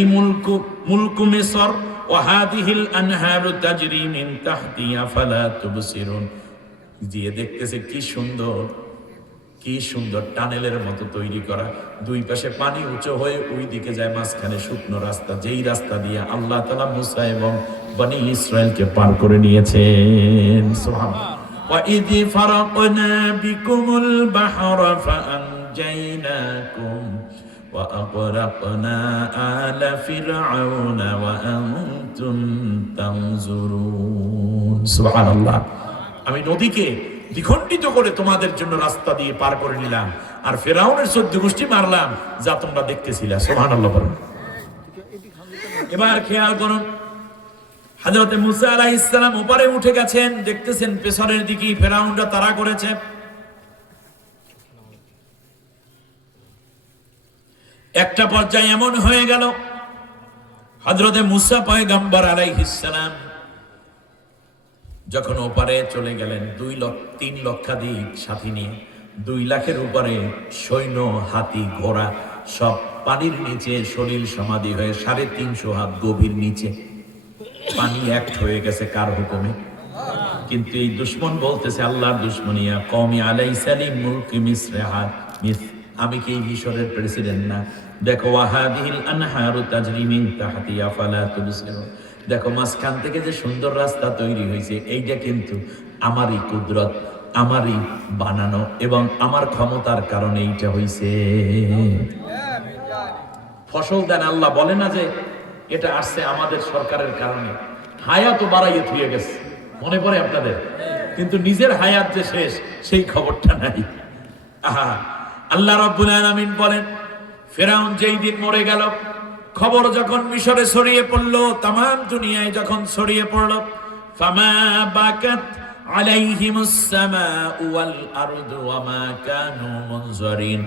মুলকু মিসর ওয়া হাদিহিল আনহারু তাজরি মিন তাহতি আফালা তুবসিরুন। দিয়ে দেখতেছে কি সুন্দর টানেলের মতো তৈরি করা, দুই পাশে পানি উঁচু হয়ে ওই দিকে যায়, মাঝখানে শুকনো রাস্তা, যেই রাস্তা দিয়ে আল্লাহ তাআলা মুসা এবং বনি ইসরাইলকে পার করে নিয়েছেন। সুবহানাল্লাহ। وَإِذْ فَرَقْنَا بِكُمُ الْبَحْرَ فَأَنْجَيْنَاكُمْ وَأَغْرَقْنَا آلَ فِرْعَوْنَ وَأَنْتُمْ تَنْظُرُونَ। সুবহানাল্লাহ। আমি নদীকে দ্বিখণ্ডিত করে তোমাদের জন্য রাস্তা দিয়ে পার করে নিলাম, আর ফেরাউনের 14 গোষ্ঠী মারলাম, যা তোমরা দেখতেছিলা। সুবহানাল্লাহ। এবার খেয়াল করুন, হযরত মুসা আলাইহিস সালাম উপরে উঠে গেছেন, দেখতেছেন পেছনের দিকে ফেরাউনরা তাড়া করেছে। একটা পর্যায়ে এমন হয়ে গেল, হযরত মুসা পয়গম্বর আলাইহিস সালাম যখন ওপারে চলে গেলেন 3 লক্ষাধিক সাথী নিয়ে, 2 লাখের উপরে সৈন্য, হাতি, ঘোড়া সব পানির নিচে সলিল সমাধি হয়ে 350 হাত গভীর নিচে পানি এক হয়ে গেছে, কার হুকুমে? কিন্তু এই দুশমন বলতেছে, আল্লাহর দুশমন, ইয়া কওমি আলাইসা লি মুলকি মিসর, আমি কি মিশরের প্রেসিডেন্ট না? দেখো ওয়াহাদিহিল আনহারু তাজরি মিন তাহতি আফালা তুবসিরুন, দেখো মাঝখান থেকে যে সুন্দর রাস্তা তৈরি হয়েছে, এইটা কিন্তু আমারই কুদরত, আমারই বানানো এবং আমার ক্ষমতার কারণে এইটা হয়েছে। ফসল দেন আল্লাহ, বলে না যে এটা আসছে আমাদের সরকারের কারণে। হায়াত বাড়াইয়ে থুয়ে গেছে, মনে পড়ে আপনাদের? কিন্তু নিজের হায়াত যে শেষ, সেই খবরটা নাই। আহা, আল্লাহ রাব্বুল আলামিন বলেন, ফেরাউন যেই দিন মরে গেল, খবর যখন মিশরে ছড়িয়ে পড়লো, তামাম দুনিয়ায় যখন ছড়িয়ে পড়লো, ফামা বাকাত আলাইহিমুস সামাউ ওয়াল আরদু ওয়া মা কানু মুনজারিন।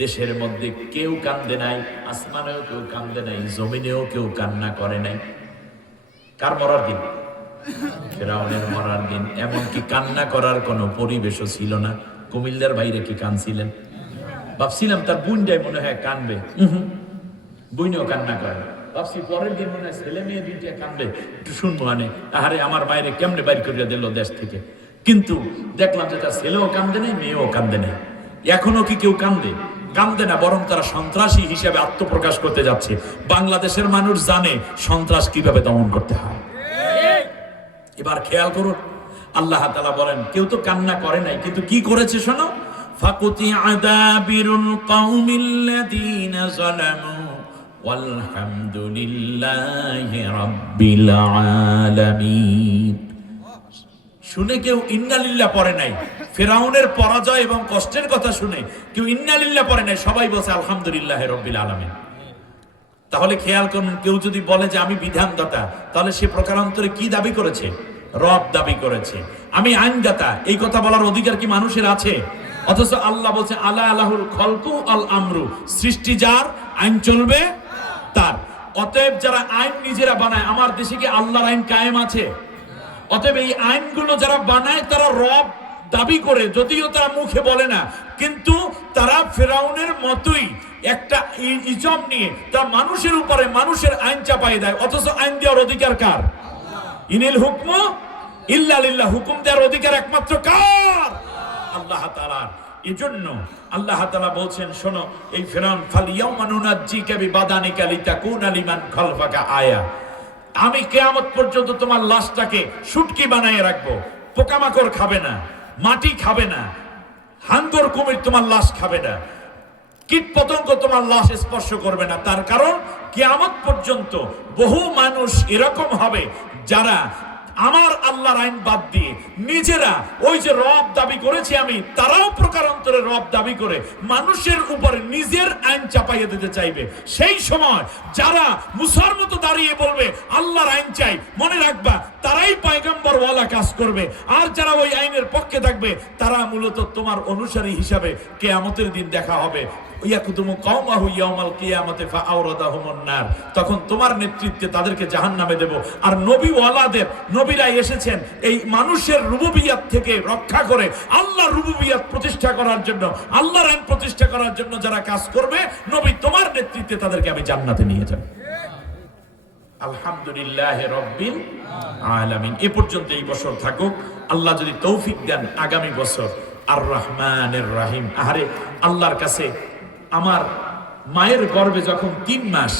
দেশের মধ্যে কেউ কান্দে নাই, আসমানেও কেউ কান্দে নাই, জমিনেও কেউ কান্না করে নাই। কার মরার দিন? ফিরআউনের মরার দিন। এমনকি কান্না করার কোনো পরিবেশও ছিল না। কুমিল্লার বাইরে কি কানছিলেন? ভাবছিলাম তার বুনটাই মনে হয় কানবে, বুইনেও কান্না করে। ভাবছি পরের দিন মনে হয় ছেলে মেয়ে দুইটা কানবে, একটু শুনবো মানে আহারে আমার বাইরে কেমনে বাইর করে দিল দেশ থেকে। কিন্তু দেখলাম যে তার ছেলেও কান্দে নেই, মেয়েও কান্দে নেই। এখনো কি কেউ কান্দে? কান্দে না, বরং তারা সন্ত্রাসী হিসেবে আত্মপ্রকাশ করতে যাচ্ছে। বাংলাদেশের মানুষ জানে সন্ত্রাস কিভাবে দমন করতে হয়। এবার খেয়াল করুন, আল্লাহ তাআলা বলেন কেউ তো কান্না করে নাই, কিন্তু কি করেছে শোনো। ফাকুতিআ দাবিরুল কওমিল্লাযীনা যালামু ওয়ালহামদুলিল্লাহি রাব্বিল আলামিন। শুনে কেউ ইন্নালিল্লাহ পড়ে নাই। ফিরআউনের পরাজয় এবং কষ্টের কথা শুনে কেউ ইন্নালিল্লাহ পড়ে নাই, সবাই বলছে আলহামদুলিল্লাহি রাব্বিল আলামিন। তাহলে খেয়াল করুন, কেউ যদি বলে যে আমি বিধানদাতা, তাহলে সে প্রকারান্তরে কি দাবি করেছে? রব দাবি করেছে। আমি আইনদাতা, এই কথা বলার অধিকার কি মানুষের আছে? অথচ আল্লাহ বলছে আলা আলাহুল খলকু আল আমরু, সৃষ্টি যার, আইন চলবে তার। অতএব যারা আইন নিজেরা বানায়, আমার দেশে কি আল্লাহর আইন কায়েম আছে? অতএব এই আইনগুলো যারা বানায় তারা রব দাবি করে, যদিও তারা মুখে বলে না, কিন্তু তারা ফিরআউনের মতোই একটা ইজম নিয়ে তা মানুষের উপরে মানুষের আইন চাপাই দেয়। অথচ আইন দেওয়ার অধিকার কার? ইনিল হুকমু ইল্লা লিল্লাহ, হুকুম দেওয়ার অধিকার একমাত্র কার? আল্লাহ তাআলার। এজন্য আল্লাহ তাআলা বলছেন শোনো, এই ফিরআউন ফালিয়াউমা নুনাজ্জিকা বিবাদানিকা লিতাকুনা লিমান খালফাকা আয়া। আমি কিয়ামত পর্যন্ত তোমার লাশটাকে শুটকি বানায় রাখবো, পোকামাকড় খাবে না, মাটি খাবে না, হাঙ্গর কুমির তোমার লাশ খাবে না, কীট পতঙ্গ তোমার লাশ স্পর্শ করবে না। তার কারণ কিয়ামত পর্যন্ত বহু মানুষ এরকম হবে যারা আমার আল্লাহর আইন বাদ দিয়ে নিজেরা ওই যে রব দাবি করেছি আমি, তারাও প্রকারান্তরে রব দাবি করে মানুষের উপরে নিজের আইন চাপাইয়ে দিতে চাইবে। সেই সময় যারা মুসার মতো দাঁড়িয়ে বলবে আল্লাহর আইন চাই, মনে রাখবা তারাই পয়গম্বর ওয়ালা কাজ করবে। আর যারা ওই আইনের পক্ষে থাকবে তারা মূলত তোমার অনুসারী হিসাবে কিয়ামতের দিন দেখা হবে। ইয়াকুদুমু কওমাহু ইয়াউমাল কিয়ামাতি ফাআওরাদাহুমুন নার, তখন তোমার নেতৃত্বে তাদেরকে জাহান্নামে দেব। আর নবী ওয়ালাদের, নবীরা এসেছেন এই মানুষের রুবুবিয়াত থেকে রক্ষা করে আল্লাহর রুবুবিয়াত প্রতিষ্ঠা করার জন্য, আল্লাহর আইন প্রতিষ্ঠা করার জন্য যারা কাজ করবে, নবী তোমার নেতৃত্বে তাদেরকে আমি জান্নাতে নিয়ে যাব। আলহামদুলিল্লাহি রাব্বিল আলামিন। এ পর্যন্ত এই বছর থাকুক, আল্লাহ যদি তৌফিক দেন আগামী বছর আর রহমানের রহিম। আহারে আল্লাহর কাছে আমার মায়ের গর্ভে যখন 3 মাস